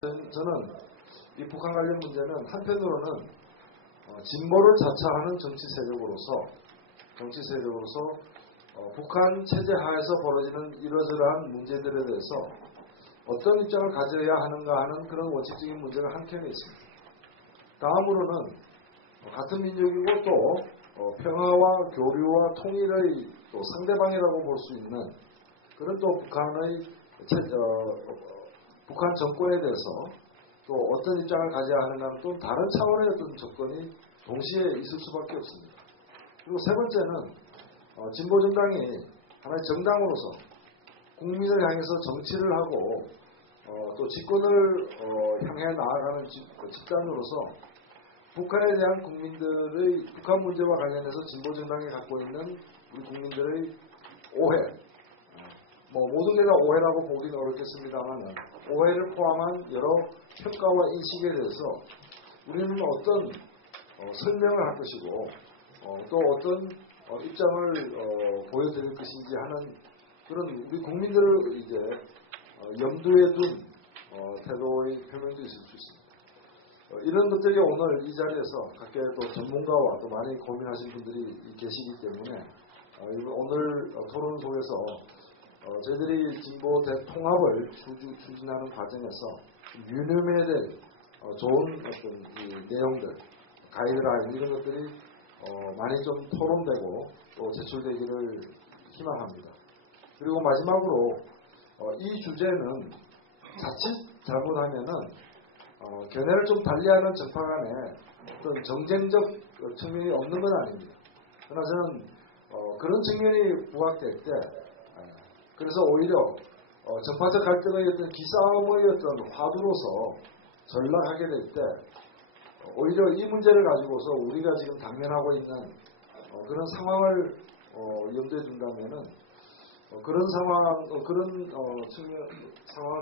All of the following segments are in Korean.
저는 이 북한 관련 문제는 한편으로는 진보를 자처하는 정치 세력으로서 북한 체제 하에서 벌어지는 이러저러한 문제들에 대해서 어떤 입장을 가져야 하는가 하는 그런 원칙적인 문제가 한켠에 있습니다. 다음으로는 같은 민족이고 또 평화와 교류와 통일의 또 상대방이라고 볼 수 있는 그런 또 북한 정권에 대해서 또 어떤 입장을 가져야 하는가는 또 다른 차원의 어떤 조건이 동시에 있을 수밖에 없습니다. 그리고 세 번째는 진보정당이 하나의 정당으로서 국민을 향해서 정치를 하고 또 집권을 향해 나아가는 집단으로서 북한에 대한 북한 문제와 관련해서 진보정당이 갖고 있는 우리 국민들의 오해, 모든 게 다 오해라고 보기는 어렵겠습니다만 오해를 포함한 여러 평가와 인식에 대해서 우리는 어떤 설명을 할 것이고 또 어떤 입장을 보여드릴 것인지 하는 그런 우리 국민들을 이제 염두에 둔 태도의 표명도 있을 수 있습니다. 이런 것들이 오늘 이 자리에서 각계 또 전문가와 또 많이 고민하신 분들이 계시기 때문에 오늘 토론 속에서 저희들이 진보 대통합을 추진하는 과정에서 유념해야 될 좋은 어떤 내용들, 가이드라인 이런 것들이 많이 좀 토론되고 또 제출되기를 희망합니다. 그리고 마지막으로 이 주제는 자칫 잘못하면은 견해를 좀 달리하는 정파 간에 어떤 정쟁적 측면이 없는 건 아닙니다. 그러나 저는 그런 측면이 부각될 때 그래서 오히려 정파적 갈등의 어떤 기싸움의 어떤 화두로서 전락하게 될 때 오히려 이 문제를 가지고서 우리가 지금 당면하고 있는 그런 상황을 염두에 둔다면은 그런 상황을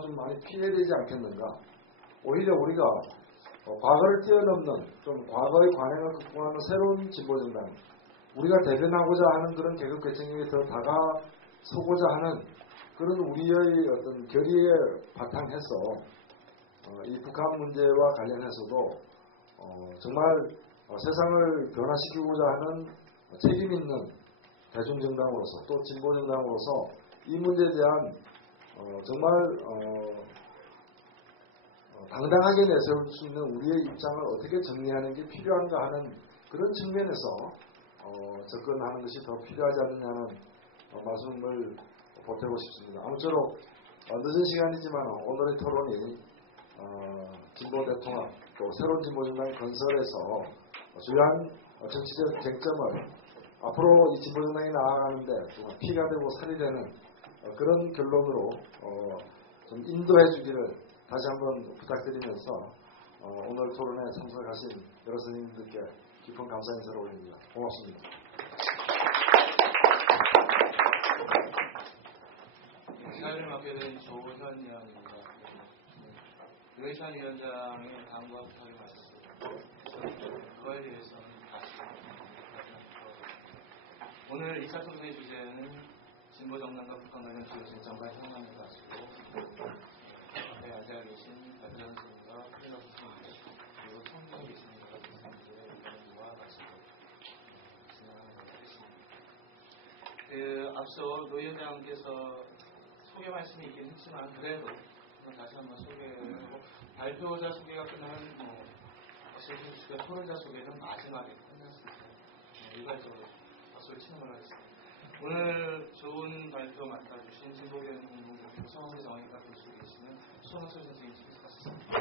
좀 많이 피해야 되지 않겠는가. 오히려 우리가 과거를 뛰어넘는 좀 과거의 관행을 극복하는 새로운 진보정당, 우리가 대변하고자 하는 그런 개혁 개혁에 더 다가서고자 하는 그런 우리의 어떤 결의에 바탕해서 이 북한 문제와 관련해서도 정말 세상을 변화시키고자 하는 책임 있는 대중정당으로서 또 진보정당으로서 이 문제에 대한 정말 당당하게 내세울 수 있는 우리의 입장을 어떻게 정리하는 게 필요한가 하는 그런 측면에서 접근하는 것이 더 필요하지 않느냐는 말씀을 보태고 싶습니다. 아무쪼록 늦은 시간이지만 오늘의 토론이 진보 대통합 또 새로운 진보정당 건설에서 주요한 정치적 쟁점을 앞으로 이 진보정당이 나아가는데 정말 피가 되고 살이 되는 그런 결론으로 좀 인도해 주기를 다시 한번 부탁드리면서 오늘 토론에 참석하신 여러 선생님들께 깊은 감사 인사를 올립니다. 고맙습니다. 시간을 맡게 된 조현 위원입니다. 유해찬 위원장의 당과 부탁을 마쳤습니다. 그거에 대해서는 다시 오늘 2차 토론의 주제는 진보정당과 북한 관련 주요 쟁점과 현안을 가지고 앞에 앉아 계신 박전 선생님과 필러 선생님 그리고 청중에 계신 여러 선생님들의 의견과 같이 진행하도록 하겠습니다. 앞서 노 위원장께서 소개 말씀이 있긴 했지만 그래도 다시 한번 소개를 하고 발표자 소개가 끝나면 토론자 소개는 마지막에 끝났습니다. 일괄적으로 박수를 치는 걸로 하겠습니다. 오늘 좋은 발표 맡아주신 진보개혁공동대표 성황리 정학과 교수에 계시는 손학철 선생님 참석하셨습니다.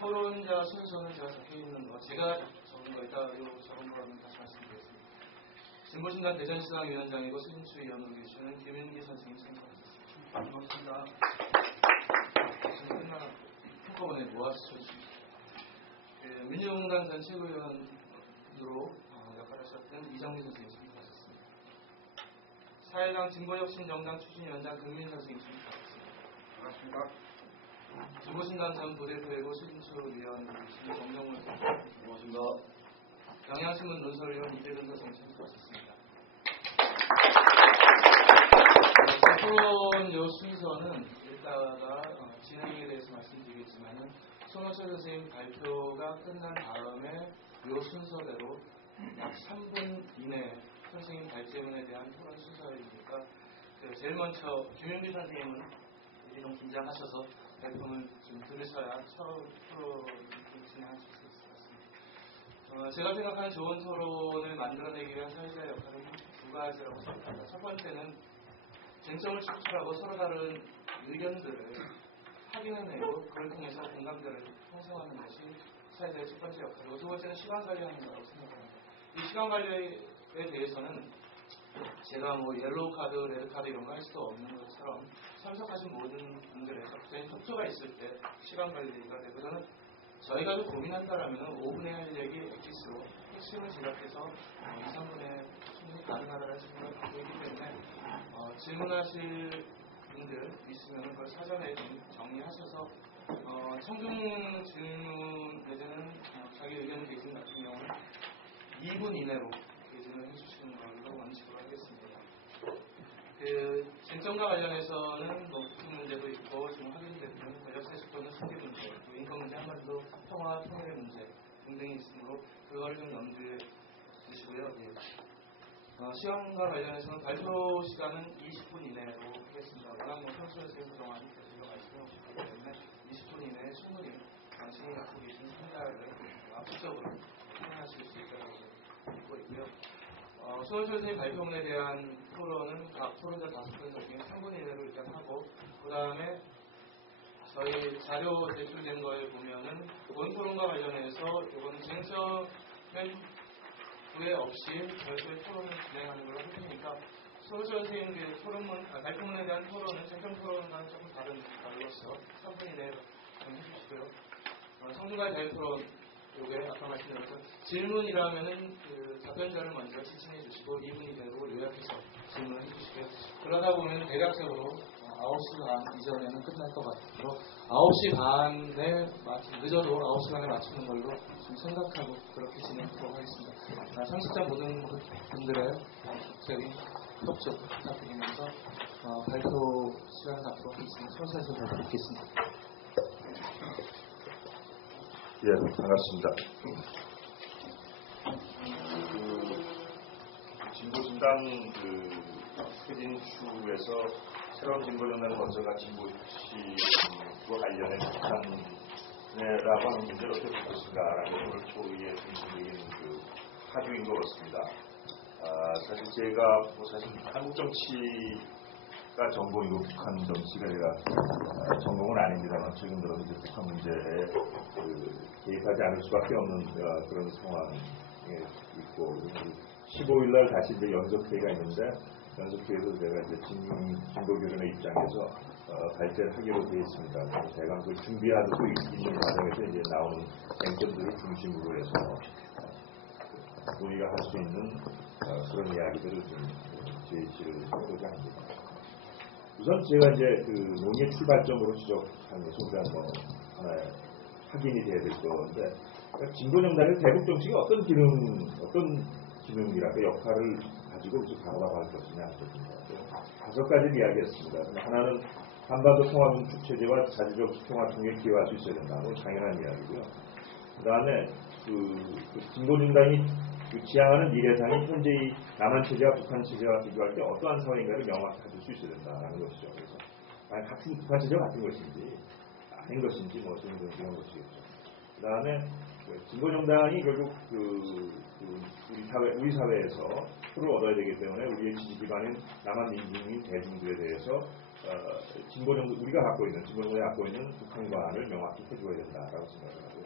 토론자 순서는 제가 적혀있는 거 제가 적은 거 이따 적은 거라면 다시 말씀드리겠습니다. 진보신당 대전시당위원장이고 신인추위원으로 계시는 김윤기 선생님 참석하셨습니다. 반갑습니다. 지금 끝나는 한꺼번에 모아서 쳐주십니다. 민주공당 전 최고위원으로 역할하셨던 이정미 선생님 참석하셨습니다. 사회당 진보혁신정당 추진위원장 금민 선생님 참석하셨습니다. 반갑습니다. 진보신당 전 부대표이고 신인추위원으로 계시는 정정문 선생님. 반갑습니다. 경향신문 논설위원 이대근 선생님 참석하셨습니다. 토론 요 순서는 이따가 진행에 대해서 말씀드리겠지만은 손호철 선생님 발표가 끝난 다음에 이 순서대로 약 3분 이내 선생님 발제문에 대한 토론 순서이니까 제일 먼저 김윤기 선생님은 좀 긴장하셔서 발표를 좀 들으셔야 처음 토론을 진행하실 수 있을 것 같습니다. 제가 생각하는 좋은 토론을 만들어내기 위한 사회자의 역할은 두 가지라고 생각합니다. 첫 번째는 쟁점을 추출하고 서로 다른 의견들을 확인해내고 그걸 통해서 공감대를 형성하는 것이 사회자의 첫 번째 역할이고, 두 번째는 시간 관리하는 거라고 생각합니다. 이 시간 관리에 대해서는 제가 뭐 옐로우 카드, 레드 카드 이런 거 할 수도 없는 것처럼 참석하신 모든 분들의 적절히 촉조가 있을 때 시간 관리가 되고, 저는 저희가 좀 고민한다라면 5분의 할 얘기 엑기스로 핵심을 지각해서 2, 3분에 충분히 가능하다는 생각을 갖고 있기 때문에 질문하실 분들 있으면 그걸 사전에 좀 정리하셔서 청중 질문에는 자기 의견을 제시는 같은 경우는 2분 이내로 개진을 해주시는 걸로 원칙으로 하겠습니다. 쟁점과 관련해서는 뭐 국익 문제도 있고 지금 확인됐던 권력세습 또는 승계 문제, 또 인권 문제, 한마디로 평화 통일의 문제 등등이 있으므로 그거를 좀 염두에 두시고요. 시간과 관련해서는 발표 시간은 20분 이내로 하겠습니다. 워낙 뭐 선수에서 그동안 제가 말씀해주셨기 때문에 20분 이내에 충분히 당신이 갖고 계신 생각을 압축적으로 진행하실 수 있다고 믿고 있고요. 손호철 선생님 발표문에 대한 토론은 각 토론자 5분 중에 3분 이내로 일단 하고, 그 다음에 저희 자료 제출된 거에 보면은 본 토론과 관련해서 이거는 쟁점은 후회 없이 별도의 토론을 진행하는 걸로 할 테니까 손호철 선생님 발표문에 대한 토론은 쟁점 토론과는 조금 다른 말로서 3분 이내로 해주시고요. 성중간 자유 토론 요게 아까 말씀드린 것처럼 질문이라면은 답변자를 먼저 지칭해 주시고 2분 이내로 요약해서 질문을 해주시고요. 그러다 보면 대략적으로 9시 반 이전에는 끝날 것 같아서 9시 반에 늦어도 9시 반에 맞추는 걸로 좀 생각하고 그렇게 진행하도록 하겠습니다. 참석자 모든 분들의 적극적인 협조 부탁드리면서 발표 시간을 갖도록 하겠습니다. 소사에서 잘 듣겠습니다. 예, 반갑습니다. 진보진당 스케진슈에서 새로운 진보정당을 건설과 진보혁신과 관련해 북한이라고 하는 문제를 어떻게 볼 것인가라는 오늘 초의의 중심적인 화두인 것 같습니다. 사실 제가 사실 한국 정치가 전공이고 북한 정치가 제가 전공은 아닙니다만 최근 들어서 이제 북한 문제에 개입하지 않을 수밖에 없는 그런 상황에 있고, 15일날 다시 이제 연석회의가 있는데 연석회의에서 제가 이제 진보교련의 입장에서 발제를 하기로 되어 있습니다. 그래서 제가 그 준비하고 있는 과정에서 이제 나오는 쟁점들을 중심으로 해서 우리가 할 수 있는 그런 이야기들을 좀 제시를 해보자 합니다. 우선 제가 이제 논의의 출발점으로 지적한 것은 하나의 확인이 돼야 될 건데, 진보정당의 대북 정책이 어떤 기능이랄까 역할을 가지고 바라봐야 할 것이냐 하셨습니다. 5가지를 이야기했습니다. 하나는 한반도 통합 축체제와 자주적 평화 통일에 기여할 수 있어야 된다. 당연한 이야기고요. 그 다음에 진보정당이 지향하는 미래상이 현재의 남한 체제와 북한 체제와 비교할 때 어떠한 사회인가를 명확히 가질 수 있어야 된다는 것이죠. 그래서 같은 북한 체제와 같은 것인지 아닌 것인지 뭐 그런 것이겠죠. 그 다음에 진보정당이 결국 우리 사회에서 표를 얻어야 되기 때문에 우리의 지지 기반인 남한 민중인 대중들에 대해서 우리가 갖고 있는 진보정당이 갖고 있는 북한관을 명확히 해줘야 된다라고 생각을 하고요.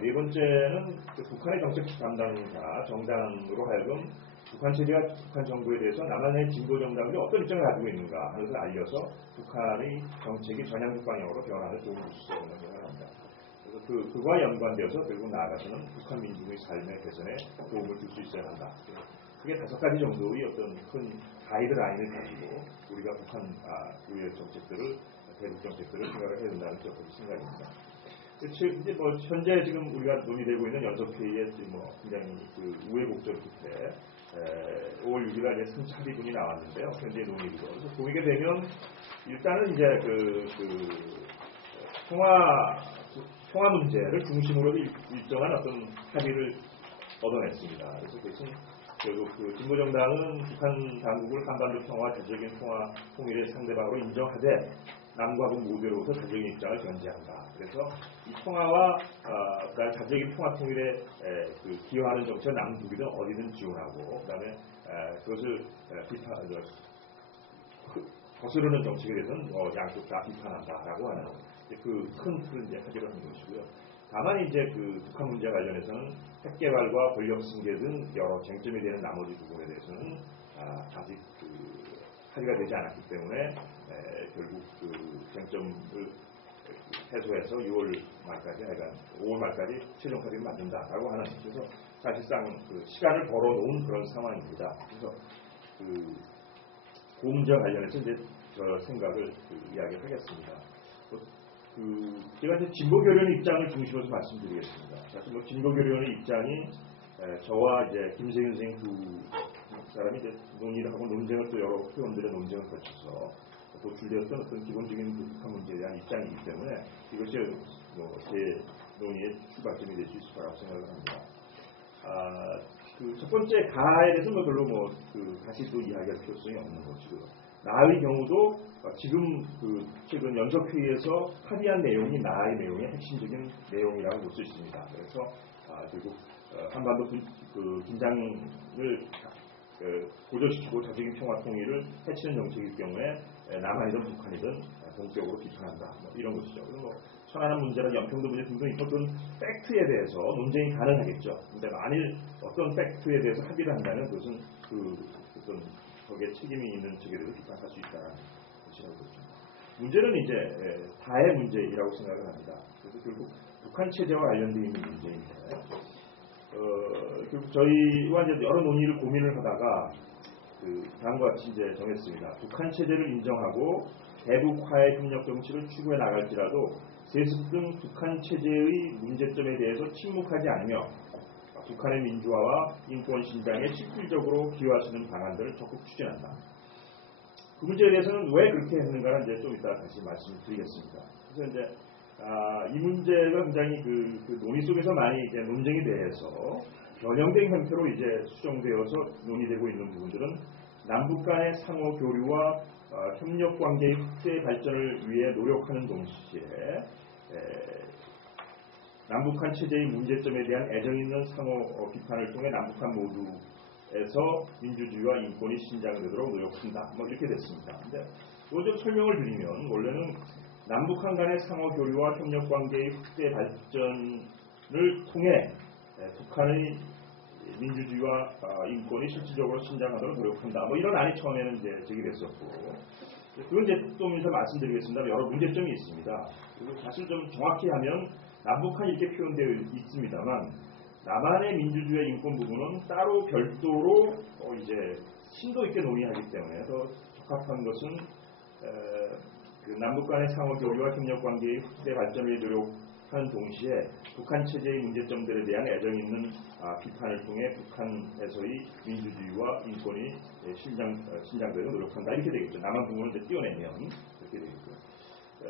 네 번째는 북한의 정책 담당자 정당으로 하여금 북한 체제와 북한 정부에 대해서 남한의 진보 정당들이 어떤 입장을 가지고 있는가 하는 것을 알려서 북한의 정책이 전향적 방향으로 변화를 도움을 줄 수 있다고 생각합니다. 그래서 그와 연관되어서 결국 나아가서는 북한 민중의 삶의 개선에 도움을 줄 수 있어야 한다. 크게 5가지 정도의 어떤 큰 가이드라인을 가지고 우리가 우리의 정책들을 대북 정책들을 생각을 해야 된다는 생각입니다. 이제 현재 지금 우리가 논의되고 있는 연석회의에 굉장히 우회곡절 끝에 5월 6일날 이제 3차 합의문이 나왔는데요. 현재 논의로. 그래서 보게 되면 일단은 이제 통화 문제를 중심으로 일정한 어떤 합의를 얻어냈습니다. 그래서 그것은 결국 진보정당은 북한 당국을 한반도 평화와 자주적인 통화 통일의 상대방으로 인정하되 남과 북 모두로부터 자주적인 입장을 견지한다. 그래서 이 통화와 그다음 자주적인 통화 통일에 기여하는 정책을 남북이든 어디든 지원하고 그다음에 그것을 거스르는 정책에 대해서는 양쪽 다 비판한다라고 하는 그 큰 틀을 이제 하기로 한 것이고요. 다만 이제 북한 문제 관련해서는 핵 개발과 권력 승계 등 여러 쟁점이 되는 나머지 부분에 대해서는 아직 합의가 되지 않았기 때문에 결국 쟁점을 해소해서 6월 말까지, 하여간 5월 말까지 최종 합의를 만든다라고 하는, 그래서 사실상 시간을 벌어놓은 그런 상황입니다. 그래서 그 문제와 관련해서 이제 저 생각을 이야기하겠습니다. 제가 이제 진보교련의 입장을 중심으로 말씀드리겠습니다. 사실 진보교련의 입장이 저와 이제 김세윤 선생님 두 사람이 이제 논의를 하고 논쟁을 또 여러 회원들의 논쟁을 거쳐서 도출되었던 어떤 기본적인 북한 문제에 대한 입장이기 때문에 이것이 제 논의의 출발점이 될 수 있을 거라고 생각을 합니다. 첫 번째 가에 대해서는 별로 다시 또 이야기할 필요성이 없는 것이고요. 나의 경우도 지금 최근 연석회의에서 합의한 내용이 나의 내용의 핵심적인 내용이라고 볼 수 있습니다. 그래서 결국 한반도 긴장을 고조시키고 자주적인 평화 통일을 해치는 정책일 경우에 남한이든 북한이든 본격적으로 비판한다. 이런 것이죠. 그리고 천안함 문제나 연평도 문제 등등 어떤 팩트에 대해서 논쟁이 가능하겠죠. 근데 만일 어떤 팩트에 대해서 합의를 한다면 그것은 어떤 거기에 책임이 있는 측에 대해서 비판할 수 있다는 것이라고 보십니다. 문제는 이제 다의 문제이라고 생각을 합니다. 그래서 결국 북한 체제와 관련되어 있는 문제인데 결국 저희와 이제 여러 논의를 고민을 하다가 다음과 같이 이제 정했습니다. 북한 체제를 인정하고 대북화의 협력 정책을 추구해 나갈지라도 세습 등 북한 체제의 문제점에 대해서 침묵하지 않으며 북한의 민주화와 인권 신장에 실질적으로 기여할 수 있는 방안들을 적극 추진한다. 그 문제에 대해서는 왜 그렇게 했는가는 이제 좀 이따 다시 말씀을 드리겠습니다. 그래서 이제 이 문제가 굉장히 논의 속에서 많이 이제 논쟁이 돼서 변형된 형태로 이제 수정되어서 논의되고 있는 부분들은 남북 간의 상호 교류와 협력 관계의 확대 발전을 위해 노력하는 동시에 남북한 체제의 문제점에 대한 애정 있는 상호 비판을 통해 남북한 모두에서 민주주의와 인권이 신장되도록 노력한다. 이렇게 됐습니다. 근데 좀 설명을 드리면 원래는 남북한 간의 상호 교류와 협력 관계의 확대 발전을 통해 북한의 민주주의와 인권이 실질적으로 신장하도록 노력한다. 이런 안이 처음에는 이제 제기됐었고, 그건 이제 좀 이따 말씀드리겠습니다. 여러 문제점이 있습니다. 그리고 사실 좀 정확히 하면 남북한이 이렇게 표현되어 있습니다만 남한의 민주주의 인권 부분은 따로 별도로 이제 심도 있게 논의하기 때문에 더 적합한 것은 남북 간의 상호 교류와 협력 관계의 확대 발전을 노력하는 동시에 북한 체제의 문제점들에 대한 애정 있는 비판을 통해 북한에서의 민주주의와 인권이 신장되도록 노력한다. 이렇게 되겠죠. 남한 부분을 이제 띄어내면 이렇게 되겠죠.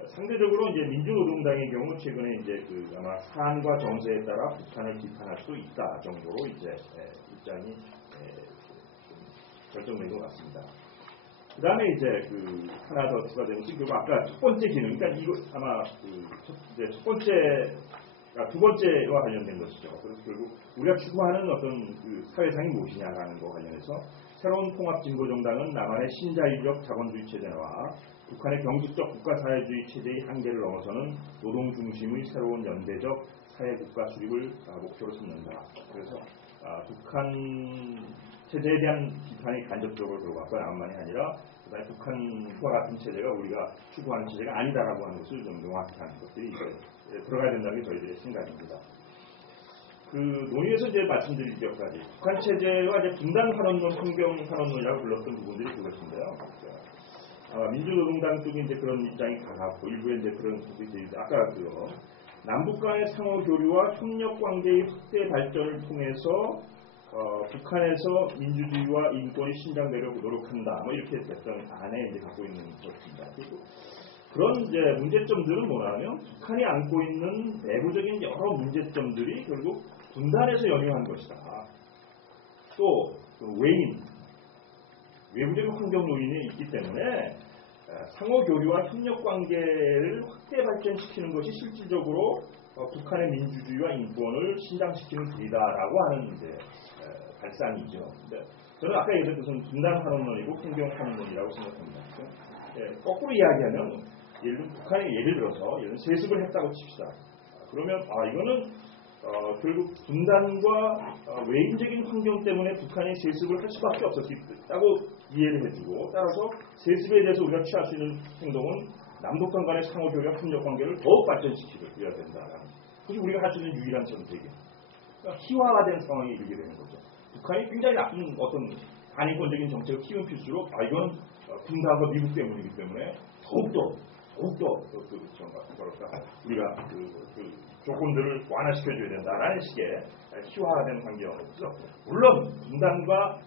상대적으로 이제 민주노동당의 경우 최근에 이제 아마 사안과 정세에 따라 북한을 비판할 수 있다 정도로 이제 입장이 결정된 것 같습니다. 그 다음에 이제 하나 더 추가되는 것이 아까 첫 번째 기능, 그러니까 이거 아마 첫 번째가 두 번째와 관련된 것이죠. 그래서 결국 우리가 추구하는 어떤 사회상이 무엇이냐라는 거 관련해서 새로운 통합진보정당은 남한의 신자유적 자본주의 체제와 북한의 경직적 국가사회주의 체제의 한계를 넘어서는 노동 중심의 새로운 연대적 사회국가 수립을 목표로 삼는다. 그래서 북한 체제에 대한 비판이 간접적으로 들어갔고 남한만이 아니라 그다음에 북한과 같은 체제가 우리가 추구하는 체제가 아니다라고 하는 것을 좀 명확히 하는 것들이 이제 들어가야 된다는 게 저희들의 생각입니다. 논의에서 이제 말씀드릴 것까지 북한 체제와 이제 분단 환원론, 환경 환원론이라고 불렀던 부분들이 그것인데요. 민주노동당 쪽이 이제 그런 입장이 강하고 일부에 이제 그런 부분들이 아까 남북 간의 상호 교류와 협력 관계의 확대 발전을 통해서 북한에서 민주주의와 인권이 신장되려고 노력한다. 뭐 이렇게 됐던 안에 이제 갖고 있는 것입니다. 그리고 그런 이제 문제점들은 뭐냐면 북한이 안고 있는 내부적인 여러 문제점들이 결국 분단에서 연유한 것이다. 또 외부적인 환경 요인이 있기 때문에 상호 교류와 협력 관계를 확대 발전시키는 것이 실질적으로 북한의 민주주의와 인권을 신장시키는 길이다라고 하는 이제 발상이죠. 근데 저는 아까 얘기했던 것은 분단 환원론이고 환경 환원론이라고 생각합니다. 거꾸로 이야기하면 예를 들어서 세습을 했다고 칩시다. 그러면 이거는 결국 분단과 외인적인 환경 때문에 북한이 세습을 할 수밖에 없었다고 이해를 해주고, 따라서 세습에 대해서 우리가 취할 수 있는 행동은 남북한 간의 상호교류와 협력 관계를 더욱 발전시키려야 된다. 그것이 우리가 할 수 있는 유일한 선택이에요. 그러니까 희화가 된 상황이 이르게 되는 거죠. 북한이 굉장히 나쁜 어떤 반인권적인 정책을 키우필수록 이건 분단과 미국 때문이기 때문에 더욱더 우리가 그 조건들을 완화시켜줘야 된다라는 식의 희화화된 환경에서, 물론 분단과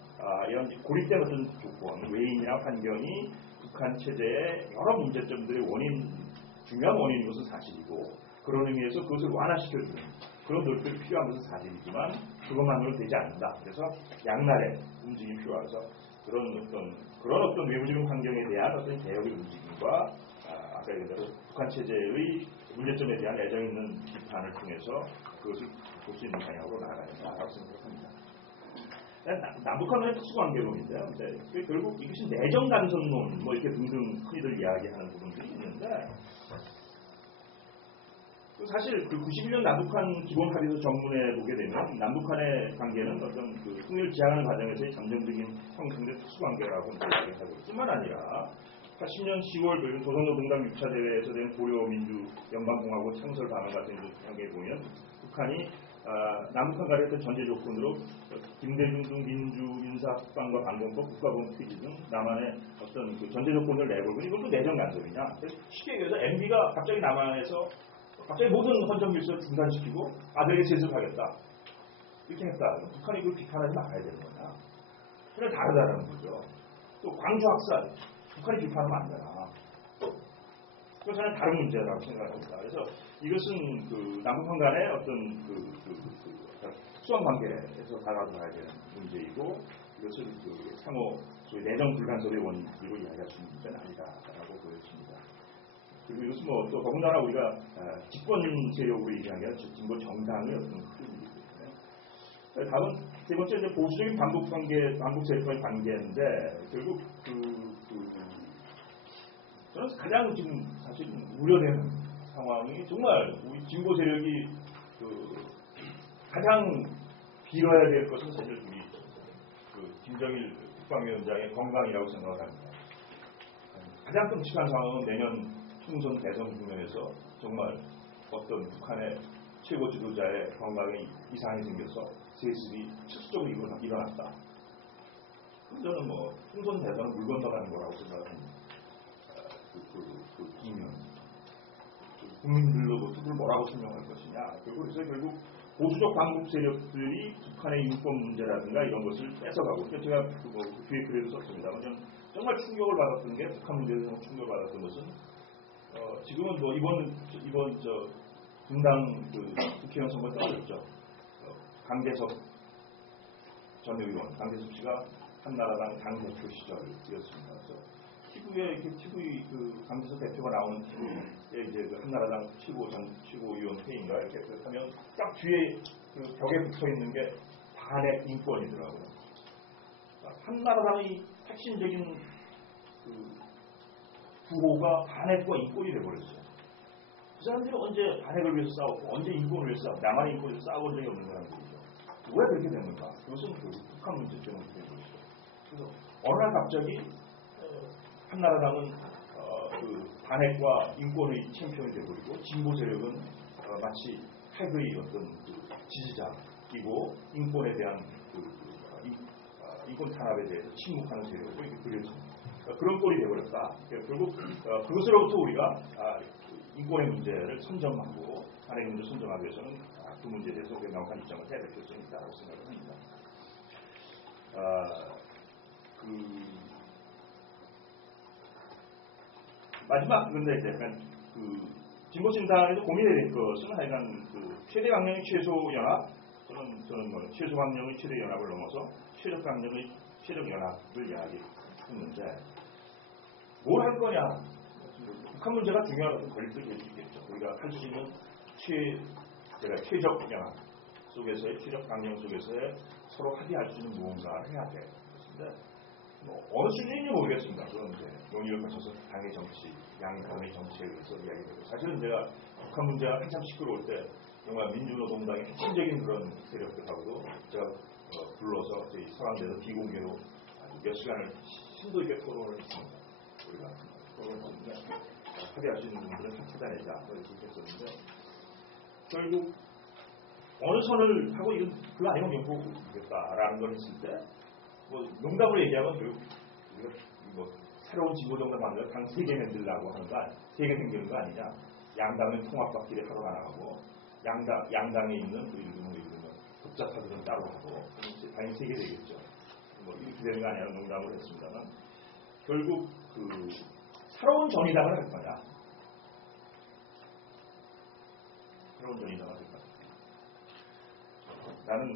이런 고립된 어떤 조건, 외인이나 환경이 북한 체제의 여러 문제점들의 중요한 원인인 것은 사실이고, 그런 의미에서 그것을 완화시켜주는 그런 노력들이 필요한 것은 사실이지만 그것만으로 되지 않는다. 그래서 양날의 움직임이 필요해서 그런 어떤 외부적인 환경에 대한 어떤 개혁의 움직임과 아까 얘기한 대로 북한 체제의 문제점에 대한 애정 있는 비판을 통해서 그것을 볼 수 있는 방향으로 나아가야 된다고 생각합니다. 남북한의 특수관계론인데요. 결국 이것이 내정간선론 뭐 이렇게 등등 흔히들 이야기하는 부분들이 있는데, 사실 그 91년 남북한 기본 합의서 정문에 보게 되면 남북한의 관계는 어떤 그 통일을 지향하는 과정에서의 잠정적인 형성된 특수관계라고 이야기하고, 뿐만 아니라 80년 10월 조선노동당 6차 대회에서 된 고려민주연방공화국 창설 방안 같은 관계에 보면 북한이 남북한 간의 어떤 전제 조건으로 김대중 등 민주, 인사, 국방과 방공법, 국가보험 폐지 등 남한의 어떤 그 전제 조건을 내걸고, 이것도 내정 간섭이냐? 쉽게 얘기해서 MB가 갑자기 남한에서 갑자기 모든 헌정 질서를 중단시키고 아들에게 세습하겠다 이렇게 했다. 북한이 그걸 비판하지 말아야 되는 거냐? 그래 다르다는 거죠. 또 광주 학살 북한이 비판하면 안 되나? 그건 저는 다른 문제라고 생각합니다. 그래서 이것은 그 남북한 간의 어떤 수원 관계에서 다뤄봐야 되는 문제이고, 이것을 그 상호 소위 내정 불간섭의 원리로 이야기할 수 있는 문제는 아니다라고 보여집니다. 그리고 이것은 뭐 또 더군다나 우리가 집권 세력으로 얘기하는 게 아니라 진보 정당의 어떤 흐름이기 때문에. 다음 세 번째 이제 보수적인 반북 세력과의 관계인데, 결국 저는 가장 지금 사실 우려되는 상황이, 정말 우리 진보 세력이 가장 빌어야 될 것은 사실 우리 김정일 국방위원장의 건강이라고 생각을 합니다. 가장 끔찍한 상황은 내년 총선 대선 국면에서 정말 어떤 북한의 최고 지도자의 건강에 이상이 생겨서 세습이 실질적으로 일어났다. 그럼 저는 뭐 총선 대선은 물 건너가는 거라고 생각합니다. 이면 국민들로 그걸 뭐라고 설명할 것이냐. 그래서 결국 보수적 반북 세력들이 북한의 인권 문제라든가 이런 것을 뺏어가고, 제가 뒤에 글에도 썼습니다만 정말 충격을 받았던 게, 북한 문제에서 충격을 받았던 것은 지금은 뭐 이번 분당 국회의원 선거 떨어졌죠. 강대섭 전 의원, 강대섭 씨가 한나라당 당대표 시절이었습니다. 그래서 TV에 TV 강대섭 대표가 나오는 TV에 이제 한나라당 최고위원 회의인가 이렇게 하면 딱 뒤에 벽에 붙어 있는 게 반핵 인권이더라고요. 한나라당의 핵심적인 구호가 반핵과 인권이 돼버렸어요. 그 사람들이 언제 반핵을 위해서 싸웠고 언제 인권을 위해서 싸웠고 남한의 인권을 위해서 싸워본 적이 없는 사람들이죠. 왜 그렇게 됐는가? 그것은 북한 문제 때문에 된 것이죠. 그래서 어느 날 갑자기 한나라당은 반핵과 인권의 챔피언이 되어버리고, 진보 세력은 마치 핵의 어떤 지지자이고 인권에 대한 인권 탄압에 대해서 침묵하는 세력으로 이렇게 그려집니다. 그런 꼴이 되어버렸다. 결국 그것으로부터 우리가 인권의 문제를 선점하고 반핵 문제를 선점하기 위해서는 그 문제에 대해서 명확한 입장을 해야 될 필요성이 있다고 생각을 합니다. 마지막 근데 이제 약간 진보신당에서 고민해야 될 것은 하여간 최대 강령의 최소 연합, 저는 뭐 최소 강령의 최대 연합을 넘어서 최적 강령의 최적 연합을 이야기했는데 뭘 할 거냐? 북한 문제가 중요한 권리도 될 수 있겠죠. 우리가 할 수 있는 최적 연합 속에서의 최적 강령 속에서의 서로 합의할 수 있는 무언가를 해야 돼. 그런데 어느 수준인지 모르겠습니다. 그건 이제 논의를 거쳐서 당의 정치, 양당의 정치에 의해서 이야기되고 사실은 제가 북한 문제가 한참 시끄러울 때 정말 민주노동당의 핵심적인 그런 세력들하고도 제가 불러서 저희 서강대에서 비공개로 몇 시간을 심도 있게 토론을 했습니다. 우리가 토론을 했는데 합의할 수 있는 부분들은 다 찾아내자 이렇게 했었는데 결국 어느 선을 하고 이건 그거 아니면 명포겠다라는 걸 했을 때 농담으로 얘기하면 우리가 새로운 진보정당 만들어 당 3개 만들려고 하는 거 3개 생기는 거 아니냐. 양당은 통합받기를 하러 나가고 양당에 있는 예를 들면 독자파들은 따로 하고 당연히 3개 되겠죠. 이렇게 되는 거 아니냐는 농담을 했습니다만 결국 새로운 정의당을 할 거냐. 새로운 정의당을 할 거냐. 라는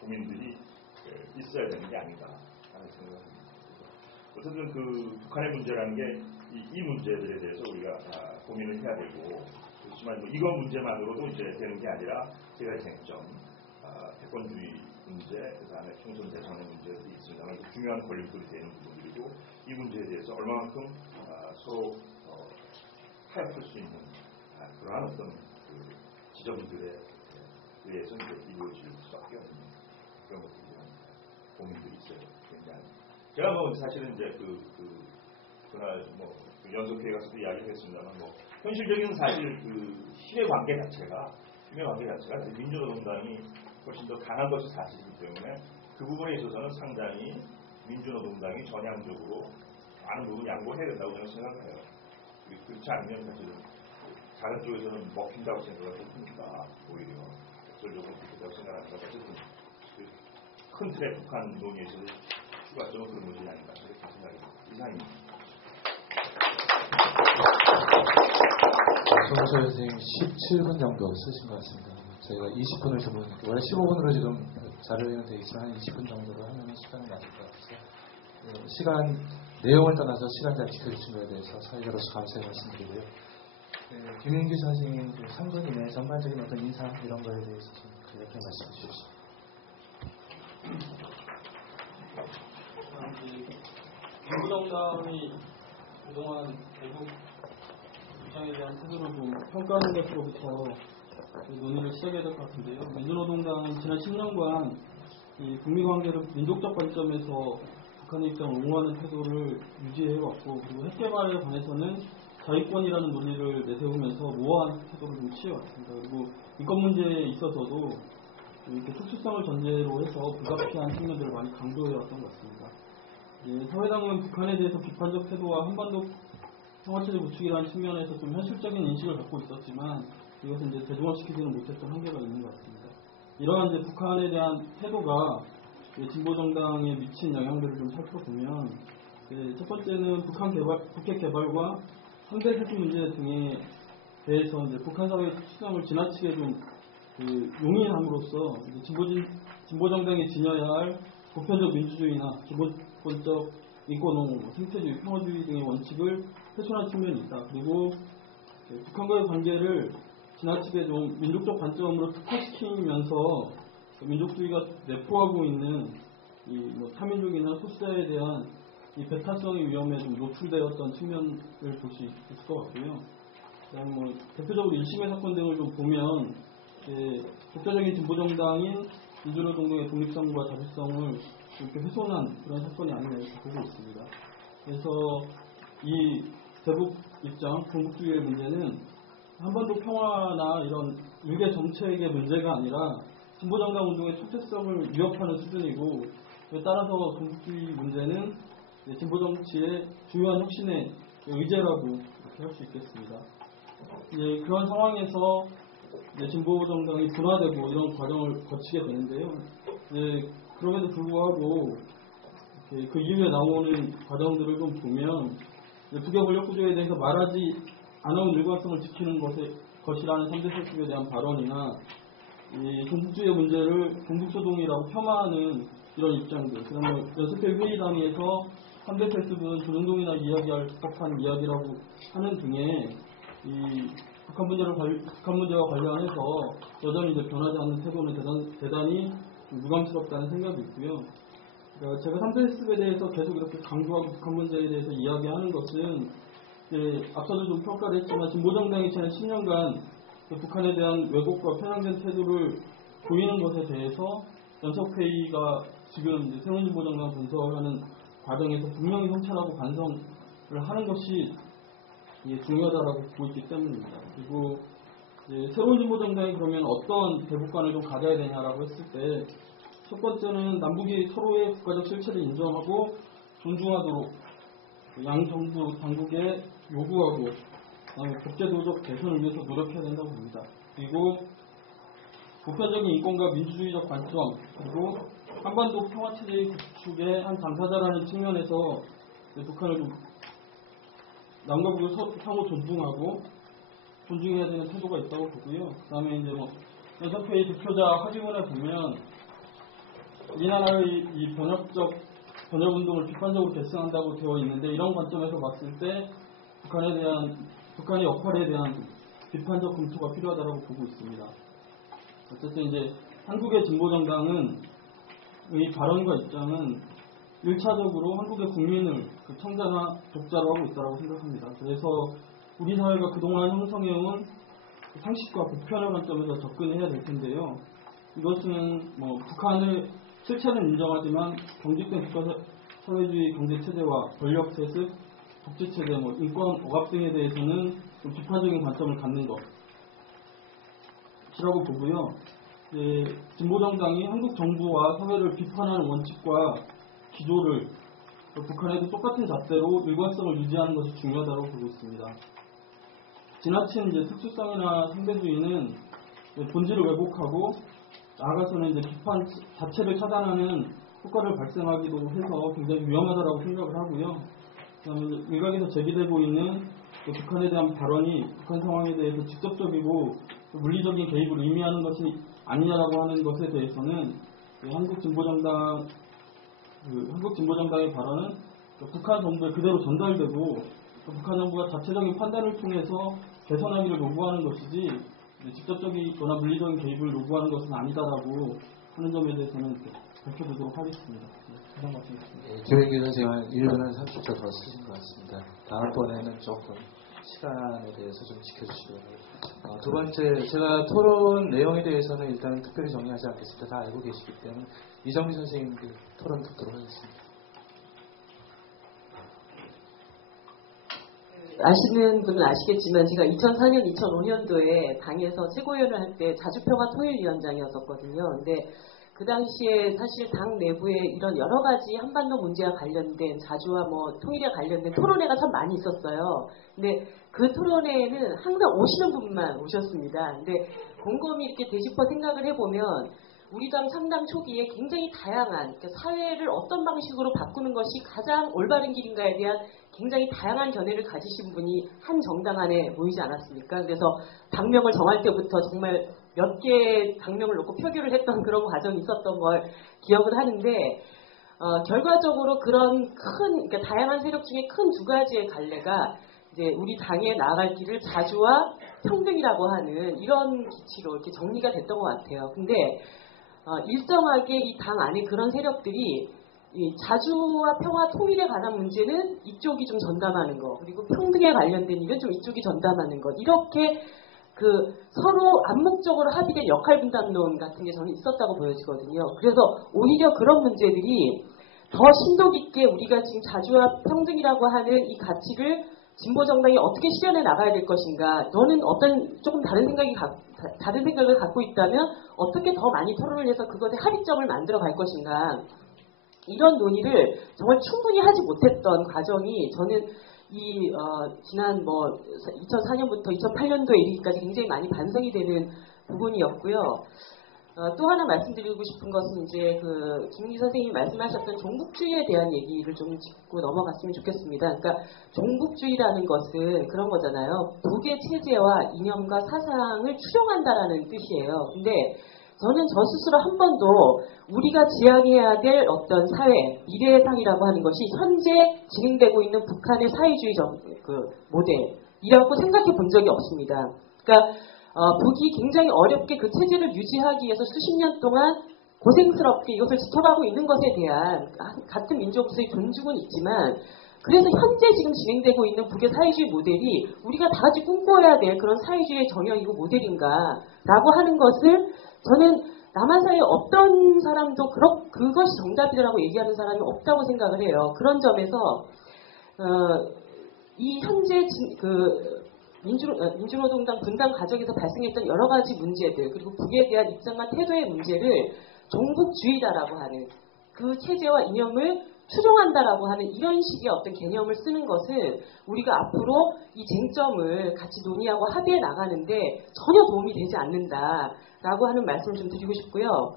고민들이 있어야 되는 게 아닌가 하는 생각을 합니다. 어쨌든 북한의 문제라는 게 이 문제들에 대해서 우리가 고민을 해야 되고 그렇지만 이거 문제만으로도 이제 되는 게 아니라 세 가지 쟁점, 패권주의 문제, 그다음에 총선 대선의 문제들이 있습니다만 중요한 권리들이 되는 부분들이고 이 문제에 대해서 얼마만큼 서로 타협할 수 있는 그러한 어떤 지점들에 의해서 이제 이루어질 수밖에 없는 그런 것들이 고민들이 있어요. 굉장히. 제가 사실은 이제 그날 연속회에 가서도 이야기를 했습니다만 현실적인 사실 힘의 관계 자체가 민주노동당이 훨씬 더 강한 것이 사실이기 때문에 그 부분에 있어서는 상당히 민주노동당이 전향적으로 많은 부분 양보해야 된다고 저는 생각해요. 그렇지 않으면 사실은 다른 쪽에서는 먹힌다고 생각을 했으니까 오히려 역설적으로 그렇다고 생각합니다. 어쨌든 큰 틀의 북한 논의에서 추가적으로 그런 것이 아닌가 이렇게 생각합니다. 이상입니다. 정호철 선생님 17분 정도 쓰신 것 같습니다. 저희가 20분을 주문, 원래 15분으로 지금 자료에는 되어 있지만 한 20분 정도로 하면 시간이 맞을 것 같아서 시간 내용을 떠나서 시간 잘 지켜주신 것에 대해서 사회자로서 감사의 말씀드리고요. 김인규 선생님 3분 이내 전반적인 어떤 인상 이런 거에 대해서 좀 간략하게 말씀해 주십시오. 진보정당이 그동안 대북 입장에 대한 태도를 좀 평가하는 것으로부터 논의를 시작해야 될 것 같은데요. 민주노동당은 지난 10년간 이 북미 관계를 민족적 관점에서 북한의 입장을 옹호하는 태도를 유지해왔고, 그리고 핵개발에 관해서는 자위권이라는 논리를 내세우면서 모호한 태도를 좀 취해왔습니다. 그리고 인권 문제에 있어서도 이렇게 특수성을 전제로 해서 불가피한 측면들을 많이 강조해왔던 것 같습니다. 사회당은 북한에 대해서 비판적 태도와 한반도 평화체제 구축이라는 측면에서 좀 현실적인 인식을 갖고 있었지만 이것은 이제 대중화시키지는 못했던 한계가 있는 것 같습니다. 이러한 이제 북한에 대한 태도가 진보정당에 미친 영향들을 좀 살펴보면 첫 번째는 북핵 개발과 상대 세계 문제 등에 대해서 이제 북한 사회의 특수성을 지나치게 좀 용인함으로써 진보정당이 지녀야 할 보편적 민주주의나 기본적 인권, 생태주의, 평화주의 등의 원칙을 훼손한 측면이 있다. 그리고 북한과의 관계를 지나치게 좀 민족적 관점으로 특화시키면서 민족주의가 내포하고 있는 타민족이나 소수자에 대한 이 배타성의 위험에 좀 노출되었던 측면을 볼 수 있을 것 같고요. 그다음에 대표적으로 1심의 사건 등을 좀 보면 독자적인 진보정당인 민주노동당의 독립성과 자주성을 이렇게 훼손한 그런 사건이 아니냐 이렇게 보고 있습니다. 그래서 이 대북 입장, 동북주의의 문제는 한반도 평화나 이런 일개 정책의 문제가 아니라 진보정당 운동의 총체성을 위협하는 수준이고, 따라서 동북주의 문제는 진보정치의 중요한 혁신의 의제라고 이렇게 할 수 있겠습니다. 그런 상황에서 진보정당이 분화되고 이런 과정을 거치게 되는데요. 그럼에도 불구하고 그 이후에 나오는 과정들을 좀 보면 부교 권력 구조에 대해서 말하지 않은 일관성을 지키는 것이라는 3대 세습에 대한 발언이나 이 종북주의 문제를 종북소동이라고 폄하하는 이런 입장들, 그다음에 연습회 회의단에서 3대 세습은 조중동이나 이야기할 법한 이야기라고 하는 등의 이 북한 문제와 관련해서 여전히 이제 변하지 않는 태도는 대단히 유감스럽다는 생각이 있고요. 그러니까 제가 3대 세습에 대해서 계속 이렇게 강조하고 북한 문제에 대해서 이야기하는 것은 앞서도 좀 평가를 했지만 진보정당이 지난 10년간 북한에 대한 왜곡과 편향된 태도를 보이는 것에 대해서 연석회의가 지금 이제 새로운 진보정당 분석하는 과정에서 분명히 성찰하고 반성을 하는 것이 중요하다고 보고 있기 때문입니다. 그리고 새로운 진보정당이 그러면 어떤 대북관을 좀 가져야 되냐라고 했을 때 첫 번째는 남북이 서로의 국가적 실체를 인정하고 존중하도록 양 정부 당국에 요구하고 국제도적 개선을 위해서 노력해야 된다고 봅니다. 그리고 보편적인 인권과 민주주의적 관점, 그리고 한반도 평화체제의 구축의 한 당사자라는 측면에서 북한을 좀 남과 북을 상호 존중하고 존중해야 되는 태도가 있다고 보고요. 그 다음에 이제 연석회의 대표자 합의문에 보면 우리나라의 이 번역운동을 비판적으로 계승한다고 되어 있는데 이런 관점에서 봤을 때 북한의 역할에 대한 비판적 검토가 필요하다고 보고 있습니다. 어쨌든 이제 한국의 진보정당은 이 발언과 입장은 1차적으로 한국의 국민을 청자나 독자로 하고 있다고 생각합니다. 그래서 우리 사회가 그동안 형성해온 상식과 보편의 관점에서 접근해야 될 텐데요. 이것은 북한의 실체는 인정하지만 경직된 국가사회주의 경제체제와 권력세습, 독재체제, 인권 억압 등에 대해서는 좀 비판적인 관점을 갖는 것이라고 보고요. 진보정당이 한국 정부와 사회를 비판하는 원칙과 기조를 북한에도 똑같은 잣대로 일관성을 유지하는 것이 중요하다고 보고 있습니다. 지나친 특수성이나 상대주의는 본질을 왜곡하고 나아가서는 비판 자체를 차단하는 효과를 발생하기도 해서 굉장히 위험하다고 생각을 하고요. 그다음에 일각에서 제기되고 있는 북한에 대한 발언이 북한 상황에 대해서 직접적이고 물리적인 개입을 의미하는 것이 아니냐라고 하는 것에 대해서는 한국 진보정당의 발언은 북한 정부에 그대로 전달되고 북한 정부가 자체적인 판단을 통해서 개선하기를 요구하는 것이지 직접적이거나 물리적인 개입을 요구하는 것은 아니다라고 하는 점에 대해서는 밝혀보도록 하겠습니다. 이상 말씀드리겠습니다. 조영기 선생님 1분은 30초 더 쓰신 것 같습니다. 다음번에는 조금 시간에 대해서 좀 지켜주시기 바랍니다. 두 번째, 제가 토론 내용에 대해서는 일단 특별히 정리하지 않겠습니다. 다 알고 계시기 때문에 이정미 선생님 토론 듣도록 하겠습니다. 아시는 분은 아시겠지만 제가 2004년, 2005년도에 당에서 최고위원을 할 때 자주평화통일위원장이었었거든요. 근데 그 당시에 사실 당 내부에 이런 여러 가지 한반도 문제와 관련된 자주와 통일에 관련된 토론회가 참 많이 있었어요. 근데 그 토론회에는 항상 오시는 분만 오셨습니다. 근데 곰곰이 이렇게 되짚어 생각을 해보면 우리 당 창당 초기에 굉장히 다양한 사회를 어떤 방식으로 바꾸는 것이 가장 올바른 길인가에 대한 굉장히 다양한 견해를 가지신 분이 한 정당 안에 모이지 않았습니까? 그래서 당명을 정할 때부터 정말 몇 개의 당명을 놓고 표결을 했던 그런 과정이 있었던 걸 기억을 하는데 결과적으로 그런 그러니까 다양한 세력 중에 큰 두 가지의 갈래가 이제 우리 당에 나아갈 길을 자주와 평등이라고 하는 이런 기치로 이렇게 정리가 됐던 것 같아요. 근데 일정하게 이 당 안에 그런 세력들이 이 자주와 평화 통일에 관한 문제는 이쪽이 좀 전담하는 거, 그리고 평등에 관련된 일은 좀 이쪽이 전담하는 것, 이렇게 서로 암묵적으로 합의된 역할 분담론 같은 게 저는 있었다고 보여지거든요. 그래서 오히려 그런 문제들이 더 심도 깊게 우리가 지금 자주와 평등이라고 하는 이 가치를 진보정당이 어떻게 실현해 나가야 될 것인가, 너는 조금 다른 생각을 갖고 있다면 어떻게 더 많이 토론을 해서 그것의 합의점을 만들어 갈 것인가, 이런 논의를 정말 충분히 하지 못했던 과정이 저는 지난 2004년부터 2008년도에 이르기까지 굉장히 많이 반성이 되는 부분이었고요. 또 하나 말씀드리고 싶은 것은 이제 그 김기 선생님이 말씀하셨던 종북주의에 대한 얘기를 좀 짚고 넘어갔으면 좋겠습니다. 그러니까 종북주의라는 것은 그런 거잖아요. 북의 체제와 이념과 사상을 추종한다라는 뜻이에요. 근데 저는 저 스스로 한 번도 우리가 지향해야 될 어떤 사회, 미래의 상이라고 하는 것이 현재 진행되고 있는 북한의 사회주의 모델이라고 생각해 본 적이 없습니다. 그러니까 북이 굉장히 어렵게 그 체제를 유지하기 위해서 수십 년 동안 고생스럽게 이것을 지켜가고 있는 것에 대한 같은 민족으로서의 존중은 있지만 그래서 현재 지금 진행되고 있는 북의 사회주의 모델이 우리가 다 같이 꿈꿔야 될 그런 사회주의의 정형이고 모델인가라고 하는 것을 저는 남한 사회에 어떤 사람도 그것이 정답이라고 얘기하는 사람이 없다고 생각을 해요. 그런 점에서 이 현재 민주노동당 분당 과정에서 발생했던 여러 가지 문제들 그리고 북에 대한 입장과 태도의 문제를 종북주의다라고 하는 그 체제와 이념을 추종한다라고 하는 이런 식의 어떤 개념을 쓰는 것은 우리가 앞으로 이 쟁점을 같이 논의하고 합의해 나가는데 전혀 도움이 되지 않는다라고 하는 말씀을 좀 드리고 싶고요.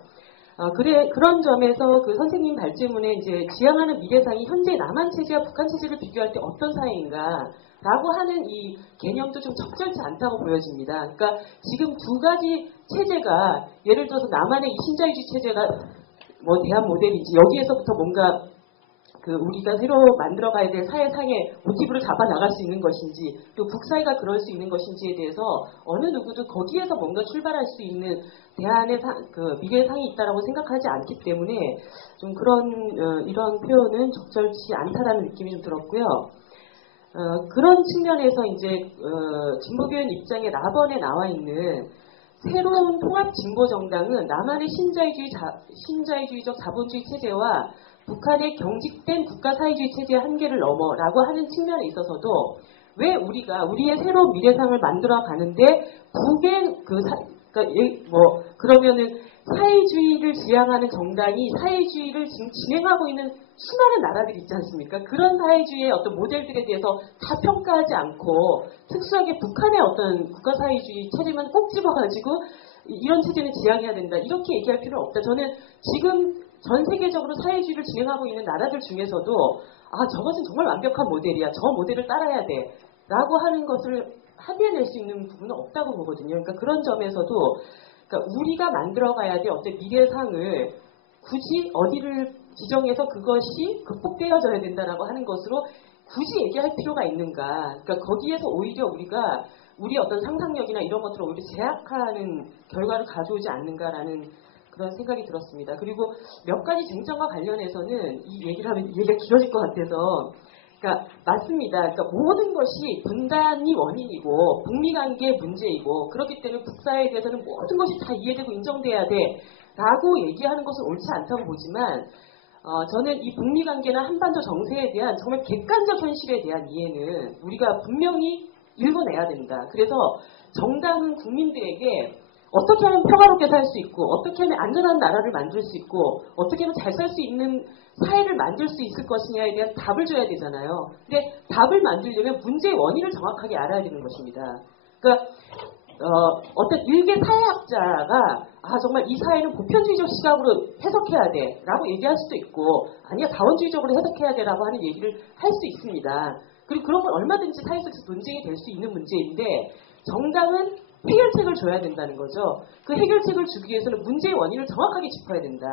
그런 점에서 그 선생님 발제문에 이제 지향하는 미래상이 현재 남한 체제와 북한 체제를 비교할 때 어떤 사회인가 라고 하는 이 개념도 좀 적절치 않다고 보여집니다. 그러니까 지금 두 가지 체제가 예를 들어서 남한의 이 신자유주의 체제가 뭐 대한 모델인지 여기에서부터 뭔가 우리가 새로 만들어가야 될 사회상의 모티브를 잡아 나갈 수 있는 것인지 또 국사회가 그럴 수 있는 것인지에 대해서 어느 누구도 거기에서 뭔가 출발할 수 있는 대안의 미래의 상이 있다라고 생각하지 않기 때문에 좀 이런 표현은 적절치 않다라는 느낌이 좀 들었고요. 그런 측면에서 이제 진보교연 입장에 나번에 나와 있는 새로운 통합 진보 정당은 남한의 신자유주의적 자본주의 체제와 북한의 경직된 국가 사회주의 체제의 한계를 넘어라고 하는 측면에 있어서도 왜 우리가 우리의 새로운 미래상을 만들어 가는데 북의 그러면은 사회주의를 지향하는 정당이 사회주의를 지금 진행하고 있는 수많은 나라들이 있지 않습니까? 그런 사회주의의 어떤 모델들에 대해서 다 평가하지 않고 특수하게 북한의 어떤 국가 사회주의 체제만 꼭 집어가지고 이런 체제는 지향해야 된다 이렇게 얘기할 필요는 없다. 저는 지금 전 세계적으로 사회주의를 진행하고 있는 나라들 중에서도 저것은 정말 완벽한 모델이야. 저 모델을 따라야 돼. 라고 하는 것을 합의해낼 수 있는 부분은 없다고 보거든요. 그러니까 그런 점에서도 우리가 만들어가야 될 어떤 미래상을 굳이 어디를 지정해서 그것이 극복되어져야 된다라고 하는 것으로 굳이 얘기할 필요가 있는가. 그러니까 거기에서 오히려 우리가 우리의 어떤 상상력이나 이런 것들을 오히려 제약하는 결과를 가져오지 않는가라는 그런 생각이 들었습니다. 그리고 몇 가지 쟁점과 관련해서는 이 얘기를 하면 얘기가 길어질 것 같아서 그러니까 맞습니다. 그러니까 모든 것이 분단이 원인이고 북미 관계의 문제이고 그렇기 때문에 북사회에 대해서는 모든 것이 다 이해되고 인정돼야 돼라고 얘기하는 것은 옳지 않다고 보지만 저는 이 북미 관계나 한반도 정세에 대한 정말 객관적 현실에 대한 이해는 우리가 분명히 읽어내야 된다. 그래서 정당은 국민들에게 어떻게 하면 평화롭게 살 수 있고 어떻게 하면 안전한 나라를 만들 수 있고 어떻게 하면 잘 살 수 있는 사회를 만들 수 있을 것이냐에 대한 답을 줘야 되잖아요. 근데 답을 만들려면 문제의 원인을 정확하게 알아야 되는 것입니다. 그러니까 어떤 일개 사회학자가 정말 이 사회는 보편주의적 시각으로 해석해야 돼 라고 얘기할 수도 있고 아니야 다원주의적으로 해석해야 돼 라고 하는 얘기를 할 수 있습니다. 그리고 그런 건 얼마든지 사회 속에서 논쟁이 될 수 있는 문제인데 정당은 해결책을 줘야 된다는 거죠. 그 해결책을 주기 위해서는 문제의 원인을 정확하게 짚어야 된다.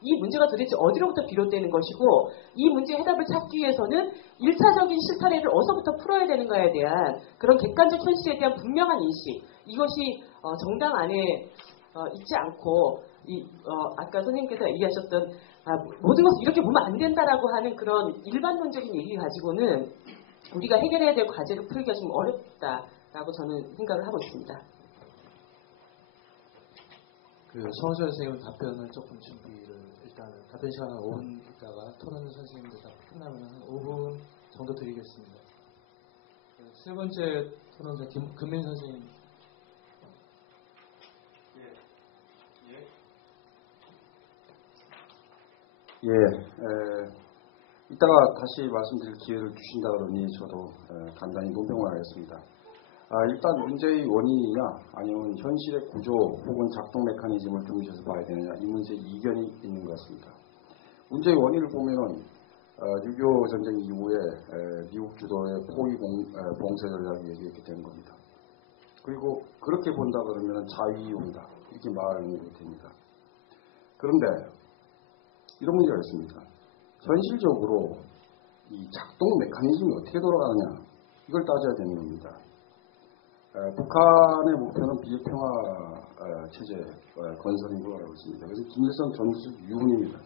이 문제가 도대체 어디로부터 비롯되는 것이고 이 문제의 해답을 찾기 위해서는 1차적인 실타래를 어디서부터 풀어야 되는가에 대한 그런 객관적 현실에 대한 분명한 인식 이것이 정당 안에 있지 않고 아까 선생님께서 얘기하셨던 모든 것을 이렇게 보면 안 된다라고 하는 그런 일반론적인 얘기 가지고는 우리가 해결해야 될 과제를 풀기가 좀 어렵다라고 저는 생각을 하고 있습니다. 서우철 선생님 답변을 조금 준비를 일단은 답변 시간 한 5분 있다가 토론 선생님들 다 끝나면 한 5분 정도 드리겠습니다. 세 번째 토론자 금민 선생님. 이따가 다시 말씀드릴 기회를 주신다 그러니 저도 간단히 논평을 하겠습니다. 일단 문제의 원인이냐 아니면 현실의 구조 혹은 작동 메커니즘을 중시해서 봐야 되느냐 이 문제에 이견이 있는 것 같습니다. 문제의 원인을 보면은 6.25 전쟁 이후에 미국 주도의 포위 봉쇄 전략이 얘기했게 된 겁니다. 그리고 그렇게 본다 그러면 자위이용이다 이렇게 말하는 게 됩니다. 그런데 이런 문제가 있습니다. 현실적으로 이 작동 메커니즘이 어떻게 돌아가느냐 이걸 따져야 되는 겁니다. 북한의 목표는 비핵평화 체제 건설인 걸로 알고 있습니다. 그래서 김일성 전투적 유훈입니다.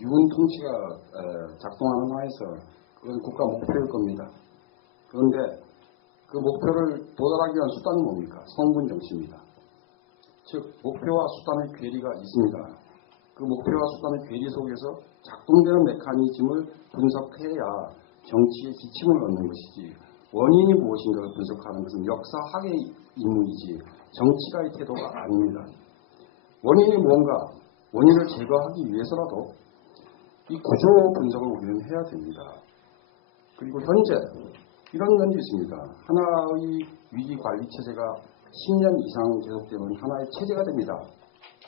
유훈 통치가 작동하는 한에서 그것은 국가 목표일 겁니다. 그런데 그 목표를 도달하기 위한 수단이 뭡니까? 성군 정치입니다. 즉 목표와 수단의 괴리가 있습니다. 그 목표와 수단의 괴리 속에서 작동되는 메커니즘을 분석해야 정치의 기침을 얻는 것이지 원인이 무엇인가를 분석하는 것은 역사학의 임무이지 정치가의 태도가 아닙니다. 원인이 뭔가 원인을 제거하기 위해서라도 이 구조 분석을 우리는 해야 됩니다. 그리고 현재 이런 면도 있습니다. 하나의 위기관리 체제가 10년 이상 계속되면 하나의 체제가 됩니다.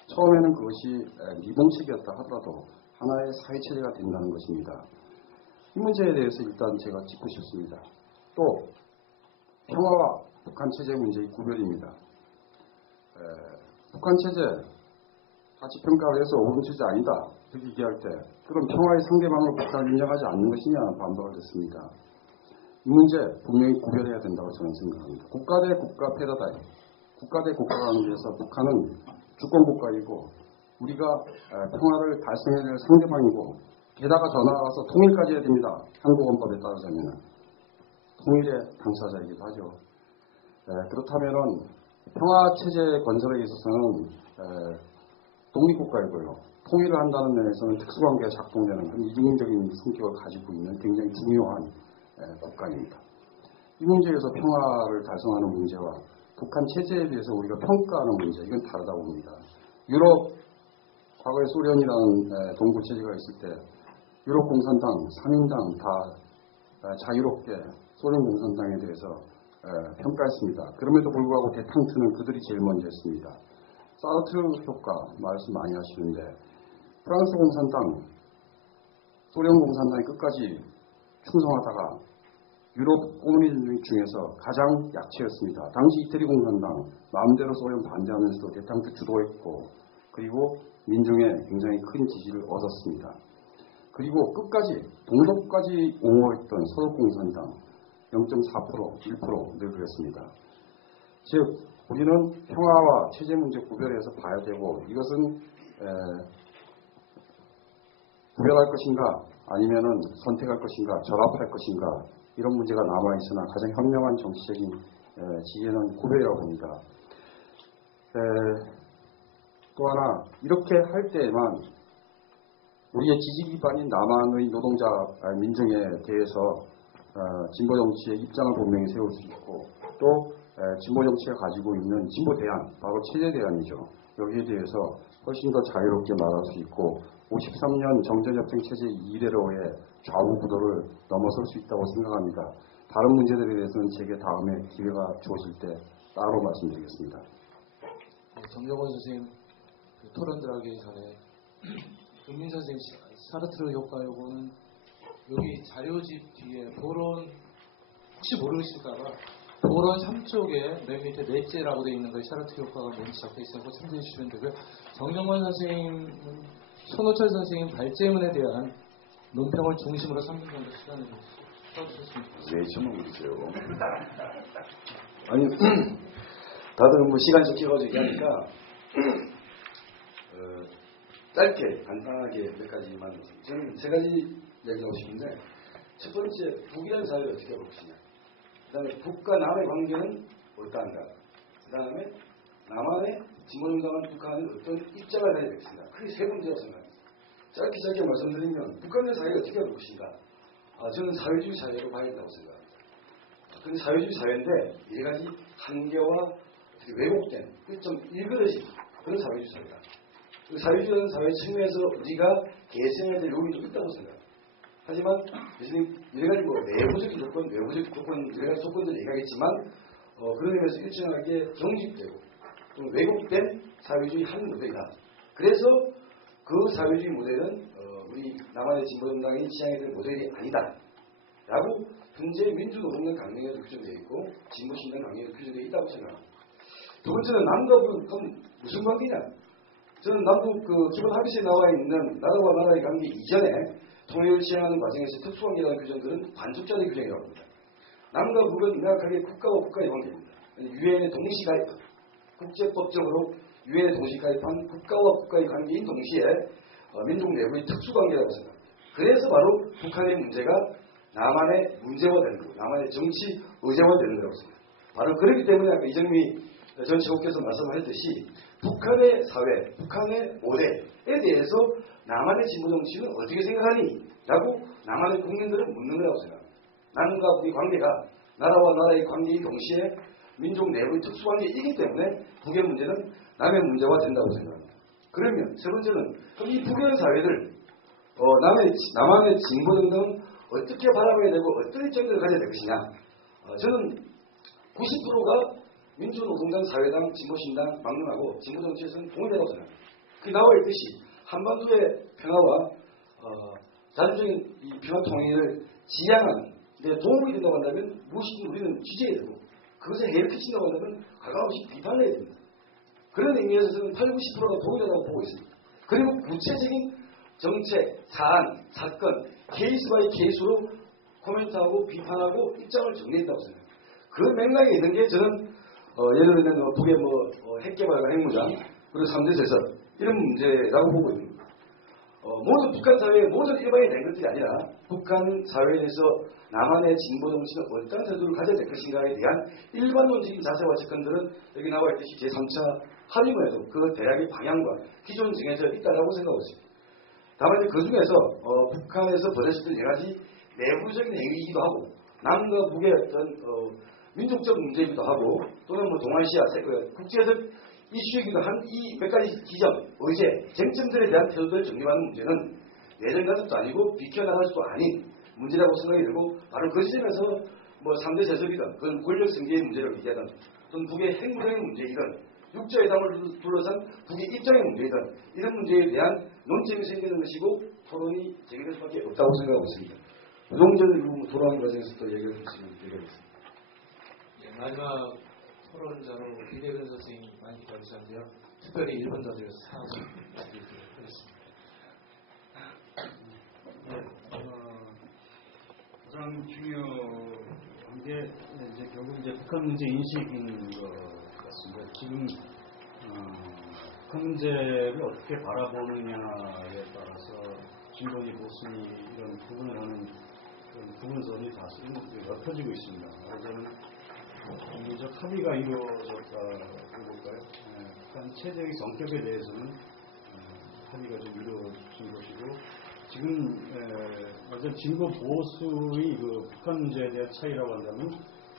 처음에는 그것이 미봉책이었다 하더라도 하나의 사회체제가 된다는 것입니다. 이 문제에 대해서 일단 제가 짚고 싶습니다. 또 평화와 북한 체제 문제의 구별입니다. 북한 체제 가치 평가를 해서 옳은 체제 아니다 이렇게 얘기할 때 그럼 평화의 상대방을 북한을 인정하지 않는 것이냐 반박을 했습니다. 이 문제 분명히 구별해야 된다고 저는 생각합니다. 국가 대 국가 패러다임, 국가 대 국가 관계에서 북한은 주권국가이고 우리가 평화를 달성해야 될 상대방이고 게다가 더 나아가서 통일까지 해야 됩니다. 한국헌법에 따르자면 통일의 당사자이기도 하죠. 그렇다면 평화체제 건설에 있어서는 독립국가이고요. 통일을 한다는 면에서는 특수관계가 작동되는 그런 이중적인 성격을 가지고 있는 굉장히 중요한 국가입니다. 이 문제에서 평화를 달성하는 문제와 북한 체제에 대해서 우리가 평가하는 문제 이건 다르다고 봅니다. 유럽 과거에 소련이라는 동부 체제가 있을 때 유럽 공산당, 3인당 다 자유롭게 소련 공산당에 대해서 평가했습니다. 그럼에도 불구하고 대탕트는 그들이 제일 먼저 했습니다. 사르트르 효과 말씀 많이 하시는데 프랑스 공산당, 소련 공산당이 끝까지 충성하다가 유럽 코미니즘 중에서 가장 약체였습니다. 당시 이태리 공산당 마음대로 소련 반대하면서도 대탕트 주도했고 그리고 민중의 굉장히 큰 지지를 얻었습니다. 그리고 끝까지 동독까지 옹호했던 서독 공산당 0.4%, 1% 늘 그랬습니다. 즉 우리는 평화와 체제 문제 구별해서 봐야 되고 이것은 구별할 것인가 아니면은 선택할 것인가 결합할 것인가 이런 문제가 남아있으나 가장 현명한 정치적인 지혜는 구별이라고 봅니다. 또 하나 이렇게 할 때에만 우리의 지지 기반인 남한의 노동자 민중에 대해서 진보 정치의 입장을 분명히 세울 수 있고 또 진보 정치가 가지고 있는 진보 대안 바로 체제 대안이죠. 여기에 대해서 훨씬 더 자유롭게 말할 수 있고 53년 정전협정 체제 이대로의 좌우 구도를 넘어설 수 있다고 생각합니다. 다른 문제들에 대해서는 제게 다음에 기회가 주어질 때 따로 말씀드리겠습니다. 정정원 선생님 토론 들어가기 전에 금민 선생님 사르트르 효과 요거는 여기 자료집 뒤에 보론 혹시 모르실까봐 보론 3쪽에 맨 밑에 넷째라고 되어 있는 거에 사르트르 효과가 뭔지 적혀 있어서 참조해 주시면 되고요. 정정원 선생님, 손호철 선생님 발제문에 대한 논평을 중심으로 3분 정도 시간을 써주셨습니다. 네, 전문이세요. 아니, 다들 뭐 시간 지켜가지고 얘기하니까 짧게 간단하게 몇 가지만 저는 세 가지 얘기하고 싶은데 첫 번째 북이라는 사회를 어떻게 볼 것이냐 그 다음에 북과 남의 관계는 어떠한가 그 다음에 남한의 진보정당한 북한은 어떤 입장을 해야 되겠습니다. 그게 세 번째라고 생각합니다. 짧게 말씀드리면 북한의 사회가 어떻게 볼 것인가 저는 사회주의 사회로 봐야 된다고 생각합니다. 근데 사회주의 사회인데 여러 가지 한계와 왜곡된 좀 일그러진 그런 사회주의 사회다. 사회주의라는 사회 측면에서 우리가 개선해야 될 요인도 있다고 생각합니다. 하지만 여러 가지 뭐 내부적인 조건, 외부적인 조건, 여러 가지 조건들을 얘기하겠지만 그런 의미에서 일정하게 정직되고 또 왜곡된 사회주의 한 무대이다. 그래서 그 사회주의 무대는 우리 남한의 진보정당이 지향해야 될 모델이 아니다. 라고 현재 민주노동당 강령에도 규정되어 있고 진보신당 강령에도 규정되어 있다고 생각합니다. 두 번째는 남과 북은 무슨 관계냐? 저는 남북 기본 합의서에 나와 있는 나라와 나라의 관계 이전에 통일을 지향하는 과정에서 특수관계라는 규정들은 관습자의 규정이라고 합니다. 남과 북은 명확하게 국가와 국가의 관계입니다. 유엔에 동시 가입, 국제법적으로 유엔에 동시 가입한 국가와 국가의 관계인 동시에 민족 내부의 특수관계라고 생각합니다. 그래서 바로 북한의 문제가 남한의 문제화되는 거고 남한의 정치 의제화되는 거라고 생각합니다. 바로 그렇기 때문에 아까 이정미 전 최고께서 말씀하셨듯이 북한의 사회, 북한의 모델에 대해서 남한의 진보 정치는 어떻게 생각하니? 라고 남한의 국민들은 묻는 거라고 생각합니다. 남과 북의 관계가 나라와 나라의 관계인 동시에 민족 내부의 특수관계이기 때문에 북의 문제는 남의 문제화 된다고 생각합니다. 그러면 세 번째는 그럼 이 북의 사회들 남한의 진보 등등은 어떻게 바라봐야 되고 어떤 입장들을 가져야 될 것이냐. 저는 90%가 민주노동당, 사회당, 진보신당, 막론하고 진보정치에서는 동의된다고 생각합니다. 그 나와 있듯이 한반도의 평화와 자주적인 이 평화 통일을 지향하는 데 도움이 된다고 한다면 무엇이든 우리는 지지해야 되고 그것에 해를 끼친다고 한다면 가감없이 비판을 해야 됩니다. 그런 의미에서 저는 80, 90%가 동의된다고 보고 있습니다. 그리고 구체적인 정책, 사안, 사건, 케이스 바이 케이스로 코멘트하고 비판하고 입장을 정리했다고 생각합니다. 그 맥락에 있는 게 저는 예를 들면 북의 핵개발과 핵무장 그리고 3대 세습 이런 문제라고 보고 있습니다. 모든 북한 사회의 모든 일반이 된 것들이 아니라 북한 사회에서 남한의 진보 정치는 어떤 태도를 가져야 될 것인가에 대한 일반론적인 자세와 접근들은 여기 나와 있듯이 제3차 합의문에도 그 대략의 방향과 기존 정해져 있다고 생각하고 있습니다. 다만 그 중에서 북한에서 벌어졌던 여러 가지 내부적인 행위이기도 하고 남과 북의 어떤 민족적 문제이기도 하고 또는 동아시아 국제적 이슈이기도 한 이 몇 가지 지점, 의제, 쟁점들에 대한 태도를 정립하는 문제는 내정 가족도 아니고 비켜나갈 수도 아닌 문제라고 생각이 들고 바로 그 지점에서 3대 세습이든 그건 권력 승계의 문제를 얘기하든 또는 북의 핵무장의 문제이든 육자회담을 둘러싼 북의 입장의 문제이든 이런 문제에 대한 논쟁이 생기는 것이고 토론이 제기될 수밖에 없다고 생각하고 있습니다. 부동적으로 토론하는 과정에서 또 얘기를 드리시면 되겠습니다. 마지막 토론자로 이대근 선생님이 많이 기다리셨는데요. 특별히 1분 더 드려서 상황을 드리도록 하겠습니다. 가장 중요한 게 이제 결국 이제 북한 문제 인식인 것 같습니다. 지금 북한 문제를 어떻게 바라보느냐에 따라서 진보니 보수니 이런 구분을 하는 그런 구분선이 다시 넓혀지고 있습니다. 저는 민족 합의가 이루어졌다고 볼까요? 북한 체제의 성격에 대해서는 합의가 좀 이루어진 것이고 지금 완전 진보 보수의 그 북한 문제에 대한 차이라고 한다면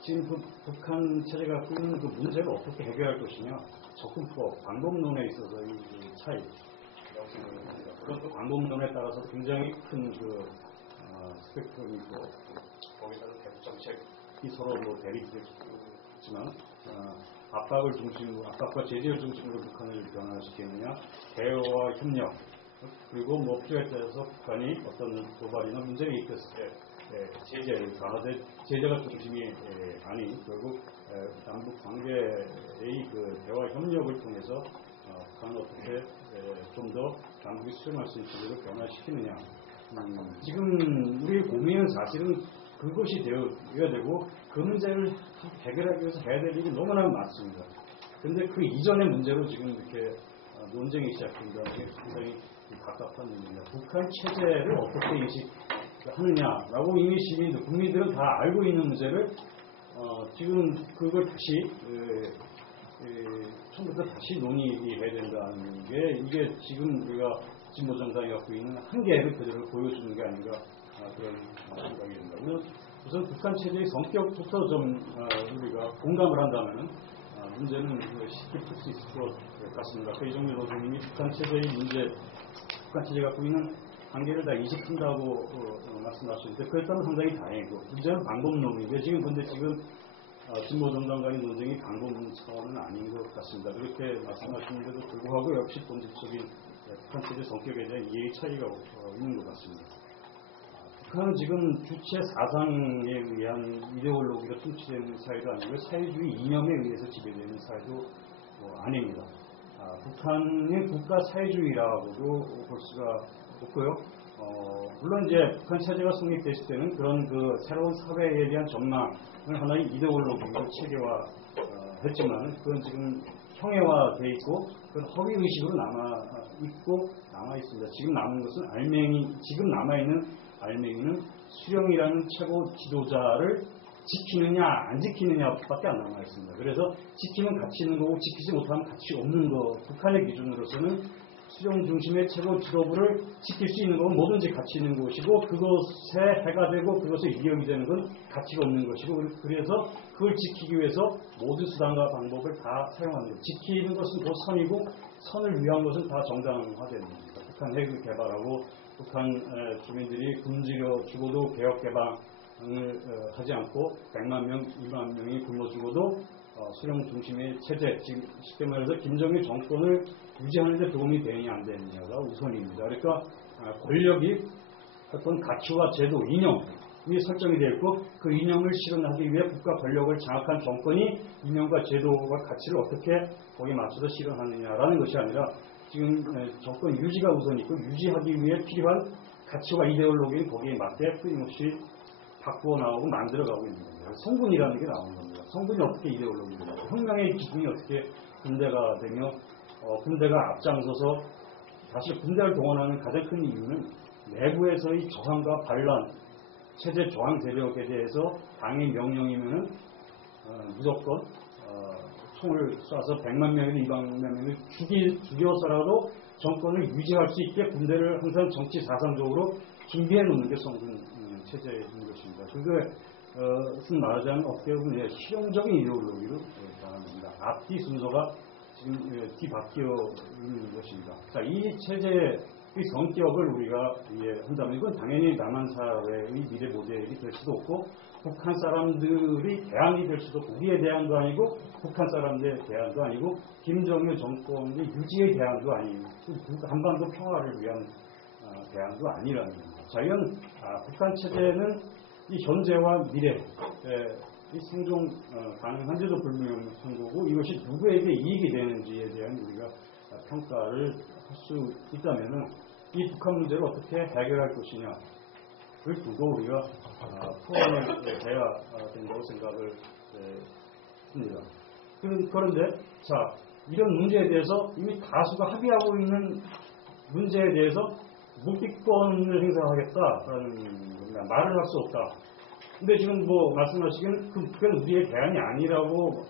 지금 그 북한 체제가 갖고 있는 그 문제를 어떻게 해결할 것이냐 접근법, 방법론에 있어서의 그 차이라고 생각합니다. 그것도 방법론에 따라서 굉장히 큰 그 스펙트럼이 있고 거기다가 대북 정책이 서로 대립됐지만 압박을 중심으로 압박과 제재를 중심으로 북한을 변화시키느냐 대화와 협력 그리고 필요에 따라서 북한이 어떤 도발이나 문제가 있었을 때 제재를 강화돼 제재가 중심이 아닌 결국 남북 관계의 그 대화 협력을 통해서 북한을 어떻게 좀 더 남북이 수용할 수 있는 제도로 변화시키느냐 지금 우리의 고민은 사실은 그것이 되어야 되고 그 문제를 해결하기 위해서 해야 될 일이 너무나 많습니다. 그런데 그 이전의 문제로 지금 이렇게 논쟁이 시작된다는 게 굉장히 답답한 문제입니다. 북한 체제를 어떻게 인식하느냐라고 이미 시민들, 국민들은 다 알고 있는 문제를 지금 그걸 다시 처음부터 다시 논의해야 된다는 게 이게 지금 우리가 진보 정당이 갖고 있는 한계를 그대로 보여주는 게 아닌가 그런 생각이 듭니다. 우선 북한 체제의 성격부터 좀 우리가 공감을 한다면 문제는 쉽게 풀 수 있을 것 같습니다. 이정미 노조님이 북한 체제의 문제, 북한 체제가 갖고 있는 한계를 다 인식한다고 말씀하셨는데 그랬다면 상당히 다행이고 문제는 방법론인데 지금 진보 정당 간의 논쟁이 강공 차원은 아닌 것 같습니다. 그렇게 말씀하시는데도 불구하고 역시 본질적인 북한 체제 성격에 대한 이해의 차이가 있는 것 같습니다. 북한은 지금 주체 사상에 의한 이데올로기가 통치되는 사회도 아니고 사회주의 이념에 의해서 지배되는 사회도 아닙니다. 북한의 국가 사회주의라고도 볼 수가 없고요. 물론 이제 북한 체제가 성립됐을 때는 그런 그 새로운 사회에 대한 전망을 하나의 이데올로기로 체계화했지만 그건 지금 형해화돼 있고 그건 허위 의식으로 남아 있습니다. 지금 남은 것은 지금 남아 있는 알맹이는 수령이라는 최고 지도자를 지키느냐 안 지키느냐밖에 안 남아 있습니다. 그래서 지키면 가치 있는 거고 지키지 못하면 가치 없는 거. 북한의 기준으로서는 수령 중심의 최고 지도부를 지킬 수 있는 건 뭐든지 가치 있는 것이고 그것에 해가 되고 그것에 위협이 되는 건 가치가 없는 것이고 그래서 그걸 지키기 위해서 모든 수단과 방법을 다 사용하는 것. 지키는 것은 곧 선이고 선을 위한 것은 다 정당화되는 겁니다. 북한 핵을 개발하고 북한 주민들이 굶주려 죽어도 개혁 개방을 하지 않고 100만 명, 2만 명이 굶어 죽어도 수령 중심의 체제, 지금 쉽게 말해서 김정일 정권을 유지하는 데 도움이 되느냐 안 되느냐가 우선입니다. 그러니까 권력이 어떤 가치와 제도, 이념이 설정이 되어 있고 그 이념을 실현하기 위해 국가 권력을 장악한 정권이 이념과 제도와 가치를 어떻게 거기에 맞춰서 실현하느냐라는 것이 아니라 지금 정권 유지가 우선이고 유지하기 위해 필요한 가치와 이데올로기는 거기에 맞게 끊임없이 바꾸어 나오고 만들어가고 있는 겁니다. 성분이라는 게 나오는 겁니다. 성분이 어떻게 이데올로기입니까? 혁명의 기준이 어떻게 군대가 되며 군대가 앞장서서 사실 군대를 동원하는 가장 큰 이유는 내부에서의 저항과 반란, 체제 저항 세력에 대해서 당의 명령이면은 무조건 총을 쏴서 100만 명이나 200만 명을 죽여서라도 정권을 유지할 수 있게 군대를 항상 정치 사상적으로 준비해 놓는 게 성군 체제인 것입니다. 그것은 말하자면 어떻게 보면 실용적인 이데올로기로 나갑니다. 앞뒤 순서가 지금 뒤바뀌어 있는 것입니다. 자, 이 체제의 성격을 우리가 이해한다면 이건 당연히 남한 사회의 미래 모델이 될 수도 없고 북한 사람들이 대안이 될 수도 없고 우리의 대안도 아니고 북한 사람들의 대안도 아니고 김정일 정권의 유지의 대안도 아니고 한반도 평화를 위한 대안도 아니라는 겁니다. 자, 이건 북한 체제는 이 현재와 미래의 이 생존 가능한지도 불명한 거고 이것이 누구에게 이익이 되는지에 대한 우리가 평가를 할 수 있다면은 이 북한 문제를 어떻게 해결할 것이냐를 두고 우리가 토론을 해야 된다고 생각을 합니다. 그런데 자, 이런 문제에 대해서 이미 다수가 합의하고 있는 문제에 대해서 묵비권을 행사하겠다라는 겁니다. 말을 할 수 없다. 근데 지금 뭐 말씀하시기는 그건 우리의 대안이 아니라고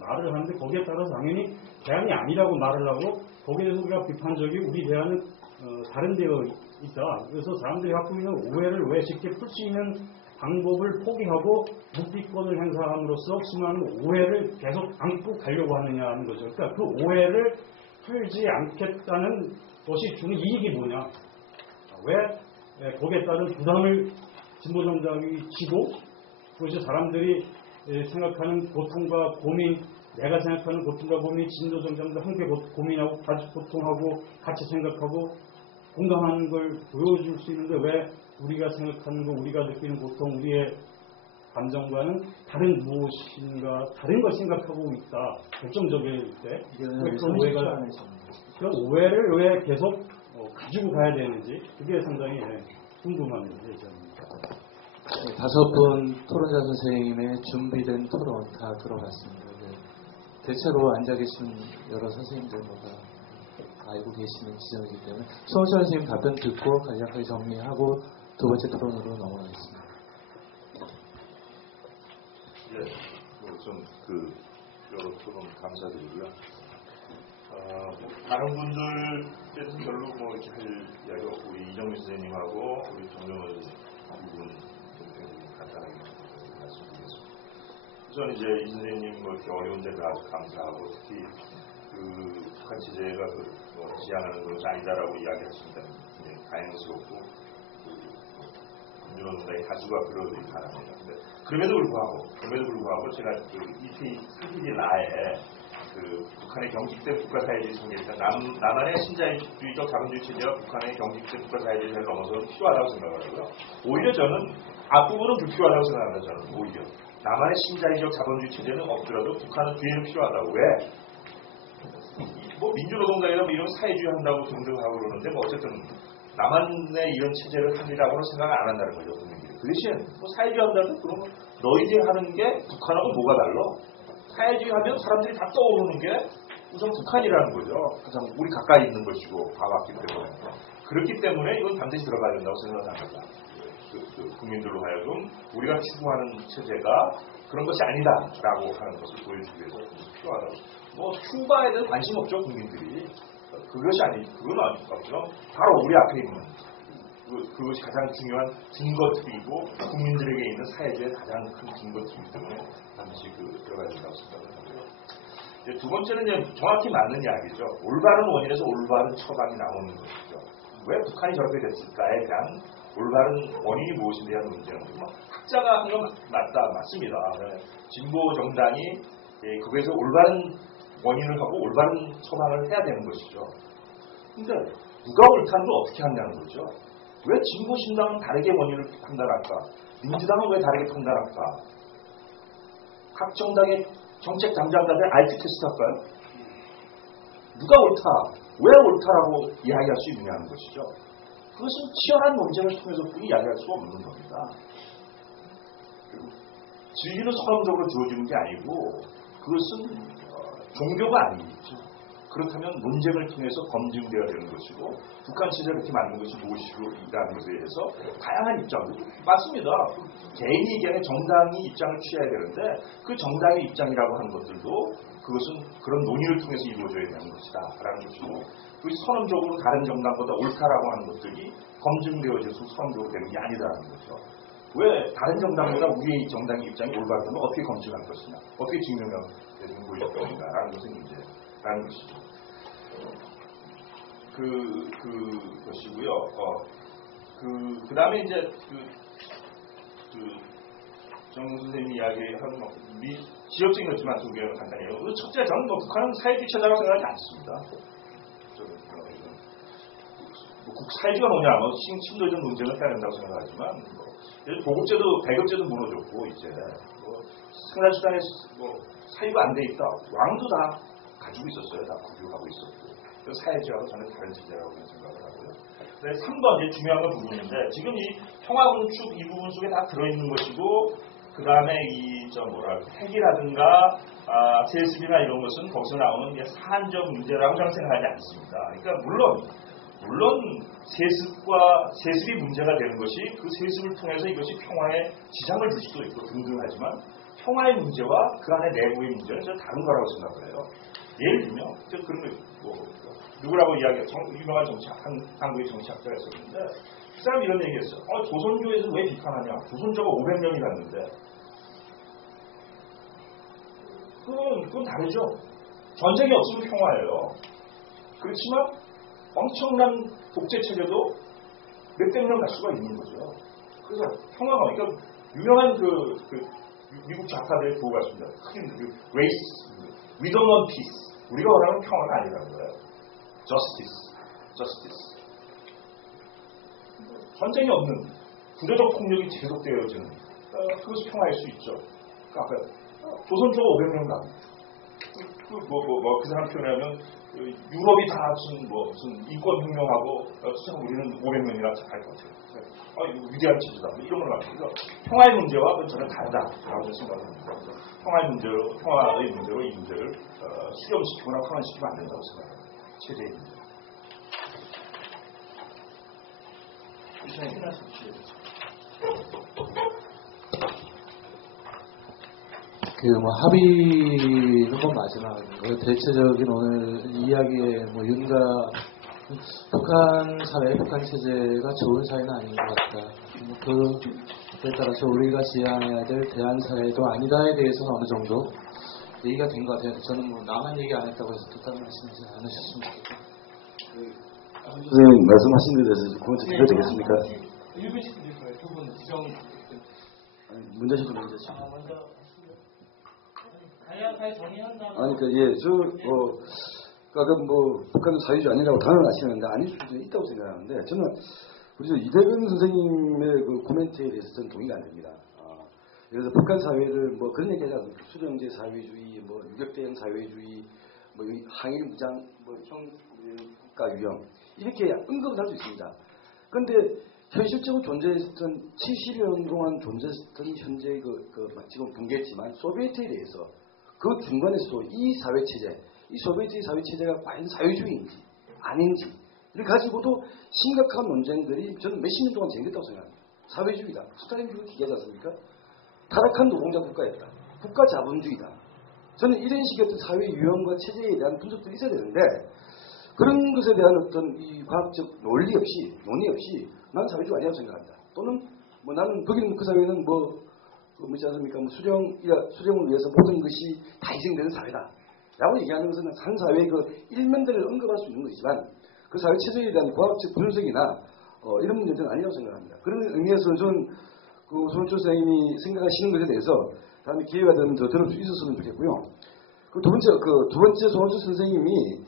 말을 하는데 거기에 따라서 당연히 대안이 아니라고 말을 하고 거기에 대해서 우리가 비판적이 우리 대안은 다른 데어 있다. 그래서 사람들이 갖고 있는 오해를 왜 쉽게 풀 수 있는 방법을 포기하고 묵비권을 행사함으로써 수많은 오해를 계속 안고 가려고 하느냐는 거죠. 그러니까 그 오해를 풀지 않겠다는 것이 주는 이익이 뭐냐. 왜 거기에 따른 부담을 진보정당이 지고 그것이 사람들이 생각하는 고통과 고민 내가 생각하는 고통과 고민 진보정당도 함께 고민하고 같이 고통하고 같이 생각하고 공감하는 걸 보여줄 수 있는데 왜 우리가 생각하는 거 우리가 느끼는 고통 우리의 감정과는 다른 무엇인가 다른 걸 생각하고 있다 결정적일 때 그런 오해를 왜 계속 가지고 가야 되는지 그게 상당히 궁금합니다. 네, 5분 토론자 선생님의 준비된 토론 다 들어봤습니다. 네. 대체로 앉아 계신 여러 선생님들보다 알고 계시는 지점이기 때문에 수호철 선생님 답변 듣고 간략하게 정리하고 두 번째 토론으로 넘어가겠습니다. 예, 우선 여러 토론 감사드리고요. 다른 분들께서는 별로 이렇게 할 이야기가 없고 우리 이정미 선생님하고 우리 정정원 두분 간단하게 말씀드리겠습니다. 우선 이제 이 선생님 이렇게 어려운 데도 아주 감사하고 특히 북한 체제가 지향하는 것이 아니다라고 이야기하십니다. 굉장히 다행스럽고 민주노동당의 다수가 그러길 바랍니다. 그럼에도 불구하고 제가 그 이PD 라에 그 북한의 경직된 국가사회주의 성격이니까 남한의 신자유주의적 자본주의 체제와 북한의 경직된 국가사회주의 체제를 넘어서 필요하다고 생각을 하고요. 오히려 저는 앞부분은 불필요하다고 생각합니다. 저는 오히려 남한의 신자유적 자본주의 체제는 없더라도 북한은 뒤에는 필요하다고. 왜? 뭐 민주노동당이나 뭐 이런 사회주의 한다고 등등하고 그러는데 뭐 어쨌든 남한의 이런 체제를 합리라고는 생각 안 한다는 거죠. 국민들이. 그 대신 뭐 사회주의 한다면 그러면 너희들이 하는 게 북한하고 뭐가 달라? 사회주의 하면 사람들이 다 떠오르는 게 우선 북한이라는 거죠. 가장 우리 가까이 있는 것이고 봐왔기 때문에. 그렇기 때문에 이건 반드시 들어가야 된다고 생각합니다. 국민들로 하여금 우리가 추구하는 체제가 그런 것이 아니다라고 하는 것을 보여주기 위해서 필요하다고. 뭐 휴가에 대한 관심 없죠, 국민들이. 그건 아니죠. 바로 우리 앞에 있는 그것이 가장 중요한 증거틀이고 국민들에게 있는 사회주의의 가장 큰 증거틀이기 때문에 반드시 들어가야 된다고 생각을 하고요. 이제 두 번째는 정확히 맞는 이야기죠. 올바른 원인에서 올바른 처방이 나오는 것이죠. 왜 북한이 저렇게 됐을까에 대한 올바른 원인이 무엇인지에 대한 문제는 학자가 한 건 맞습니다. 진보 정당이 거기에서 올바른 원인을 하고 올바른 처방을 해야 되는 것이죠. 근데 누가 옳다는 걸 어떻게 한다는 거죠? 왜 진보 신당은 다르게 원인을 판단할까? 민주당은 왜 다르게 판단할까? 각 정당의 정책 담당자들 IQ 테스트 할까요? 누가 옳다? 왜 옳다라고 이야기할 수 있느냐는 것이죠. 그것은 치열한 논쟁을 통해서뿐이 이야기할 수 없는 겁니다. 진리는 서론적으로 주어지는 게 아니고 그것은 종교가 아니죠. 그렇다면 논쟁을 통해서 검증되어야 되는 것이고 북한 체제를 그렇게 만든 것이 무엇이라는 것에 대해서 다양한 입장 맞습니다. 개인이 얘기하는 정당이 입장을 취해야 되는데 그 정당의 입장이라고 하는 것들도 그것은 그런 논의를 통해서 이루어져야 되는 것이다 라는 것이고 그 선언적으로 다른 정당보다 옳다라고 하는 것들이 검증되어져서 선언적으로 되는 게 아니다라는 거죠. 왜 다른 정당보다 우리의 정당의 입장이 올바르면 어떻게 검증할 것이냐, 어떻게 증명할 것인가라는 것은 문제라는 것이죠. 그것이고요. 그 다음에 이제 정 선생님이 이야기한 지역적인 것지만 두 개는 간단해요. 첫째, 저는 북한은 사회주의 체제라고 생각하지 않습니다. 사회주의가 뭐냐, 심도적 논쟁을 해야 된다고 생각하지만, 보급제도, 배급제도 무너졌고, 이제, 생활수단에 사유가 안 돼 있다. 왕도 다 가지고 있었어요. 다 구비하고 있었고. 그래서 사회주의하고 저는 다른 체제라고 생각을 하고요. 3번, 중요한 건 부분인데, 지금 이 평화군축 이 부분 속에 다 들어있는 것이고, 그 다음에 핵이라든가, 세습이나 이런 것은 거기서 나오는 사안적 문제라고 저는 생각하지 않습니다. 그러니까, 물론 세습이 문제가 되는 것이 그 세습을 통해서 이것이 평화에 지장을 줄 수도 있고 등등하지만 평화의 문제와 그 안에 내부의 문제는 저는 다른 거라고 생각을 해요. 예를 들면 그런 누구라고 이야기해요. 유명한 한국의 정치학자가 있었는데 그 사람이 이런 얘기했어요. 조선조에서 왜 비판하냐. 조선조가 500년이 갔는데 그건 다르죠. 전쟁이 없으면 평화예요. 그렇지만 엄청난 독재체제도 몇백 년 갈 수가 있는 거죠. 그래서 평화가, 그러니까 유명한 미국 좌파들의 구호가 있습니다. We don't want peace. 우리가 원하는 평화가 아니라는 거예요. Justice. 전쟁이 없는 부대적 폭력이 계속되어지는 그것이 평화일 수 있죠. 그러니까 조선조가 500년 간. 그 사람 표현하면 유럽이 다 무슨 인권혁명하고 우리는 500년이나 할 것 같아요. 위대한 체제다. 이런 걸 말해서 평화의 문제와 저는 다르다라고 생각합니다. 평화의 문제로 이 문제를 수렴시키거나 환원시키면 안 된다고 생각합니다. 체제의 문제. 합의는 마지막 대체적인 오늘 이야기의 윤가 북한 사회, 북한 체제가 좋은 사회는 아닌 것 같다. 그에 따라서 우리가 지향해야 될 대한 사회도 아니다에 대해서는 어느 정도 얘기가 된 것 같아요. 저는 나만 얘기 안 했다고 해서 똑같은 말씀하지 않으셨으면 좋겠다. 선생님 말씀하신 데 대해서 그건 어떻게 되겠습니까? 1분씩 드릴 거예요. 두 분 지정. 문제 제시죠, 문제 제시. 먼저 하시고요. 간략하게 정리한 다음에. 아니, 그러니까 뭐 북한은 사회주의 아니라고 단언하시는데 아닐 수도 있다고 생각하는데 저는 우리 이대근 선생님의 그 코멘트에 대해서 저는 동의가 안 됩니다. 그래서 북한 사회를 뭐 그런 얘기하지 않습니까? 수령제 사회주의, 뭐 유격대형 사회주의, 뭐 항일 무장, 뭐 형국가 유형 이렇게 언급을 할 수 있습니다. 그런데 현실적으로 존재했던 70여 년 동안 존재했던 현재 지금 붕괴했지만 소비에트에 대해서 그 중간에서도 이 사회 체제, 이 소비에트의 사회 체제가 과연 사회주의인지 아닌지 를 가지고도 심각한 논쟁들이 저는 몇십 년 동안 진행됐다고 생각합니다. 사회주의다. 스탈린 그렇게 얘기하지 않습니까? 타락한 노동자 국가였다. 국가 자본주의다. 저는 이런 식의 어떤 사회 유형과 체제에 대한 분석들이 있어야 되는데 그런 것에 대한 어떤 이 과학적 논리 없이 난 사회주의 아니라고 생각한다. 또는 뭐 나는 거기는 그 사회는 뭐지 않습니까? 뭐 수령을 위해서 모든 것이 다 희생되는 사회다. 라고 얘기하는 것은 한 사회의 그 일면들을 언급할 수 있는 것이지만 그 사회 체제에 대한 과학적 분석이나 이런 문제는 아니라고 생각합니다. 그런 의미에서 저는 그 손철 선생님이 생각하시는 것에 대해서 다음에 기회가 되면 더 들을 수 있었으면 좋겠고요. 두 번째 손철 선생님이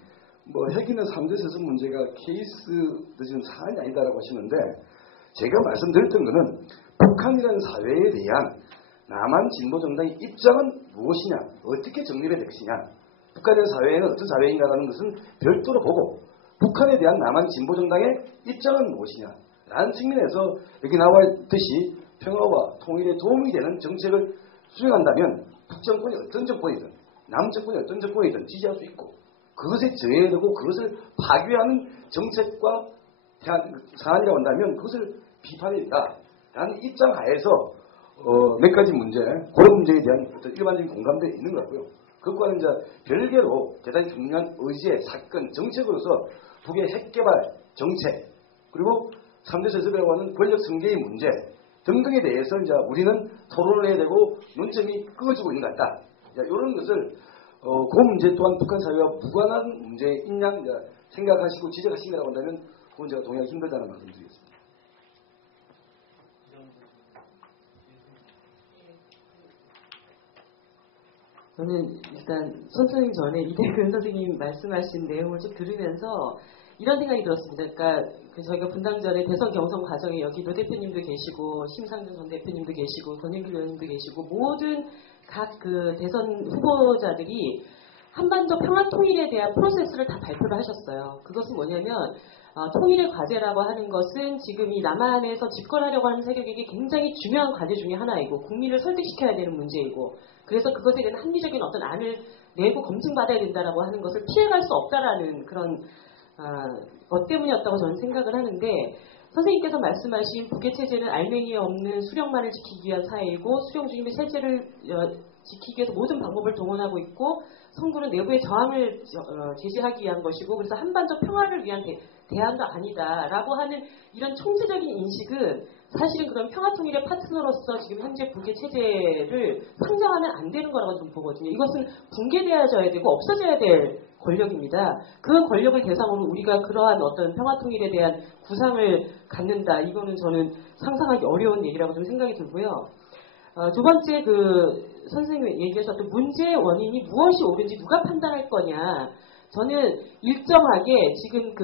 뭐 핵이나 3대 세습 문제가 케이스 지금 사안이 아니다라고 하시는데 제가 말씀드렸던 것은 북한이라는 사회에 대한 남한 진보 정당의 입장은 무엇이냐, 어떻게 정립이 될 것이냐, 북한의 사회는 어떤 사회인가라는 것은 별도로 보고 북한에 대한 남한 진보 정당의 입장은 무엇이냐 라는 측면에서 여기 나와 있듯이 평화와 통일에 도움이 되는 정책을 수행한다면 북정권이 어떤 정권이든 남정권이 어떤 정권이든 지지할 수 있고 그것에 저해되고 그것을 파괴하는 정책과 사안이라고 한다면 그것을 비판해야 된다라는 입장 하에서 몇 가지 문제, 그런 문제에 대한 어떤 일반적인 공감대 있는 것 같고요. 그것과는 이제 별개로 대단히 중요한 의제, 사건, 정책으로서 북의 핵개발 정책 그리고 3대 세습이라고 하는 권력 승계의 문제 등등에 대해서 이제 우리는 토론을 해야 되고 논점이 끄어지고 있는 것 같다. 이런 것을 그 문제 또한 북한 사회와 무관한 문제인 양 생각하시고 지적하시라고 한다면 그건 제가 동의하기 힘들다는 말씀드리겠습니다. 저는 일단 선생님 전에 이대근 선생님 말씀하신 내용을 좀 들으면서 이런 생각이 들었습니다. 그러니까 저희가 분당전에 대선 경선 과정에 여기 노 대표님도 계시고 심상정 전 대표님도 계시고 권영길 의원님도 계시고 모든 각 그 대선 후보자들이 한반도 평화 통일에 대한 프로세스를 다 발표를 하셨어요. 그것은 뭐냐면 통일의 과제라고 하는 것은 지금 이 남한에서 집권하려고 하는 세력에게 굉장히 중요한 과제 중에 하나이고 국민을 설득시켜야 되는 문제이고 그래서 그것에 대한 합리적인 어떤 안을 내고 검증받아야 된다라고 하는 것을 피해갈 수 없다라는 그런 것 때문이었다고 저는 생각을 하는데 선생님께서 말씀하신 북의 체제는 알맹이에 없는 수령만을 지키기 위한 사회이고 수령 중임의 체제를 지키기 위해서 모든 방법을 동원하고 있고 성군은 내부의 저항을 제시하기 위한 것이고 그래서 한반도 평화를 위한 대안도 아니다라고 하는 이런 총체적인 인식은 사실은 그런 평화통일의 파트너로서 지금 현재 북의 체제를 상정하면 안 되는 거라고 좀 보거든요. 이것은 붕괴되어져야 되고 없어져야 될 권력입니다. 그 권력을 대상으로 우리가 그러한 어떤 평화통일에 대한 구상을 갖는다. 이거는 저는 상상하기 어려운 얘기라고 좀 생각이 들고요. 두 번째 선생님이 얘기하셨던 문제의 원인이 무엇이 옳은지 누가 판단할 거냐. 저는 일정하게 지금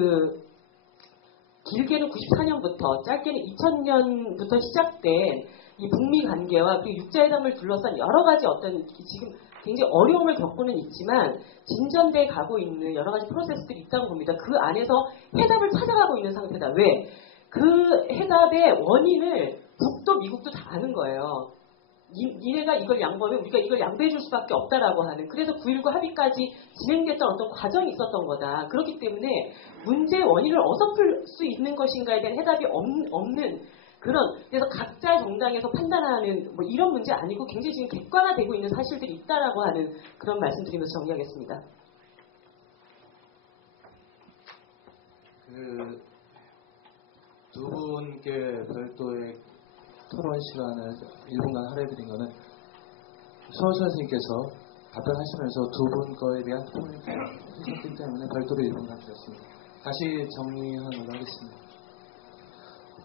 길게는 94년부터 짧게는 2000년부터 시작된 이 북미 관계와 그리고 육자회담을 둘러싼 여러 가지 어떤 지금 굉장히 어려움을 겪고는 있지만 진전돼 가고 있는 여러 가지 프로세스들이 있다고 봅니다. 그 안에서 해답을 찾아가고 있는 상태다. 왜? 그 해답의 원인을 북도 미국도 다 아는 거예요. 니네가 이걸 양보하면 우리가 이걸 양보해 줄 수밖에 없다라고 하는 그래서 9.19 합의까지 진행됐던 어떤 과정이 있었던 거다. 그렇기 때문에 문제의 원인을 어디서 풀 수 있는 것인가에 대한 해답이 없는 그래서 각자 정당에서 판단하는 뭐 이런 문제 아니고 굉장히 지금 객관화되고 있는 사실들이 있다라고 하는 그런 말씀드리면서 정리하겠습니다. 두 분께 별도의 토론 시간을 1분간 할애해드린 것은 수원 선생님께서 답변하시면서 두 분 거에 대한 토론을 하셨기 때문에 별도로 1분간 드렸습니다. 다시 정리하는 걸로 하겠습니다.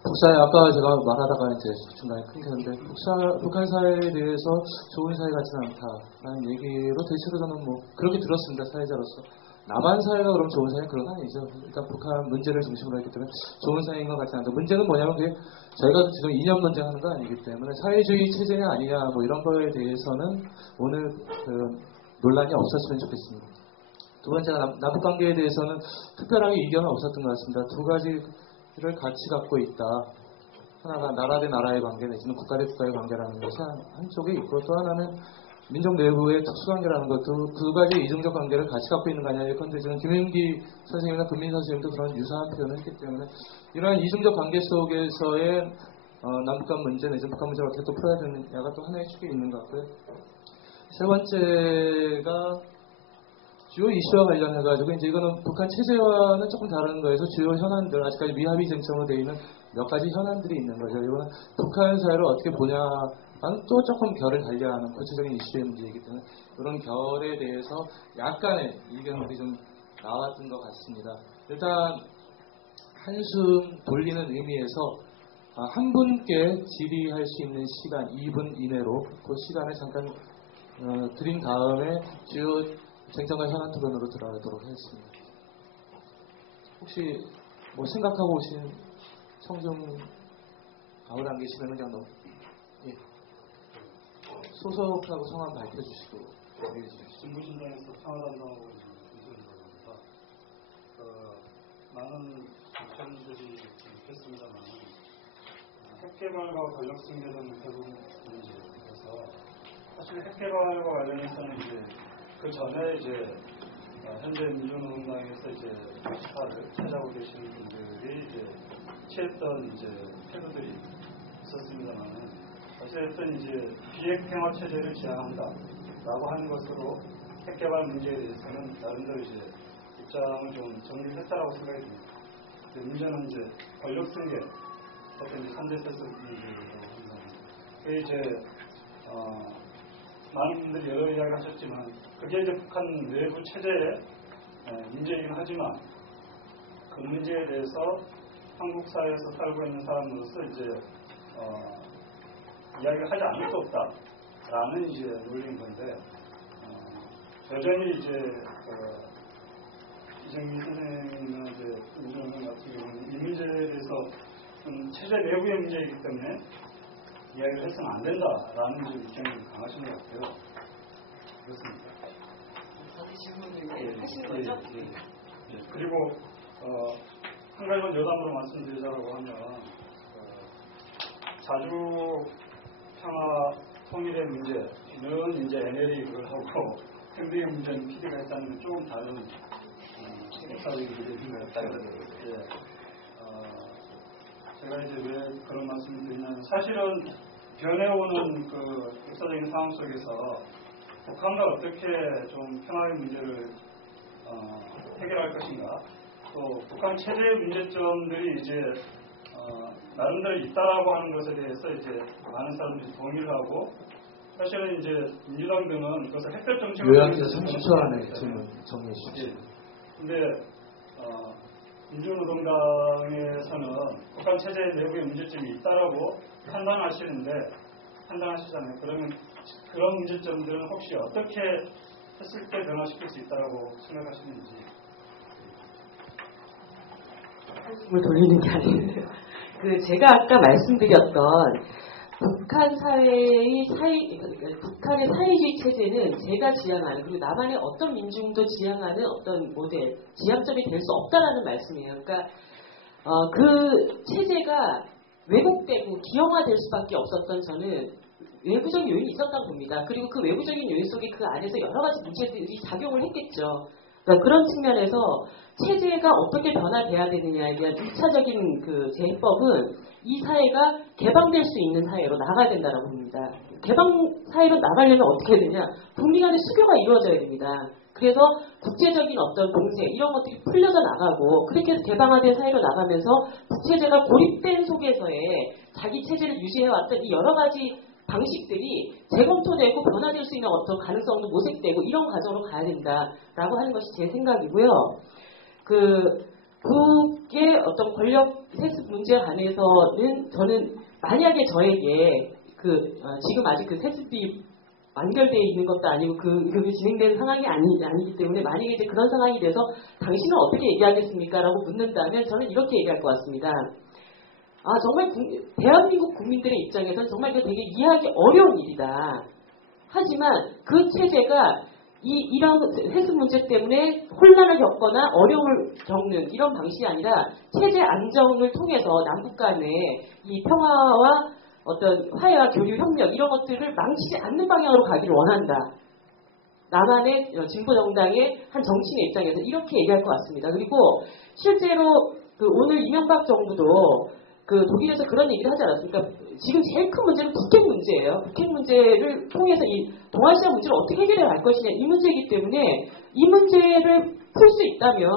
아까 제가 말하다가 이제 중간에 끊겼는데 북한 사회에 대해서 좋은 사회 같지는 않다라는 얘기로 대체로 저는 뭐 그렇게 들었습니다. 사회자로서. 남한 사회가 그럼 좋은 사회는 그런 건 아니죠. 일단 북한 문제를 중심으로 했기 때문에 좋은 사회인 것 같지는 않다. 문제는 뭐냐면 그게 저희가 지금 2년 논쟁 하는 거 아니기 때문에 사회주의 체제냐 아니냐 뭐 이런 거에 대해서는 오늘 그 논란이 없었으면 좋겠습니다. 두 번째가 남북관계에 대해서는 특별하게 이견은 없었던 것 같습니다. 두 가지를 같이 갖고 있다. 하나가 나라 대 나라의 관계 내지는 국가 대 국가의 관계라는 것이 한쪽에 있고 또 하나는 민족 내부의 특수관계라는 것도 두 가지 이중적 관계를 같이 갖고 있는 거 아니냐. 예컨대 지금 김영기 선생님이나 금민 선생님도 그런 유사한 표현을 했기 때문에 이러한 이중적 관계 속에서의 남북한 문제 내지는 북한 문제를 어떻게 또 풀어야 되느냐가 또 하나의 축이 있는 것 같고요. 세 번째가 주요 이슈와 관련해가지고 이제 이거는 북한 체제와는 조금 다른 거에서 주요 현안들 아직까지 미합의 쟁점으로 되어 있는 몇 가지 현안들이 있는 거죠. 이거는 북한 사회를 어떻게 보냐와는 또 조금 결을 달려야 하는 구체적인 이슈의 문제이기 때문에 그런 결에 대해서 약간의 이견들이 좀 나왔던 것 같습니다. 일단 한숨 돌리는 의미에서 한 분께 질의할 수 있는 시간 2분 이내로 그 시간을 잠깐 드린 다음에 주요 쟁점과 현안 토론으로 들어가도록 하겠습니다. 혹시 뭐 생각하고 오신 청중 아무도 안 계시면 그냥 예. 소속하고 성함 밝혀주시고 얘기해 주십시오. 진보신당에서 평화단장하고 있습니다. 많은 걱정들이 있겠습니다만 핵개발과 권력승계는 대부분 문제여서 사실 핵개발과 관련해서는 이제 그 전에 이제 현재 민주노동당에서 이제 역사를 찾아오고 계시는 분들이 이제 취했던 이제 태도들이 있었습니다만은 어쨌든 이제 비핵 평화 체제를 지향한다라고 하는 것으로 핵개발 문제에 대해서는 나름대로 이제 입장을 좀 정리했다라고 생각이 듭니다. 문제는 이제 권력 승계 어떤 이제 3대 세습 문제라고 합니다. 그게 이제 많은 분들이 여러 이야기를 하셨지만 그게 이제 북한 내부 체제의 문제이긴 하지만 그 문제에 대해서 한국 사회에서 살고 있는 사람으로서 이제 이야기를 하지 않을 수 없다라는 이제 논리인 건데 여전히 이제 이정미 선생님이나 이제 우정훈 같은 경우는 이 문제에 대해서 체제 내부의 문제이기 때문에 이야기를 해서는 안 된다라는 입장이 강하신 것 같아요. 그렇습니다. 저도 질문을 하신 거죠? 그리고 한 가지만 여담으로 말씀드리자고 하면 자주 평화 통일의 문제는 이제 NL이 그걸 하고 캠브리의 문제는 PD가 했다는 건 조금 다른 역사적인 문제인 것 같아요. 제가 이제 왜 그런 말씀을 드리냐면 사실은 변해오는 그 역사적인 상황 속에서 북한과 어떻게 좀 평화의 문제를 해결할 것인가 또 북한 체제의 문제점들이 이제 나름대로 있다라고 하는 것에 대해서 이제 많은 사람들이 동의를 하고 사실은 이제 민주당 등은 그것을 핵별 정책으로 요약해서 30초 안에 질문 정리해 주십시오. 근데 민주노동당에서는 북한 체제 내부의 문제점이 있다라고 판단하시잖아요. 그러면 그런 문제점들은 혹시 어떻게 했을 때 변화시킬 수 있다라고 생각하시는지. 한숨을 돌리는 게 아니에요. 제가 아까 말씀드렸던 북한의 사회주의 체제는 제가 지향하는 그리고 남한의 어떤 민중도 지향하는 어떤 모델, 지향점이 될 수 없다라는 말씀이에요. 그러니까 그 체제가 왜곡되고 기형화될 수밖에 없었던 저는 외부적인 요인이 있었다고 봅니다. 그리고 그 외부적인 요인 속에 그 안에서 여러 가지 문제들이 작용을 했겠죠. 그러니까 그런 측면에서 체제가 어떻게 변화돼야 되느냐에 대한 1차적인 그 제법은 이 사회가 개방될 수 있는 사회로 나가야 된다고 봅니다. 개방 사회로 나가려면 어떻게 해야 되냐? 북미 간의 수교가 이루어져야 됩니다. 그래서 국제적인 어떤 공세 이런 것들이 풀려져 나가고 그렇게 해서 개방화된 사회로 나가면서 북체제가 고립된 속에서의 자기 체제를 유지해왔던 이 여러 가지 방식들이 재검토되고 변화될 수 있는 어떤 가능성도 모색되고 이런 과정으로 가야 된다라고 하는 것이 제 생각이고요. 북의 어떤 권력 세습 문제에 관해서는 저는 만약에 저에게 지금 아직 그 세습이 완결되어 있는 것도 아니고 그게 진행되는 상황이 아니기 때문에 만약에 이제 그런 상황이 돼서 당신은 어떻게 얘기하겠습니까? 라고 묻는다면 저는 이렇게 얘기할 것 같습니다. 정말 대한민국 국민들의 입장에서는 정말 이게 되게 이해하기 어려운 일이다. 하지만 그 체제가 이런 세습 문제 때문에 혼란을 겪거나 어려움을 겪는 이런 방식이 아니라 체제 안정을 통해서 남북 간의 이 평화와 어떤 화해와 교류, 협력 이런 것들을 망치지 않는 방향으로 가기를 원한다. 남한의 진보정당의 한 정치인의 입장에서 이렇게 얘기할 것 같습니다. 그리고 실제로 오늘 이명박 정부도 독일에서 그런 얘기를 하지 않았습니까? 지금 제일 큰 문제는 북핵 문제예요. 북핵 문제를 통해서 이 동아시아 문제를 어떻게 해결해 갈 것이냐 이 문제이기 때문에 이 문제를 풀 수 있다면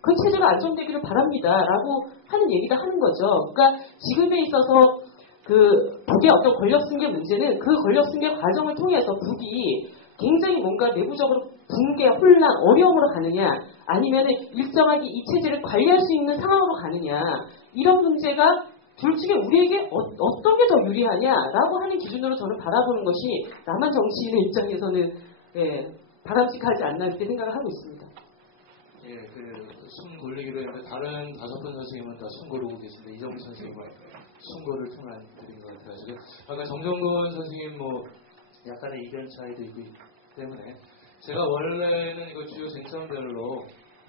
그 체제가 안정되기를 바랍니다. 라고 하는 얘기를 하는 거죠. 그러니까 지금에 있어서 북의 어떤 권력 승계 문제는 그 권력 승계 과정을 통해서 북이 굉장히 뭔가 내부적으로 붕괴, 혼란, 어려움으로 가느냐 아니면 일정하게 이 체제를 관리할 수 있는 상황으로 가느냐 이런 문제가 둘 중에 우리에게 어떤 게 더 유리하냐라고 하는 기준으로 저는 바라보는 것이 남한 정치인의 입장에서는 바람직하지 않나 이렇게 생각을 하고 있습니다. 예, 숨 돌리기로 했는데 다른 5분 선생님은 다 숨 고르고 계신데 이정미 선생님은 숨고를 통한 드린 것 같아가지고 아까 정정근 선생님 약간의 이견 차이도 있기 때문에 제가 원래는 이거 주요 쟁점별로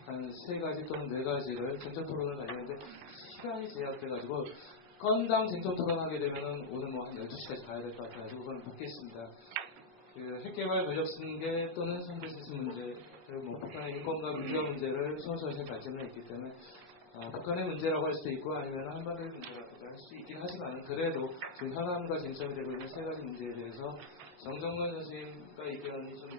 한 3가지 또는 4가지를 쟁점 토론을 가지는데 시간이 제약돼가지고 건당 쟁점 토론하게 되면은 오늘 한 12시까지 가야 될 것 같아가지고 그걸 묻겠습니다. 핵개발 권력 승계 또는 선제세습 문제 그리고 북한의 인권과 민주화 문제를 소선생 관점에 있기 때문에 북한의 문제라고 할 수도 있고 아니면 한반도의 문제라고 할 수도 있긴 하지만 그래도 지금 현안과 쟁점이 되고 있는 3가지 문제에 대해서 정정근 선생님과 의견이 좀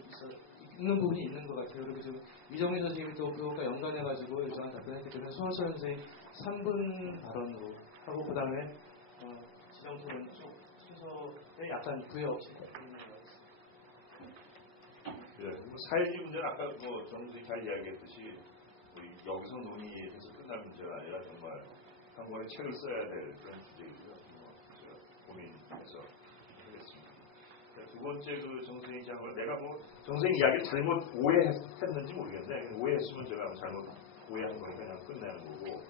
있는 부분이 있는 것 같아요. 그리고 지금 이정민 선생님이 또 그것과 연관해가지고 일정한 답변을 했기 때문에 손호철 선생님 3분 발언으로 하고 그 다음에 지정토론 순서에 약간 구애 없이 사회주의 문제는 아까 정선생이 잘 이야기했듯이 여기서 논의해서 끝날 문제가 아니라 정말 한 권의 책을 써야 될 그런 주제이고요. 제가 고민해서 하겠습니다. 두 번째 정선생이 얘기한 걸 내가 정선생 이야기를 잘못 오해했는지 모르겠는데 오해했으면 제가 잘못 오해한 거니까 그냥 끝내는 거고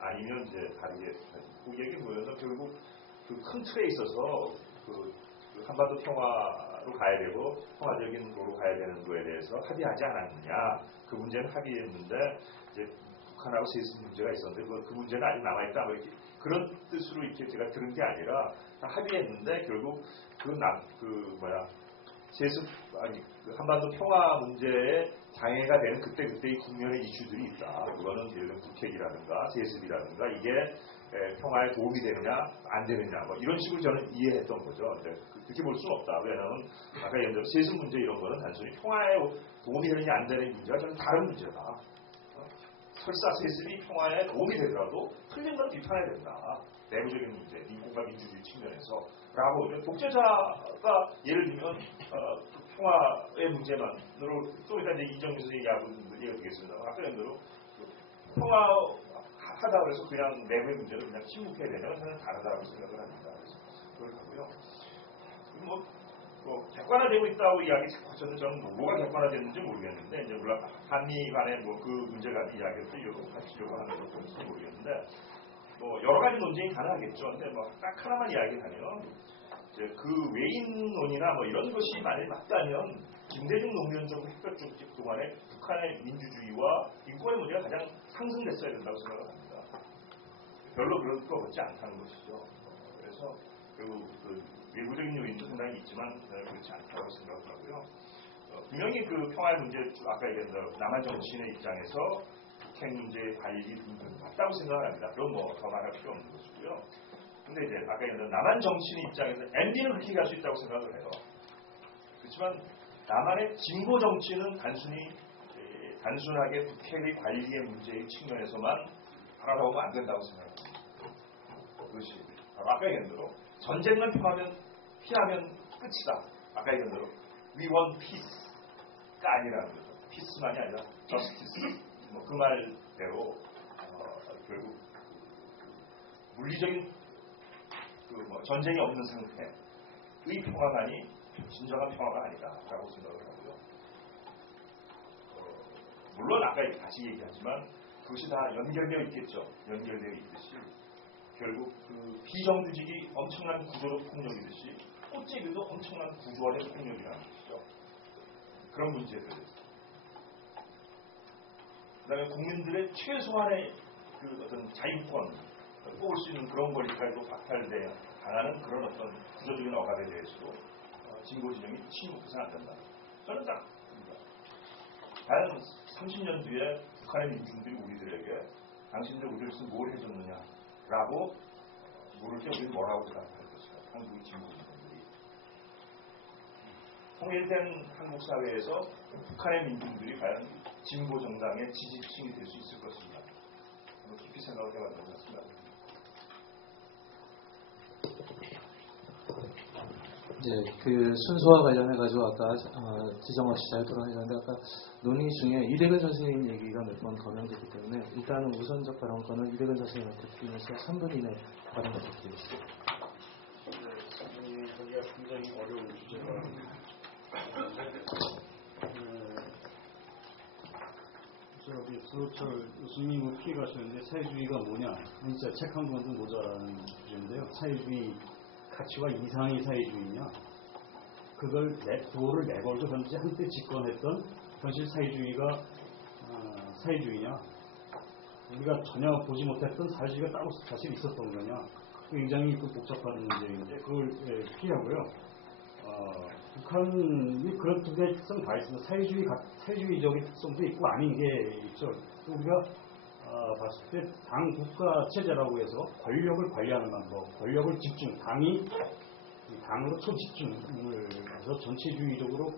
아니면 이제 다르게 그 얘기 뭐였나 결국 큰 틀에 있어서 한반도 평화로 가야 되고 평화적인 도로 가야 되는 거에 대해서 합의하지 않았느냐. 그 문제는 합의했는데 이제 북한하고 세습 문제가 있었는데 그 문제는 아직 남아있다. 그런 뜻으로 이렇게 제가 들은 게 아니라 다 합의했는데 결국 한반도 평화 문제에 장애가 되는 그때의 국면의 이슈들이 있다. 그거는 예를 들면 북핵이라든가 세습이라든가 이게 평화에 도움이 되느냐 안 되느냐 이런 식으로 저는 이해했던 거죠. 그렇게 볼 수는 없다. 왜냐하면 아까 예를 들어 세습 문제 이런 거는 단순히 평화에 도움이 되느냐 안 되는 문제가 저는 다른 문제다. 설사 세습이 평화에 도움이 되더라도 틀린 건 비판해야 된다. 내부적인 문제, 인권과 민주주의 측면에서 라고 독재자가 예를 들면 평화의 문제만으로 또 일단 이제 이정민 선생님 이야기가 되겠습니다. 아까 예를 평화 하다 그래서 그냥 내부의 문제를 그냥 침묵해야 되냐면 저는 다르다고 생각을 합니다. 그래서 그걸 하고요. 객관화되고 있다고 이야기 저는 뭐가 객관화됐는지 모르겠는데 이제 물론 한미 간의 그 문제가 이야기를 하시려고 하는 것도 모르겠는데 여러 가지 논쟁이 가능하겠죠. 근데 딱 하나만 이야기하면 이제 그 외인론이나 이런 것이 만약에 맞다면 김대중 노무현 정부 핵벽 정책 동안에 북한의 민주주의와 인권의 문제가 가장 상승됐어야 된다고 생각을 합니다. 별로 그럴 것 같지 않다는 것이죠. 그래서 결국 외부적인 요인도 상당히 있지만 그렇지 않다고 생각을 하고요. 분명히 평화의 문제 아까 얘기한 대로 남한 정치인의 입장에서 북핵 문제의 관리 등등 맞다고 생각을 합니다. 그건 더 말할 필요 없는 것이고요. 근데 이제 아까 얘기한 대로 남한 정치인 입장에서 MB는 그렇게 갈 수 있다고 생각을 해요. 그렇지만 남한의 진보 정치는 단순하게 북핵의 관리의 문제의 측면에서만 바라보면 안 된다고 생각합니다. 그것이 아까 얘기한 대로 전쟁만 피하면 끝이다. 아까 얘기한 대로 we want peace가 아니라는 거죠. peace만이 아니라 justice, 그 말대로 결국 물리적인 전쟁이 없는 상태의 평화만이 진정한 평화가 아니다라고 생각을 하고요. 물론 아까 다시 얘기하지만 그것이 다 연결되어 있겠죠. 연결되어 있듯이 결국 그 비정규직이 엄청난 구조적 폭력이듯이 꽃제비도 엄청난 구조화된 폭력이라는 것이죠. 그런 문제들. 그다음에 국민들의 최소한의 그 어떤 자유권 뽑을 수 있는 그런 권리까지도 박탈돼 당하는 그런 어떤 구조적인 억압에 대해서도 진보 진영이 침묵해서는 안 된다. 저는 딱 과연 30년 뒤에 북한의 민중들이 우리들에게 당신들 우리로서 뭘 해줬느냐라고 물을 때 우리는 뭐라고 대답할 것인가. 한국의 진보 진영들이 통일된 한국 사회에서 북한의 민중들이 과연 진보 정당의 지지층이 될 수 있을 것인가. 깊이 생각을 해봤던 것 같습니다. 이제 그 순서와 관련해 가지고 아까 지정 없이 잘 토론했는데 아까 논의 중에 이대근 선생님 얘기가 몇 번 거명됐기 때문에 일단은 우선적 발언권은 이대근 선생님한테 드리면서 3분 이내 발언 부탁드리겠습니다. 네, 저기가 굉장히 어려운 주제가 저기 수호철 교수님이 피해 가셨는데 사회주의가 뭐냐? 진짜 책 한 권도 모자라는 주제인데요. 사회주의 가치와 이상의 사회주의냐? 그거를 내걸고 현재 한때 집권했던 현실 사회주의가 사회주의냐? 우리가 전혀 보지 못했던 사회주의가 따로 사실 있었던 거냐? 굉장히 복잡한 문제인데 그걸 피하고요. 북한이 그런 두 개의 특성 다 있습니다. 사회주의적인 특성도 있고 아닌 게 있죠. 우리가 봤을 때 당 국가 체제라고 해서 권력을 관리하는 방법, 권력을 집중, 당으로 초집중을 해서 전체주의적으로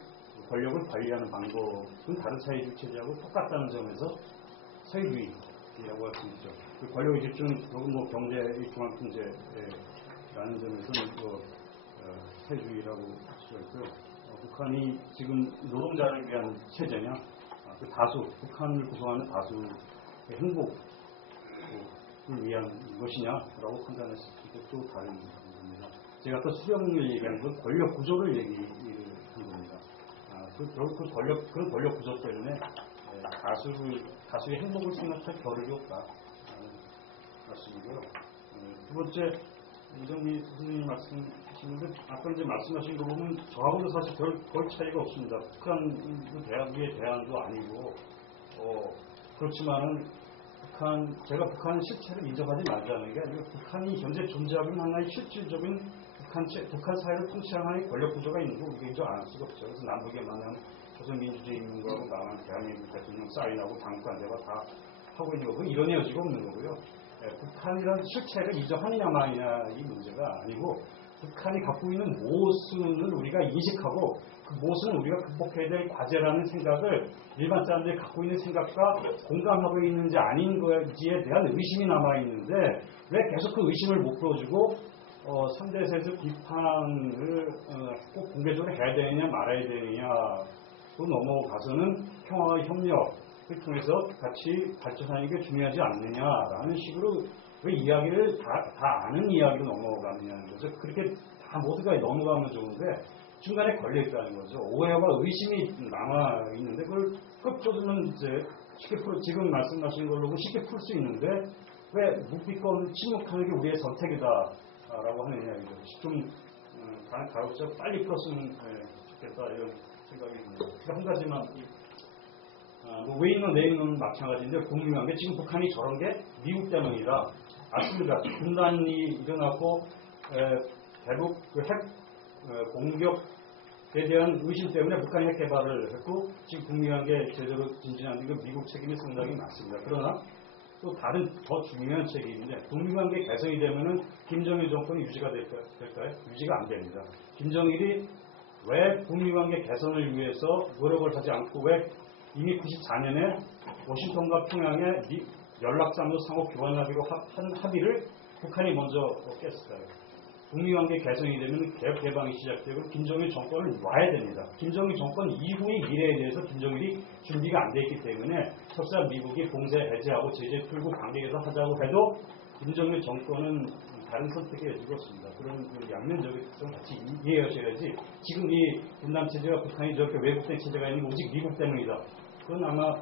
권력을 관리하는 방법은 다른 사회주의 체제하고 똑같다는 점에서 사회주의라고 할 수 있죠. 그 권력의 집중은 경제, 중앙경제라는 점에서는 사회주의라고 할 수가 있고요. 북한이 지금 노동자를 위한 체제냐, 그 북한을 구성하는 다수의 행복을 위한 것이냐라고 판단했을 때 또 다른 겁니다. 제가 아까 수령을 얘기한 건 권력 구조를 얘기한 겁니다. 그런 권력 구조 때문에 다수의 행복을 생각할 겨를이 없다. 말씀이고요. 두 번째, 이정미 선생님이 말씀하시는데 아까 이제 말씀하신 거 보면 저하고도 사실 별 차이가 없습니다. 북한 대학위의 대안도 아니고 그렇지만은 제가 북한 실체를 인정하지 말자는 게 아니고 북한이 현재 존재하고 있는 하나의 실질적인 북한 사회를 통치하는 하나의 권력 구조가 있는 거 우리가 인정 안 할 수가 없죠. 그래서 남북에 만난 조선민주주의 있는 거하고 남한 대한민국 대통령 사인하고 당국관제가 다 하고 있는 거고 이런 여지가 없는 거고요. 북한이라는 실체를 인정하느냐 마느냐 이 문제가 아니고 북한이 갖고 있는 모순을 우리가 인식하고 그 모순은 우리가 극복해야 될 과제라는 생각을 일반 사람들이 갖고 있는 생각과 공감하고 있는지 아닌지에 대한 의심이 남아있는데 왜 계속 그 의심을 못 풀어주고 상대에서 비판을 꼭 공개적으로 해야 되느냐 말아야 되느냐로 넘어가서는 평화와 협력을 통해서 같이 발전하는 게 중요하지 않느냐라는 식으로 왜 이야기를 다 아는 이야기로 넘어가느냐는 거죠. 그렇게 다 모두가 넘어가면 좋은데 중간에 걸려있다는 거죠. 오해와 의심이 남아있는데 그걸 끄집어주면 이제 지금 말씀하신 걸로 쉽게 풀 수 있는데 왜 묵비권 침묵하는 게 우리의 선택이다라고 하느냐 이죠. 좀 가급적 빨리 풀었으면 좋겠다 이런 생각이 듭니다. 한 가지만 외인론 내인론 마찬가지인데 분명한 게 지금 북한이 저런 게 미국 때문이라 맞습니다. 분단이 일어났고 대북 핵 공격에 대한 의심 때문에 북한이 핵 개발을 했고 지금 북미관계 제대로 진진하는 건 미국 책임이 상당히 많습니다. 그러나 또 다른 더 중요한 책임인데 북미관계 개선이 되면은 김정일 정권이 유지가 될까요? 유지가 안 됩니다. 김정일이 왜 북미관계 개선을 위해서 노력을 하지 않고 왜 이미 94년에 워싱턴과 평양에 연락상으로 상호 교환하기로 한 합의를 북한이 먼저 깼을까요? 북미관계 개선이 되면 개혁 개방이 시작되고 김정일 정권을 놔야 됩니다. 김정일 정권 이후의 미래에 대해서 김정일이 준비가 안 돼 있기 때문에 설사 미국이 봉쇄 해제하고 제재 풀고 관계 개선 하자고 해도 김정일 정권은 다른 선택의 여지가 없습니다. 그런 양면적인 특성을 같이 이해하셔야지 지금 이 분단 체제가 북한이 저렇게 왜곡된 체제가 있는 게 오직 미국 때문이다. 그건 아마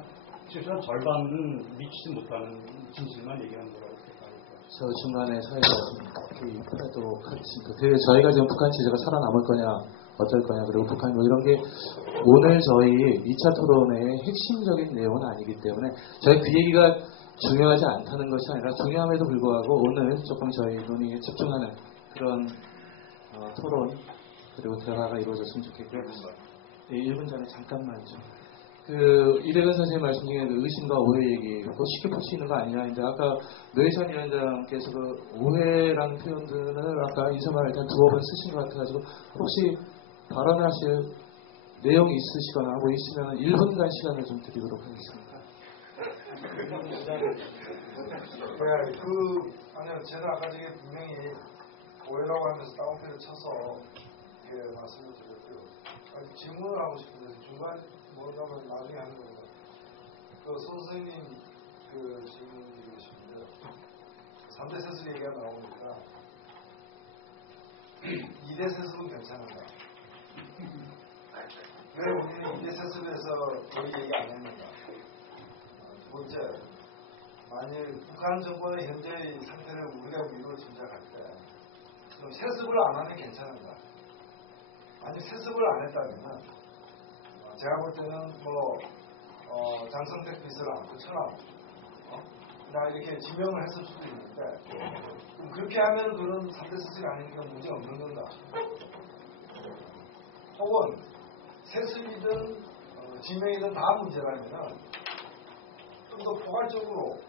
실제로 절반은 미치지 못하는 진실만 얘기하는 거라고 생각합니다. 저 중간에 사회가 개입하도록 하겠습니다. 저희가 지금 북한 체제가 살아남을 거냐 어쩔 거냐 그리고 북한 뭐 이런 게 오늘 저희 2차 토론의 핵심적인 내용은 아니기 때문에 저희 그 얘기가 중요하지 않다는 것이 아니라 중요함에도 불구하고 오늘 조금 저희 논의에 집중하는 그런 토론 그리고 대화가 이루어졌으면 좋겠고요. 1분 전에 잠깐만 좀. 이대근 선생님 말씀 중에 의심과 오해 얘기, 쉽게 풀 수 있는 거 아니냐 했는데, 아까 노회찬 위원장께서 오해라는 표현들을 아까 인사말을 일단 두어 번 쓰신 것 같아가지고, 혹시 발언하실 내용이 있으시거나 뭐 있으면 1분간 시간을 좀 드리도록 하겠습니다. 아니요, 제가 아까 저게 분명히 오해라고 하면서 다운표를 쳐서 말씀을 드렸고요. 질문을 하고 싶은데 중간에 뭔가 나중에 하는 거고. 선생님 질문이 싶은데요. 3대 세습 얘기가 나오니까 2대 세습은 괜찮은가? 왜 우리는 2대 세습에서 거의 얘기 안 했는가? 두 번째, 만일 북한 정권의 현재의 상태를 우리가 미루어 짐작할 때 그럼 세습을 안 하면 괜찮은가? 만약 세습을 안 했다면 제가 볼 때는 장성택 비서랑처럼 나 이렇게 지명을 했을 수도 있는데 그럼 그렇게 하면 그런 3대 세습이 아니니까 문제 없는 건가? 혹은 세습이든 지명이든 다 문제라면 좀 더 포괄적으로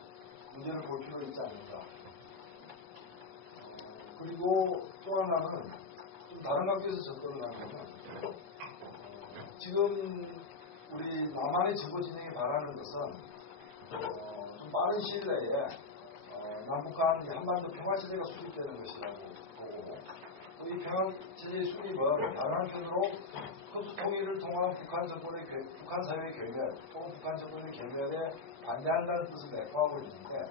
문제를 볼 필요 있지 않는가. 그리고 또 하나는 좀 다른 각도에서 접근을 하면 지금 우리 남한의 정보 진영이 바라는 것은 좀 빠른 시일 내에 남북한 한반도 평화체제가 수립되는 것이라고 보고 또 이 평화체제의 수립은 다른 한편으로 흡수 통일을 통한 북한 사회의 괴멸 또는 북한 정권의 괴멸에 반대한다는 뜻을 내포하고 있는데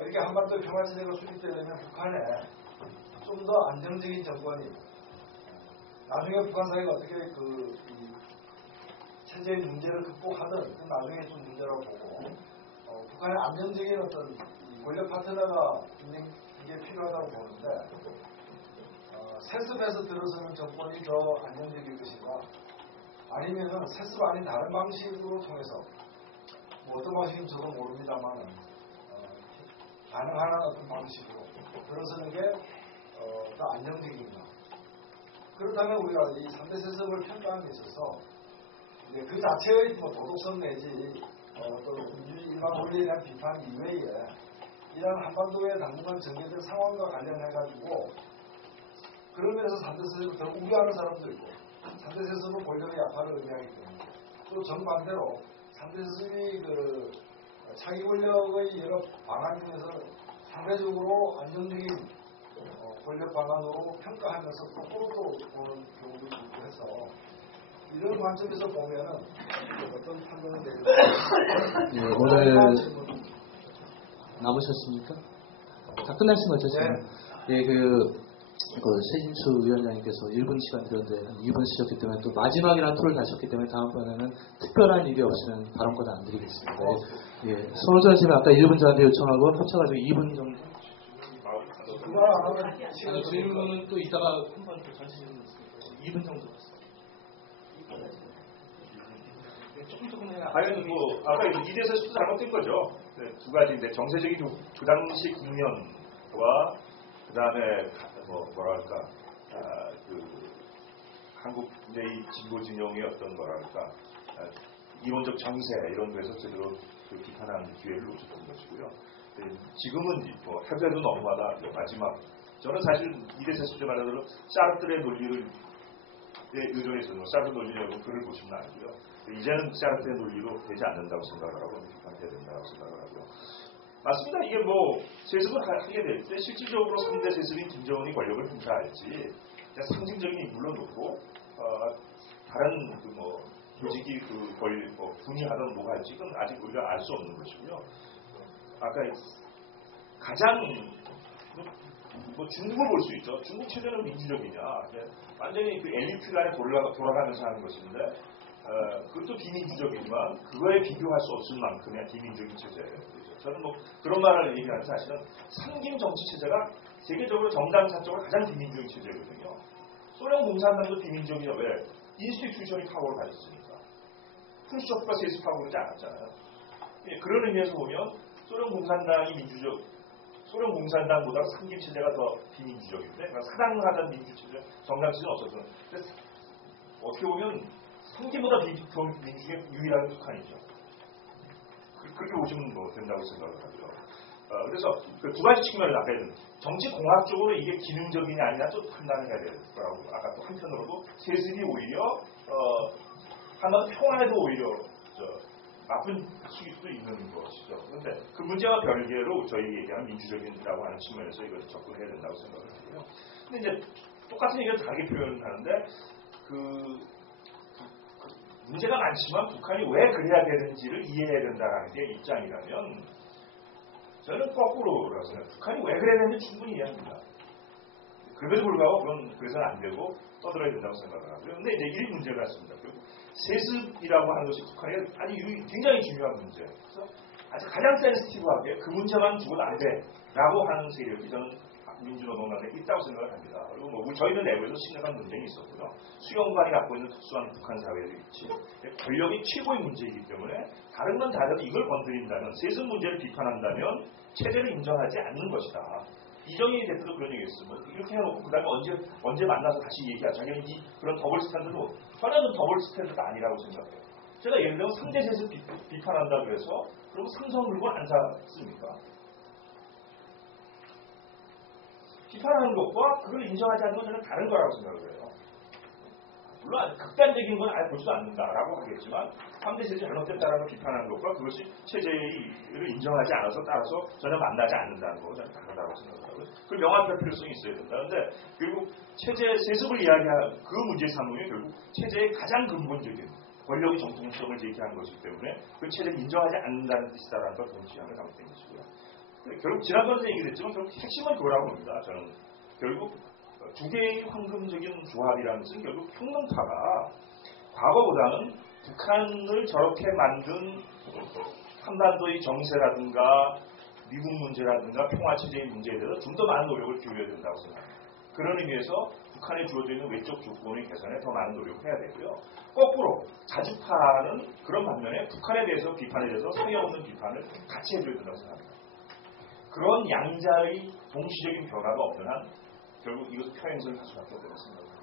이렇게 한반도 평화체제가 수립되려면 북한에 좀 더 안정적인 정권이 나중에 북한 사회가 어떻게 이 체제의 문제를 극복하든 그건 나중에 좀 문제라고 보고 북한의 안정적인 어떤 권력 파트너가 굉장히 필요하다고 보는데 세습에서 들어서는 정권이 더 안정적일 것인가 아니면은 세습 아닌 다른 방식으로 통해서 어떤 방식인지 저도 모릅니다만 가능한 어떤 방식으로 들어서는 게 더 안정적인가. 그렇다면 우리가 이 3대 세습을 평가하는 데 있어서 그 자체의 도덕성 내지 어떤 일반 논리에 대한 비판 이외에 이런 한반도에 당분간 전개될 상황과 관련해가지고 그런 면에서 3대 세습을 더 우려하는 사람도 있고 3대 세습은 권력의 약화를 의미하기 때문에 또 정반대로 3대 세습이 차기 권력의 여러 방안 중에서 상대적으로 안정적인 권력 방안으로 평가하면서 거꾸로 또 보는 경우도 있고 해서 이런 관점에서 보면은 어떤 판단을 내릴지 오늘 남으셨습니까? 다 끝났신 거죠 지금? 최진수 위원장님께서 1분 시간 드렸는데 한 2분 쓰셨기 때문에 또 마지막이라는 툴을 다셨기 때문에 다음번에는 특별한 일이 없으면 발언권 안 드리겠습니다. 손호정 씨는 아까 1분 전에 요청하고 합쳐가지고 2분 정도. 질문은 또 이따가 한번 또 전체 질문 있으니까 2분 정도. 조금 해야. 아니 아까 이대 세습도 잘못된 거죠. 두 가지인데 정세적인 그 당시 국면과 그 다음에 한국 내 진보 진영의 어떤 이론적 정세 이런 거에서 제대로 비판하는 기회를 놓쳤던 것이고요. 지금은 해도 너무하다. 마지막 저는 사실 이대 세습 때 말하자면 사르트르의 논리를 의존해서 사르트 논리라고 글을 보시면 알고요. 이제는 사르트르의 논리로 되지 않는다고 생각을 하고 비판해야 된다고 생각을 하고요. 맞습니다. 이게 뭐 세습을 하게 될 때 실질적으로 3대 세습인 김정은이 권력을 행사할지 상징적인 인물로 놓고 다른 뭐 조직이 분위하던 뭐가 할지 그건 아직 우리가 알 수 없는 것이고요. 아까 가장 뭐 중국을 볼 수 있죠. 중국 체제는 민주적이냐? 완전히 그 엘리트 간에 돌아가면서 하는 것인데 그것도 비민주적이지만 그거에 비교할 수 없을 만큼의 비민주적인 체제예요. 저는 뭐 그런 말을 얘기하는 사실은 상김 정치 체제가 세계적으로 정당사적으로 가장 비민주적인 체제거든요. 소련 공산당도 비민주적이죠. 왜? 인스티튜션이 파워를 가졌으니까. 프루쇼프가 세습하고 그러지 않았잖아요. 그런 의미에서 보면 소련 공산당이 민주적, 소련 공산당보다 상김 체제가 더 비민주적인데, 그러니까 사당하던 민주 체제, 정당 체제는 없었어요. 어떻게 보면 상김보다 민주주의 유일한 북한이죠. 그렇게 보시면 뭐 된다고 생각을 하고요. 그래서 그 두 가지 측면을 아까 정치 공학적으로 이게 기능적이냐 아니냐 또 판단을 해야 될 거라고. 아까 또 한편으로도 세습이 오히려 한마디 평화에도 오히려 나쁜 수익도 있는 것이죠. 그런데 그 문제와 별개로 저희 얘기하는 민주적인이라고 하는 측면에서 이걸 접근해야 된다고 생각을 하고요. 근데 이제 똑같은 얘기를 다르게 표현하는데 문제가 많지만 북한이 왜 그래야 되는지를 이해해야 된다는 게 입장이라면 저는 거꾸로라고 생각해요. 북한이 왜 그래야 되는지 충분히 이해합니다. 그럼에도 불구하고 그건 그래서는 안 되고 떠들어야 된다고 생각을 하고요. 근데 이제 이 문제가 있습니다. 결국 세습이라고 하는 것이 북한에 아주 굉장히 중요한 문제. 그래서 아주 가장 센시티브하게 그 문제만 두고는 안 돼라고 하는 세력이 저는 민주노동당에 있다고 생각을 합니다. 그리고 뭐 저희는 내부에서 심각한 논쟁이 있었고요. 수용관이 갖고 있는 특수한 북한 사회도 있지. 권력이 최고의 문제이기 때문에 다른 건 다르도 이걸 건드린다면 세습 문제를 비판한다면 체제를 인정하지 않는 것이다. 이정희 대표도 그런 얘기했어요. 뭐 이렇게 해놓고 그다음에 언제 만나서 다시 얘기하자. 자기는 그런 더블 스탠드도 전혀 더블 스탠드가 아니라고 생각해요. 제가 예를 들면 상대 세습 비판한다고 해서 그럼 삼성 물건 안 샀습니까? 비판하는 것과 그걸 인정하지 않는 건 저는 다른 거라고 생각을 해요. 물론 극단적인 건 아예 보지도 않는다라고 하겠지만 3대 세제 잘못됐다라고 비판하는 것과 그것이 체제를 인정하지 않아서 따라서 전혀 만나지 않는다는 거 저는 다르다고 생각하고요. 그걸 명확할 필요성이 있어야 된다. 그런데 결국 체제 세습을 이야기한 그 문제 삼음이 결국 체제의 가장 근본적인 권력의 정통성을 제기한 것이기 때문에 그 체제를 인정하지 않는다는 뜻이다라는 걸 동시함을 잘못된 것이고요. 결국 지난번에 얘기했지만 결국 핵심은 그거라고 봅니다. 저는 결국 두 개의 황금적인 조합이라는 것은 결국 평론파가 과거보다는 북한을 저렇게 만든 한반도의 정세라든가 미국 문제라든가 평화체제의 문제에 대해서 좀 더 많은 노력을 기울여야 된다고 생각합니다. 그런 의미에서 북한에 주어져 있는 외적 조건의 개선에 더 많은 노력을 해야 되고요. 거꾸로 자주파는 그런 반면에 북한에 대해서 비판에 대해서 성의 없는 비판을 같이 해줘야 된다고 생각합니다. 그런 양자의 동시적인 변화가 없는 한 결국 이것은 평행선을 갈 수밖에 없다고 생각합니다.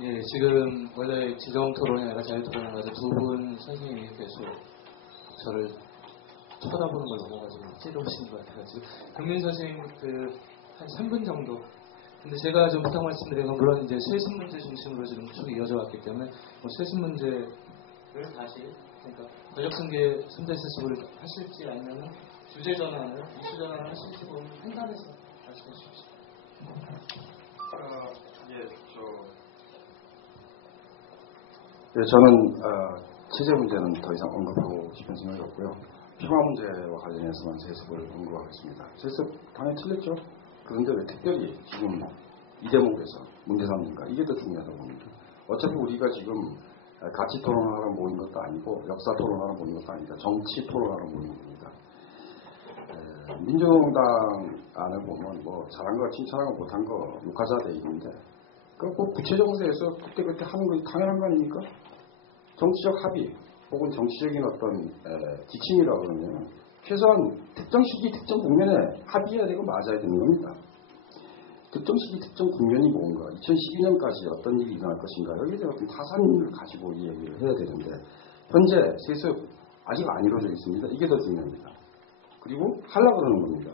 예, 지금 원래 지정 토론이 아니라 자유 토론을 가지고 두 분 선생님이 계속 저를 쳐다보는 걸 넘어가지고 찌르신 것 같아가지고 금민 선생님 한 3분 정도. 근데 제가 좀 부탁 말씀드린 건 물론 이제 세습 문제 중심으로 지금 쭉 이어져 왔기 때문에 뭐 세습 문제를 다시 그러니까 권력승계 3대 세습을 하실지 아니면 주제 전환을 이슈 전환을 하실지 보면 판단해서 말씀해 주십시오. 저는 체제 문제는 더 이상 언급하고 싶은 생각이 없고요. 평화 문제와 관련해서만 세습을 언급하겠습니다. 세습 당연히 틀렸죠. 그런데 왜 특별히 지금 이 대목에서 문제 삼는가? 이게 더 중요하다고 봅니다. 어차피 우리가 지금 가치 토론하러 모인 것도 아니고 역사 토론하러 모인 것도 아니다. 정치 토론하러 모인 겁니다. 민주노동당 안을 보면 뭐 잘한 거 칭찬한 거 못한 거 육하자돼 있는데 그 구체 정세에서 그때 하는 거 당연한 거 아닙니까? 정치적 합의 혹은 정치적인 어떤 지침이라고 그러면 최소한 특정 시기 특정 국면에 합의해야 되고 맞아야 되는 겁니다. 특정 시기 특정 국면이 뭔가 2012년까지 어떤 일이 일어날 것인가 여기에 대한 어떤 타산을 가지고 이 얘기를 해야 되는데 현재 세습 아직 안 이루어져 있습니다. 이게 더 중요합니다. 그리고 하려고 그러는 겁니다.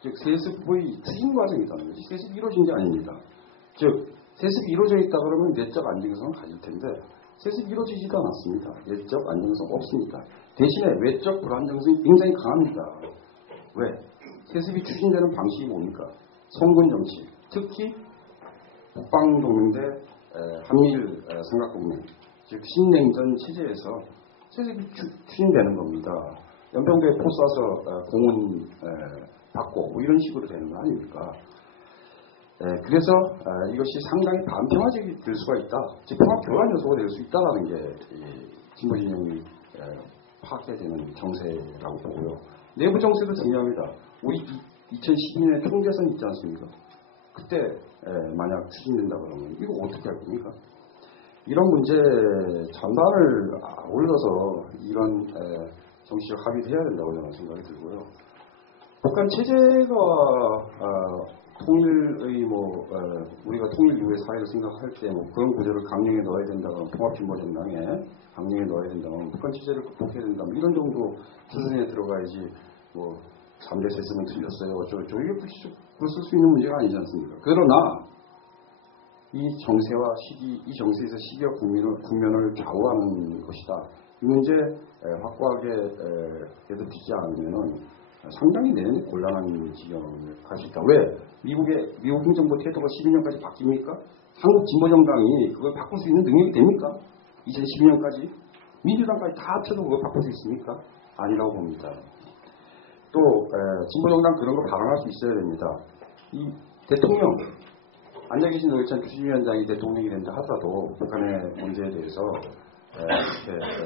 즉 세습의 추진 과정이라는 것이 세습이 이루어진 게 아닙니다. 즉 세습이 이루어져 있다 그러면 내적 안정성을 가질 텐데 세습이 이루어지지도 않았습니다. 내적 안정성 없습니다. 대신에 외적 불안정성이 굉장히 강합니다. 왜? 세습이 추진되는 방식이 뭡니까? 성군 정치, 특히 북방동맹 대 한미일 삼각동맹, 즉 신냉전 체제에서 세습이 추진되는 겁니다. 연평도에 포 쏴서 공원 받고 뭐 이런 식으로 되는 거 아닙니까? 그래서 이것이 상당히 반평화적이 될 수가 있다. 즉 평화교란 요소가 될 수 있다는 게 진보 진영이 파악해야 되는 정세라고 보고요. 내부 정세도 중요합니다. 우리 2012년에 총재선 있지 않습니까? 그때 만약 추진된다 그러면 이거 어떻게 할 겁니까? 이런 문제 전반을 올려서 이런 정치적 합의를 해야 된다고 저는 생각이 들고요. 북한 체제가 통일의 우리가 통일 이후의 사회를 생각할 때 그런 구조를 강령에 넣어야 된다면 통합진보정당에 강령에 넣어야 된다면 북한 체제를 극복해야 된다 이런 정도 수준에 들어가야지 3대 세습은 틀렸어요. 이게 그럴 수 있는 문제가 아니지 않습니까? 그러나 이 정세와 시기, 이 정세에서 시기와 국면을 좌우하는 것이다. 이 문제 확고하게 대답되지 않으면은 상당히 내내 곤란한 지경을 갈 수 있다. 왜? 미국 행정부 태도가 12년까지 바뀝니까? 한국 진보정당이 그걸 바꿀 수 있는 능력이 됩니까? 2012년까지? 민주당까지 다 합쳐도 그걸 바꿀 수 있습니까? 아니라고 봅니다. 또 진보정당 그런 거 발언할 수 있어야 됩니다. 이 대통령 앉아 계신 노회찬 주심위원장이 대통령이 된다 하더라도 북한의 문제에 대해서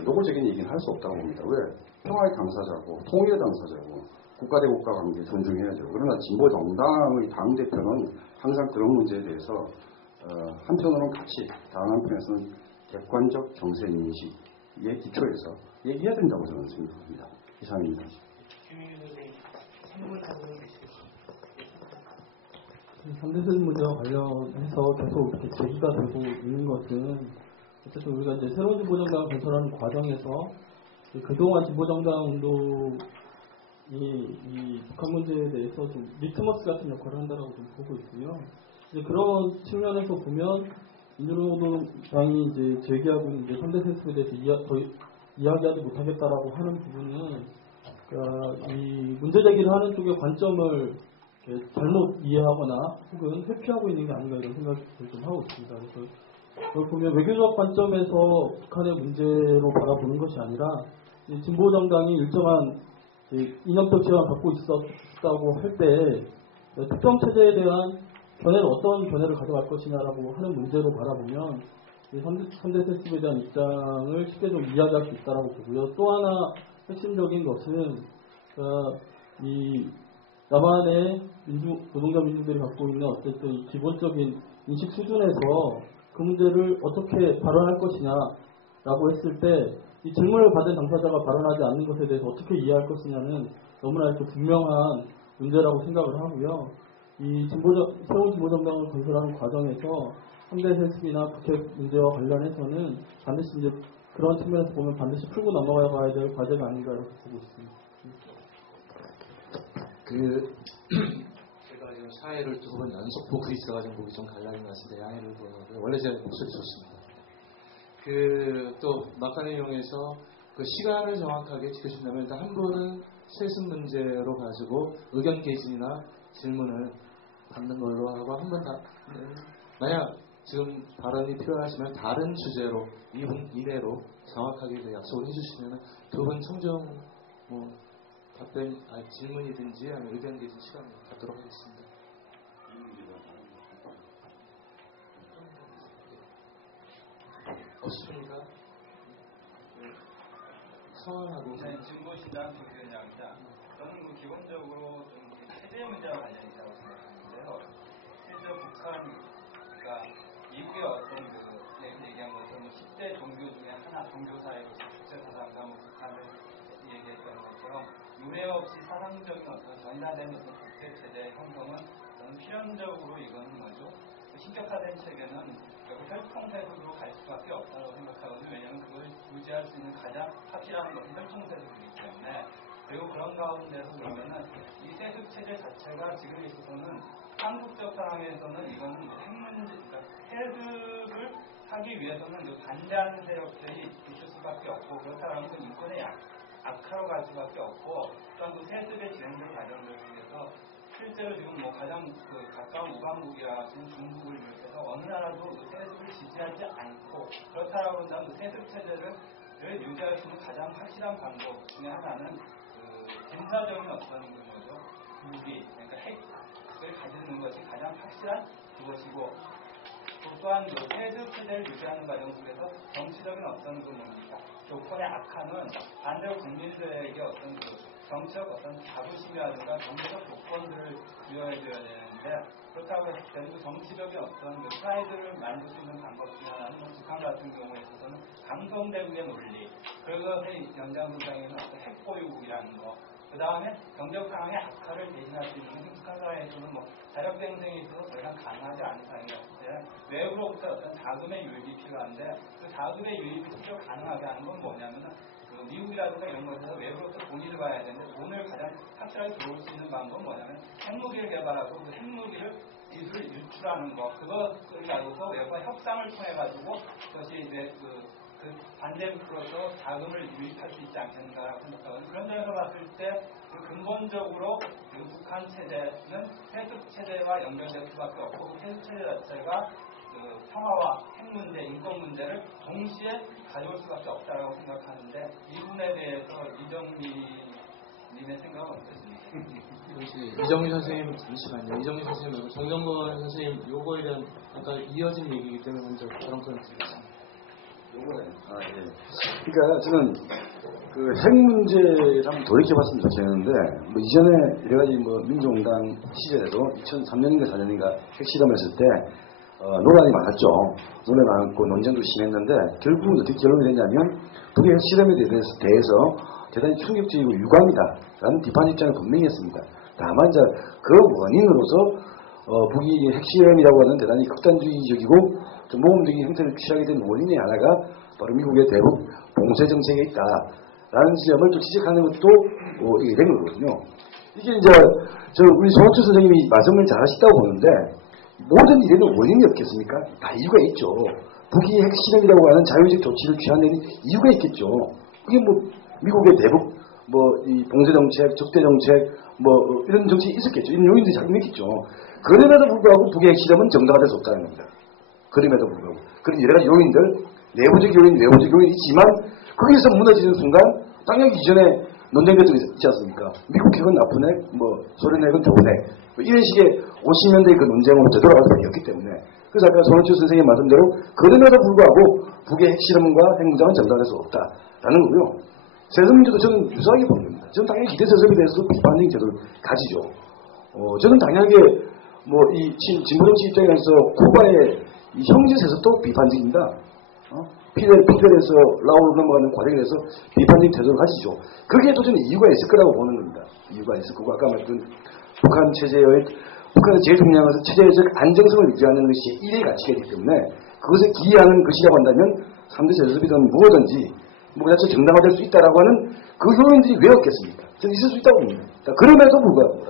노골적인 얘기는 할 수 없다고 봅니다. 왜? 평화의 당사자고 통일의 당사자고 국가 대 국가 관계 존중해야죠. 그러나 진보 정당의 당 대표는 항상 그런 문제에 대해서 한편으로는 같이 다른 한편에서는 객관적 정세 인식의 기초에서 얘기해야 된다고 저는 생각합니다. 이상입니다. 상대세습 문제와 관련해서 계속 이렇게 제기가 되고 있는 것은 어쨌든 우리가 이제 새로운 진보정당을 건설하는 과정에서 그동안 진보정당 운동이 이 북한 문제에 대해서 좀 리트머스 같은 역할을 한다고 좀 보고 있고요. 이제 그런 측면에서 보면 민주노동당이 이제 제기하고 있는 이제 3대 세습에 대해서 더 이야기하지 못하겠다라고 하는 부분은 이 문제 제기를 하는 쪽의 관점을 잘못 이해하거나 혹은 회피하고 있는 게 아닌가 이런 생각을 좀 하고 있습니다. 그래서 그걸 보면 외교적 관점에서 북한의 문제로 바라보는 것이 아니라 진보정당이 일정한 이념적 지향을 갖고 있었다고 할 때 특정 체제에 대한 견해를 어떤 견해를 가져갈 것이냐라고 하는 문제로 바라보면 3대 세습에 대한 입장을 쉽게 좀 이야기할 수 있다라고 보고요. 또 하나 핵심적인 것은 이 남한의 노동자 민중들이 갖고 있는 어쨌든 이 기본적인 인식 수준에서 그 문제를 어떻게 발언할 것이냐라고 했을 때 이 질문을 받은 당사자가 발언하지 않는 것에 대해서 어떻게 이해할 것이냐는 너무나 이렇게 분명한 문제라고 생각을 하고요. 이 새로운 진보정당을 건설하는 과정에서 3대 세습이나 북핵 문제와 관련해서는 반드시 이제 그런 측면에서 보면 반드시 풀고 넘어가야 될 과제가 아닌가 이렇게 보고 있습니다. 제가 지금 사회를 두 번 연속 보고 있어가지고 목이 좀 갈라진 것 같은데 양해를 구하고요. 원래 제 목소리 좋습니다. 또 막간을 이용해서 그 시간을 정확하게 지켜준다면 일단 한 분은 세습 문제로 가지고 의견 개진이나 질문을 받는 걸로 하고 한 번 다 만약 지금 발언이 필요하시면 다른 주제로 2분 이내로 정확하게 약속을 해주시면 두 분 청정 답변, 질문이든지 아니면 의견 개진 시간을 갖도록 하겠습니다. 없습니까? 성함하고 진보신당 김규현입니다. 저는 기본적으로 좀 체제 문제와 관련이 있다고 생각하는데요. 실제 북한과 미국의 어떤 얘기한 것처럼 10대 종교 중에 하나 종교사회로서 국제사상과 북한을 얘기했던 것처럼 유례 없이 사상적인 어떤 전이화된 어떤 국제체제의 형성은 저는 필연적으로 이거는 신격화된 체계는 결국 혈통세습으로 갈 수밖에 없다고 생각하거든요. 왜냐하면 그걸 유지할 수 있는 가장 확실한 것은 혈통세습이기 때문에 그리고 그런 가운데서 그러면은 이 세습 체제 자체가 지금 있어서는 한국적 상황에서는 이거는 핵문제, 그러니까 세습을 하기 위해서는 반대하는 세력들이 있을 수밖에 없고 그렇다면 인권의 악화로 갈 수밖에 없고 또한 세습의 진행될 과정을 위해서 실제로 지금 가장 가까운 우방국이라는 중국을 비롯해서 어느 나라도 세습을 지지하지 않고 그렇다고 한다면 세습 체제를 유지할 수 있는 가장 확실한 방법 중에 하나는 군사적인 어떤 거죠. 무기, 그러니까 핵을 가지는 것이 가장 확실한 그것이고 또한 세습 체제를 유지하는 과정 속에서 정치적인 어떤 조건의 악화는 반대로 국민들에게 어떤 정치적 어떤 자부심이라든가 정치적 조건들을 부여해줘야 되는데 그렇다고 해서 정치적인 어떤 프라이드를 만들 수 있는 방법 중에 하나는 북한 같은 경우에 있어서는 강성대국의 논리 그것의 연장선상에는 어떤 핵보유국이라는 거 그 다음에 경제적 상황의 악화를 대신할 수 있는 북한 사회에서는 자력생생에 있어서 더 이상 가능하지 않은 상황이었을 때 외부로부터 어떤 자금의 유입이 필요한데 그 자금의 유입이 실제로 가능하게 하는 건 뭐냐면은 미국이라든가 이런 곳에서 외부로부터 돈이 들어와야 되는데 돈을 가장 확실하게 들어올 수 있는 방법은 뭐냐면 핵무기를 개발하고 그 핵무기를 기술을 유출하는 거 그것을 가지고서 외부와 협상을 통해 가지고 그것이 이제 그 반대국으로서 자금을 유입할 수 있지 않겠는가라고 생각하거든요. 그런 점에서 봤을 때 근본적으로 북한 체제는 세습 체제와 연결될 수밖에 없고 세습 체제 자체가 평화와 핵 문제, 인권 문제를 동시에 가져올 수밖에 없다고 생각하는데 이 부분에 대해서 이정민님의 생각은 어떠십니까? 이정민 선생님 잠시만요. 이정민 선생님 말고 정정건 선생님 요거에 대한 아까 이어진 얘기이기 때문에 먼저 그런 건 드리겠습니다. 예. 그러니까 저는 핵 문제를 한번 돌이켜봤으면 좋겠는데 이전에 여러 가지 민주공당 시절에도 2003년인가 4년인가 핵실험했을 때 논란이 많았죠. 논란이 많고 논쟁도 심했는데 결국은 어떻게 결론이 됐냐면 북의 핵실험에 대해서 대단히 충격적이고 유감이다라는 비판 입장을 분명히 했습니다. 다만 그 원인으로서 북이 핵실험이라고 하는 대단히 극단주의적이고 좀 모험적인 형태를 취하게 된 원인의 하나가 바로 미국의 대북 봉쇄 정책에 있다라는 지점을 좀 지적하는 것도 이게 된 거거든요. 이게 이제 우리 송호철 선생님이 말씀을 잘하셨다고 보는데 모든 일에는 원인이 없겠습니까? 다 이유가 있죠. 북이 핵실험이라고 하는 자유적 조치를 취한 데는 이유가 있겠죠. 그게 미국의 대북 이 봉쇄 정책, 적대 정책 이런 정책이 있었겠죠. 이런 요인들이 작용했겠죠. 그럼에도 불구하고 북의 핵실험은 정당화될 수 없다는 겁니다. 그럼에도 불구하고 그런 여러 가지 요인들 내부적 요인, 외부적 요인이 있지만 거기에서 무너지는 순간 당연히 이전에 논쟁 같은 게 있지 않습니까? 미국 핵은 나쁜 핵, 소련 핵은 좋은 핵 이런 식의 50년대의 그 논쟁으로 되돌아갈 수밖에 없기 때문에 그래서 아까 손원철 선생님 말씀대로 그럼에도 불구하고 북의 핵실험과 핵무장은 정당화될 수 없다라는 거고요. 세습 문제도 저는 유사하게 보는 겁니다. 저는 당연히 기대 세습에 대해서 비판적인 태도를 가지죠. 저는 당연하게 이 진보 정치 입장에서 쿠바의 이 형제 세습도 비판적입니다. 피델에서 라오로 넘어가는 과정에 대해서 비판적인 태도를 가지죠. 거기에도 저는 이유가 있을 거라고 보는 겁니다. 이유가 있을 거고 아까 말했던 북한의 제일 중요한 것은 체제적 안정성을 유지하는 것이 1의 가치가 있기 때문에 그것에 기여하는 것이라고 한다면 3대 세습이든 무엇든지 자체 정당화될 수 있다라고 하는 그 요인들이 왜 없겠습니까? 저는 있을 수 있다고 봅니다. 그럼에도 불구하고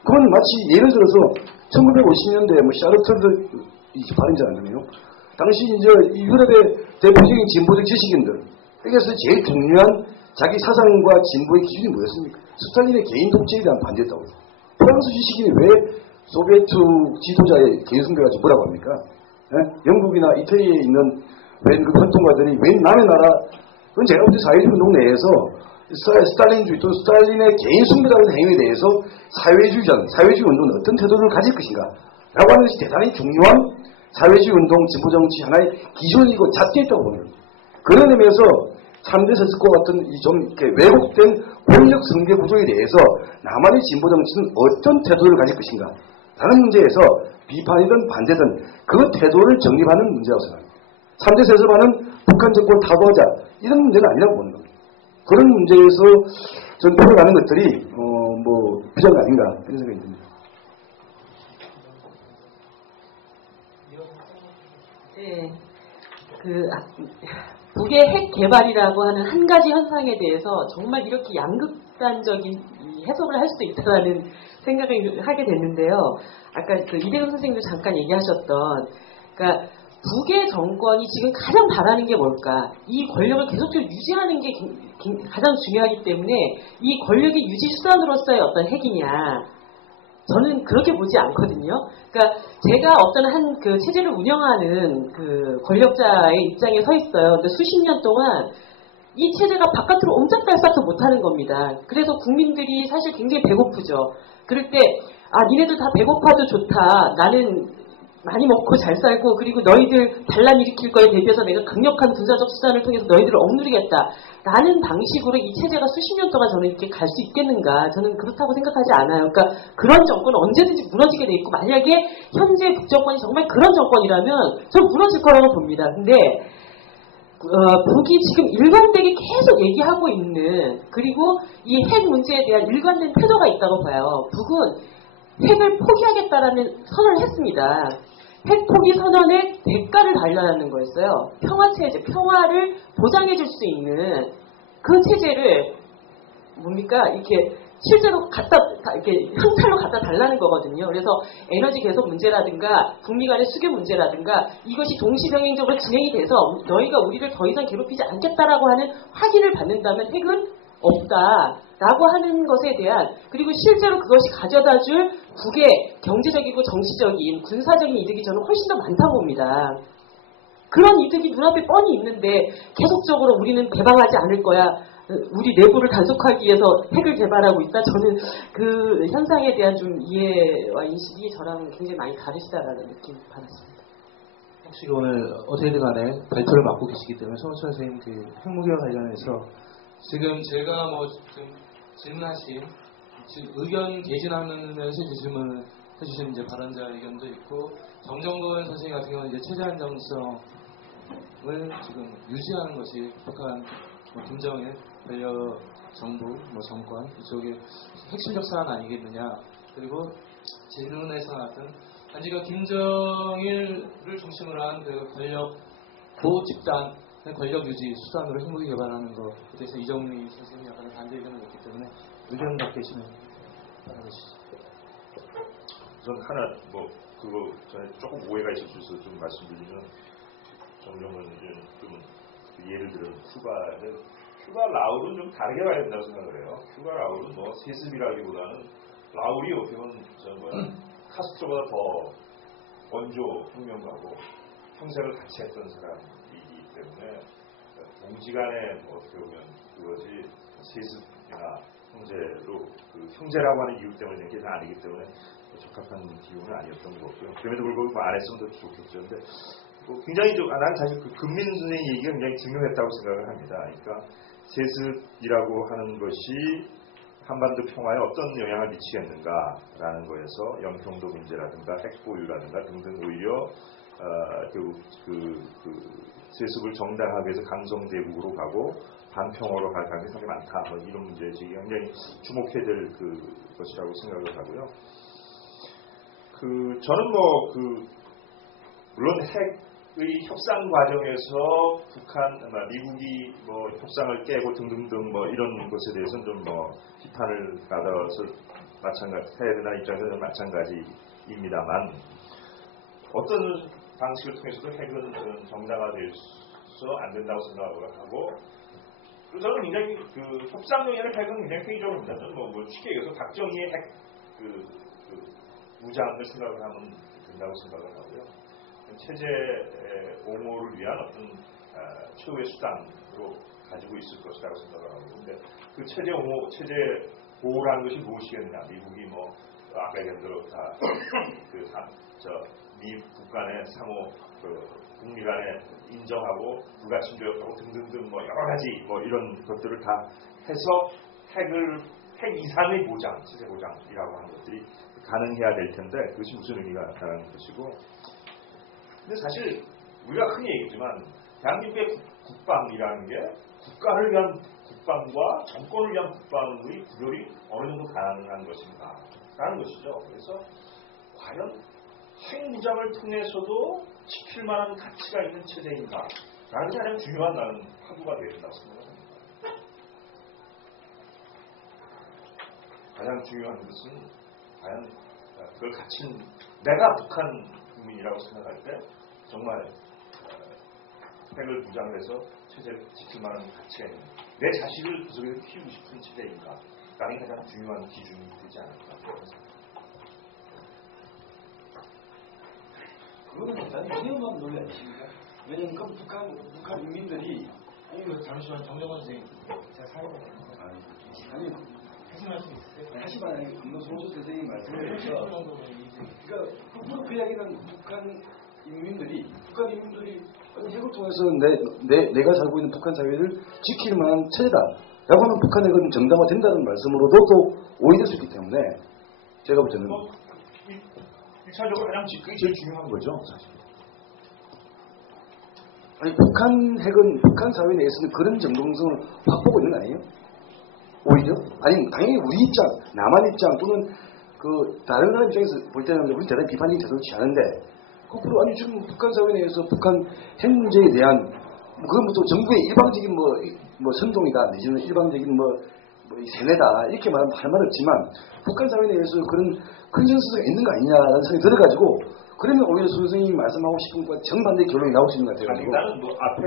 그건 마치 예를 들어서 1950년대 샤르트르 발행자는요. 당시 이제 유럽의 대표적인 진보적 지식인들 여기서 제일 중요한 자기 사상과 진보의 기준이 뭐였습니까? 스탈린의 개인 독재에 대한 반대였다고 해요. 프랑스 지식인이 왜 소비에트 지도자의 개인 숭배가지고 뭐라고 합니까? 영국이나 이태리에 있는 웬 활동가들이 웬 남의 나라 그건 제가 볼 때 사회주의 운동 내에서 스탈린주의 또는 스탈린의 개인 숭배라는 행위에 대해서 사회주의 운동은 어떤 태도를 가질 것인가 라고 하는 것이 대단히 중요한 사회주의 운동, 진보정치 하나의 기준이고 잣대였다고 보는 겁니다. 그런 의미에서 3대 세습과 같은 좀 이렇게 왜곡된 권력 승계 구조에 대해서 남한의 진보정치는 어떤 태도를 가질 것인가 라는 문제에서 비판이든 반대든 그 태도를 정립하는 문제라고 생각합니다. 3대 세습하는 북한 정권을 타도하자 이런 문제는 아니라고 보는 겁니다. 그런 문제에서 전 풀어가는 것들이 필요한 거 아닌가 이런 생각이 듭니다. 네, 북의 핵 개발이라고 하는 한 가지 현상에 대해서 정말 이렇게 양극단적인 해석을 할 수도 있다는 생각을 하게 됐는데요. 아까 이대근 선생님도 잠깐 얘기하셨던, 그러니까 북의 정권이 지금 가장 바라는 게 뭘까? 이 권력을 계속적으로 유지하는 게 가장 중요하기 때문에 이 권력의 유지 수단으로서의 어떤 핵이냐, 저는 그렇게 보지 않거든요. 그러니까 제가 어떤 한 그 체제를 운영하는 그 권력자의 입장에 서 있어요. 근데 수십 년 동안 이 체제가 바깥으로 옴짝달싹도 못하는 겁니다. 그래서 국민들이 사실 굉장히 배고프죠. 그럴 때 니네들 다 배고파도 좋다. 나는 많이 먹고 잘 살고, 그리고 너희들 반란 일으킬 거에 대비해서 내가 강력한 군사적 수단을 통해서 너희들을 억누르겠다 라는 방식으로 이 체제가 수십 년 동안 저는 이렇게 갈 수 있겠는가, 저는 그렇다고 생각하지 않아요. 그러니까 그런 정권은 언제든지 무너지게 돼 있고, 만약에 현재 북정권이 정말 그런 정권이라면 저는 무너질 거라고 봅니다. 근데 북이 지금 일관되게 계속 얘기하고 있는, 그리고 이 핵 문제에 대한 일관된 태도가 있다고 봐요. 북은 핵을 포기하겠다라는 선언을 했습니다. 핵 포기 선언의 대가를 달라는 거였어요. 평화체제, 평화를 보장해줄 수 있는 그 체제를 뭡니까? 이렇게 실제로 이렇게 형탈로 갖다 달라는 거거든요. 그래서 에너지 개선 문제라든가 북미 간의 수교 문제라든가 이것이 동시병행적으로 진행이 돼서 너희가 우리를 더 이상 괴롭히지 않겠다라고 하는 확인을 받는다면 핵은 없다라고 하는 것에 대한, 그리고 실제로 그것이 가져다줄 북의 경제적이고 정치적인 군사적인 이득이 저는 훨씬 더 많다고 봅니다. 그런 이득이 눈앞에 뻔히 있는데 계속적으로 우리는 개방하지 않을 거야, 우리 내부를 단속하기 위해서 핵을 개발하고 있다. 저는 그 현상에 대한 좀 이해와 인식이 저랑 굉장히 많이 다르시다라는 느낌 받았습니다. 혹시 오늘 어제든 간에 발표를 맡고 계시기 때문에 손호철 선생님 그 핵무기와 관련해서 지금 제가 지금 질문하신 지금 의견 개진하면서 질문을 해주신 이제 발언자 의견도 있고, 정정근 선생님 같은 경우는 이제 체제 안정성을 지금 유지하는 것이 북한 김정일 권력 정부 정권 이쪽의 핵심적 사안 아니겠느냐. 그리고 질문에서 나왔던 단지가 김정일을 중심으로 한 그 권력 보호 집단 권력 유지 수단으로 핵무기 개발하는 것에 대해서 이정미 선생님이 약간 반대 의견을 냈기 때문에 의견 갖고 계시면 바라보시죠. 전 하나 그거 전에 조금 오해가 있을 수 있어서 좀 말씀드리면, 정정은 좀 예를 들어 휴가 라울은 좀 다르게 봐야 된다고 생각을 해요. 휴가 라울은 세습이라기보다는 라울이 어떻게 보면 카스트로보다 더 원조 혁명가고 평생을 같이 했던 사람이기 때문에 동지간에 어떻게 보면 그것이 세습이나 형제로 형제라고 하는 이유 때문에 된 게 아니기 때문에 적합한 기운은 아니었던 것 같고요. 그럼에도 불구하고 안 했으면 더 좋겠죠. 근데 굉장히 난 사실 금민 선생님 얘기가 굉장히 중요했다고 생각을 합니다. 그러니까 세습이라고 하는 것이 한반도 평화에 어떤 영향을 미치겠는가라는 거에서 영평도 문제라든가 핵보유라든가 등등 오히려 세습을 정당하게 해서 강성대국으로 가고 반평화로 갈 가능성이 많다. 이런 문제지가 굉장히 주목해야 될 것이라고 생각을 하고요. 저는 물론 핵의 협상 과정에서 미국이 협상을 깨고 등등등 이런 것에 대해서는 좀 비판을 받아서 해야 되는 입장에서는 마찬가지입니다만, 어떤 방식을 통해서도 핵은 정당화돼서 안 된다고 생각을 하고, 그리고 저는 굉장히 협상용에는 핵은 굉장히 회의적으로 봅니다. 저는 쉽게 얘기해서 박정희의 핵 무장을 생각을 하면 된다고 생각을 하고요. 체제 옹호를 위한 어떤 최후의 수단으로 가지고 있을 것이라고 생각을 하고, 근데 그 체제 보호라는 것이 무엇이겠느냐? 미국이 아까 얘기한 대로 미국 간의 상호 북미 간에 인정하고 불가침 조약하고 등등등 여러 가지 이런 것들을 다 해서 핵 이상의 보장, 체제 보장이라고 하는 것들이 가능해야 될 텐데, 그것이 무슨 의미가 나타나는 것이고, 근데 사실 우리가 흔히 얘기하지만 대한민국의 국방이라는 게 국가를 위한 국방과 정권을 위한 국방의 구별이 어느 정도 가능한 것인가 라는 것이죠. 그래서 과연 핵무장을 통해서도 지킬 만한 가치가 있는 체제인가 라는 게 가장 중요한 나는 화두가 되어야 된다고 생각합니다. 가장 중요한 것은 과연 그걸 갖춘 내가 북한 국민이라고 생각할 때 정말 핵을 무장해서 체제를 지킬 만한 가치가 있는 내 자식을 그 속에서 키우고 싶은 체제인가 라는 가장 중요한 기준이 되지 않을까. 그거는 일단 위험한 논리 아니십니까? 왜냐면 그 북한 인민들이 잠시만 정정원 선생님 제가 사용을 아니 하실 수 있으세요? 하시면 김노성조 선생님 말씀을 해서 그러니까 그 이야기는 북한 인민들이 핵을 통해서 내가 살고 있는 북한 사회를 지킬 만한 체제다라고 하면 북한 핵은 정당화된다는 말씀으로도 또 오해될 수 있기 때문에 제가 볼 때는 1차적으로 가장 그게 제일 중요한 거죠, 사실. 아니 북한 핵은 북한 사회 내에서는 그런 정동성을 확보하고 있는 거 아니에요? 오히려? 아니 당연히 우리 입장, 남한 입장 또는 그 다른 나라 입장에서 볼 때는 우리 대단히 비판적인 태도를 취하는데 거꾸로 아니 지금 북한 사회 내에서 북한 핵 문제에 대한 그건 또 정부의 일방적인 뭐 선동이다 내지는 일방적인 뭐 세뇌다 이렇게 말하면 할 말 없지만 북한 사회 내에서 그런 컨센서스가 있는 거 아니냐라는 생각이 들어가지고 그러면 오히려 선생님이 말씀하고 싶은 것과 정반대의 결론이 나올 수 있는 것 같아요. 아니 나는 뭐 앞에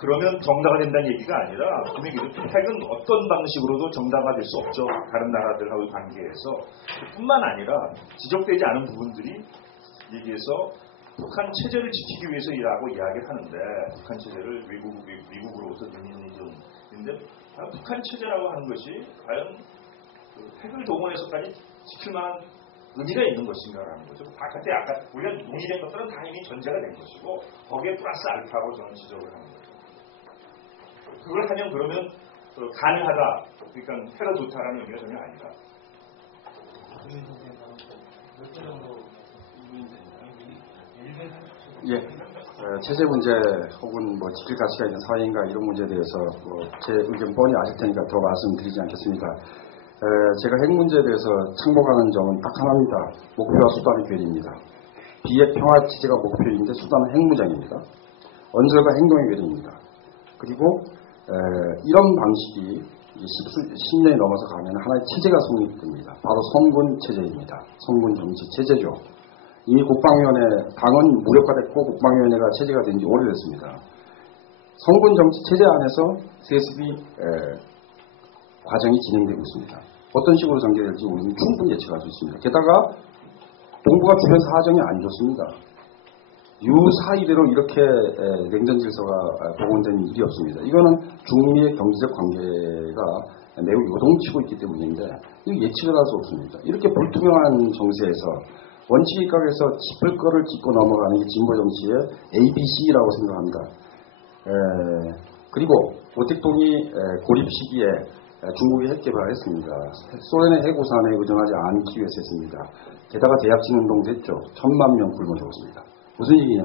그러면 정당화된다는 얘기가 아니라 분명히 핵은 어떤 방식으로도 정당화될 수 없죠. 다른 나라들하고의 관계에서 뿐만 아니라 지적되지 않은 부분들이 얘기해서 북한 체제를 지키기 위해서 일하고 이야기를 하는데 북한 체제를 미국으로부터 눈인데 북한 체제라고 하는 것이 과연 그 핵을 동원해서까지 지킬 만한 의미가 있는 것인가라는 거죠. 바깥에 아까 우리가 논의된 것들은 다 이미 전제가 된 것이고 거기에 플러스 알파로 저는 지적을 하는 거죠. 그걸 하면 그러면 가능하다. 그러니까 핵을 좋다라는 의미가 전혀 아니다. 체제 문제 혹은 뭐 지킬 가치가 있는 사회인가 이런 문제에 대해서 제 의견 뻔히 아실 테니까 더 말씀드리지 않겠습니다. 제가 핵 문제에 대해서 참고하는 점은 딱 하나입니다. 목표와 수단의 괴리입니다. 비핵 평화 체제가 목표인데 수단은 핵무장입니다. 언저가 행동의 괴리입니다. 그리고 이런 방식이 10년이 넘어서 가면 하나의 체제가 성립됩니다. 바로 성군 체제입니다. 성군 정치 체제죠. 이미 국방위원회 당은 무력화됐고 국방위원회가 체제가 된 지 오래됐습니다. 성군 정치 체제 안에서 세습이 과정이 진행되고 있습니다. 어떤 식으로 전개될지 우리는 충분히 예측할 수 있습니다. 게다가 동북아 주변 사정이 안 좋습니다. 유사이대로 이렇게 냉전 질서가 복원된 일이 없습니다. 이거는 중미의 경제적 관계가 매우 요동치고 있기 때문인데 이거 예측을 할 수 없습니다. 이렇게 불투명한 정세에서 원칙 입각에서 짚을 거를 짚고 넘어가는 게 진보 정치의 ABC라고 생각합니다. 그리고 오택동이 고립 시기에 중국이 핵 개발을 했습니다. 소련의 핵우산에 의존하지 않기 위해서 했습니다. 게다가 대약진운동 됐죠. 1000만 명 굶어 죽었습니다. 무슨 얘기냐?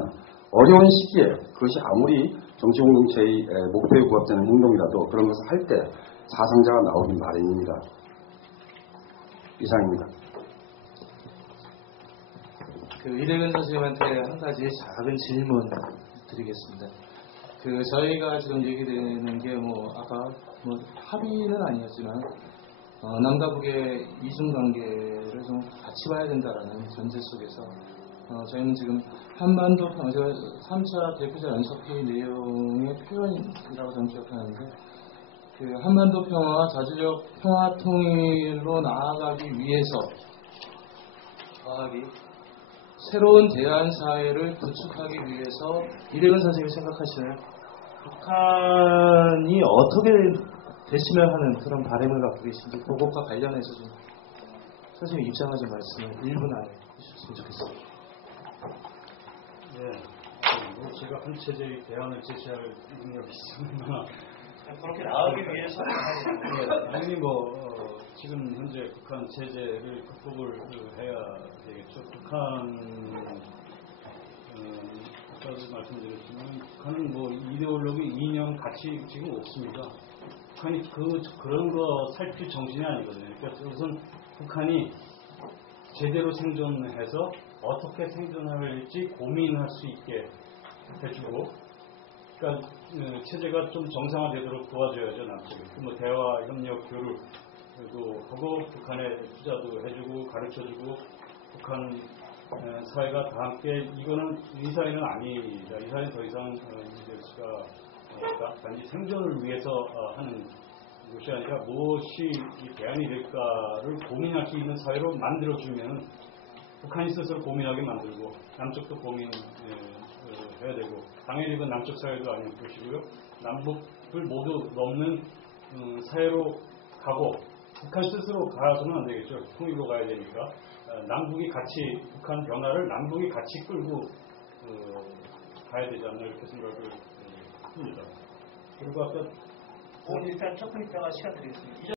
어려운 시기에 그것이 아무리 정치공동체의 목표에 부합되는 행동이라도 그런 것을 할 때 사상자가 나오긴 마련입니다. 이상입니다. 이대근 선생님한테 한 가지 작은 질문 드리겠습니다. 저희가 지금 얘기되는 게 아까 합의는 아니었지만 남과 북의 이중 관계를 좀 같이 봐야 된다라는 전제 속에서 저희는 지금 한반도 평화 3차 대표자 연석회의 내용의 표현이라고 저는 기억하는데 한반도 평화와 자주적 평화 통일로 나아가기 위해서 새로운 대안 사회를 구축하기 위해서 이대근 선생님이 생각하시나요? 북한이 어떻게 됐으면 하는 그런 바람을 갖고 계신지 그것과 관련해서 좀 선생님 입장을 좀 말씀을 1분 안에 해주셨으면 좋겠습니다. 네, 제가 한 체제의 대안을 제시할 능력이 있습니다. 그렇게 나가기 위해서 당연히 지금 현재 북한 체제를 극복을 해야 되겠죠. 아까도 말씀드렸지만 북한은 이데올로기, 이념, 가치 지금 없습니다. 북한이 그런 거 살필 정신이 아니거든요. 그러니까 우선 북한이 제대로 생존해서 어떻게 생존할지 고민할 수 있게 해주고, 그러니까 체제가 좀 정상화되도록 도와줘야죠. 남쪽에 대화, 협력, 교류도 하고 북한에 투자도 해주고 가르쳐주고 북한 사회가 다 함께 이거는 이 사회는 아니다. 이 사회는 더 이상 이될 수가 없다. 단지 생존을 위해서 하는 것이 아니라 무엇이 이 대안이 될까를 고민할 수 있는 사회로 만들어주면 북한이 스스로 고민하게 만들고 남쪽도 고민해야 되고 당연히 이건 남쪽 사회도 아닐 것이고요. 남북을 모두 넘는 사회로 가고 북한 스스로 가서는 안 되겠죠. 통일로 가야 되니까 남북이 같이 북한 변화를 남북이 같이 끌고 가야 되지 않나 이렇게 생각을 합니다. 그리고 아까 일단 첫 번째 시간 드리겠습니다.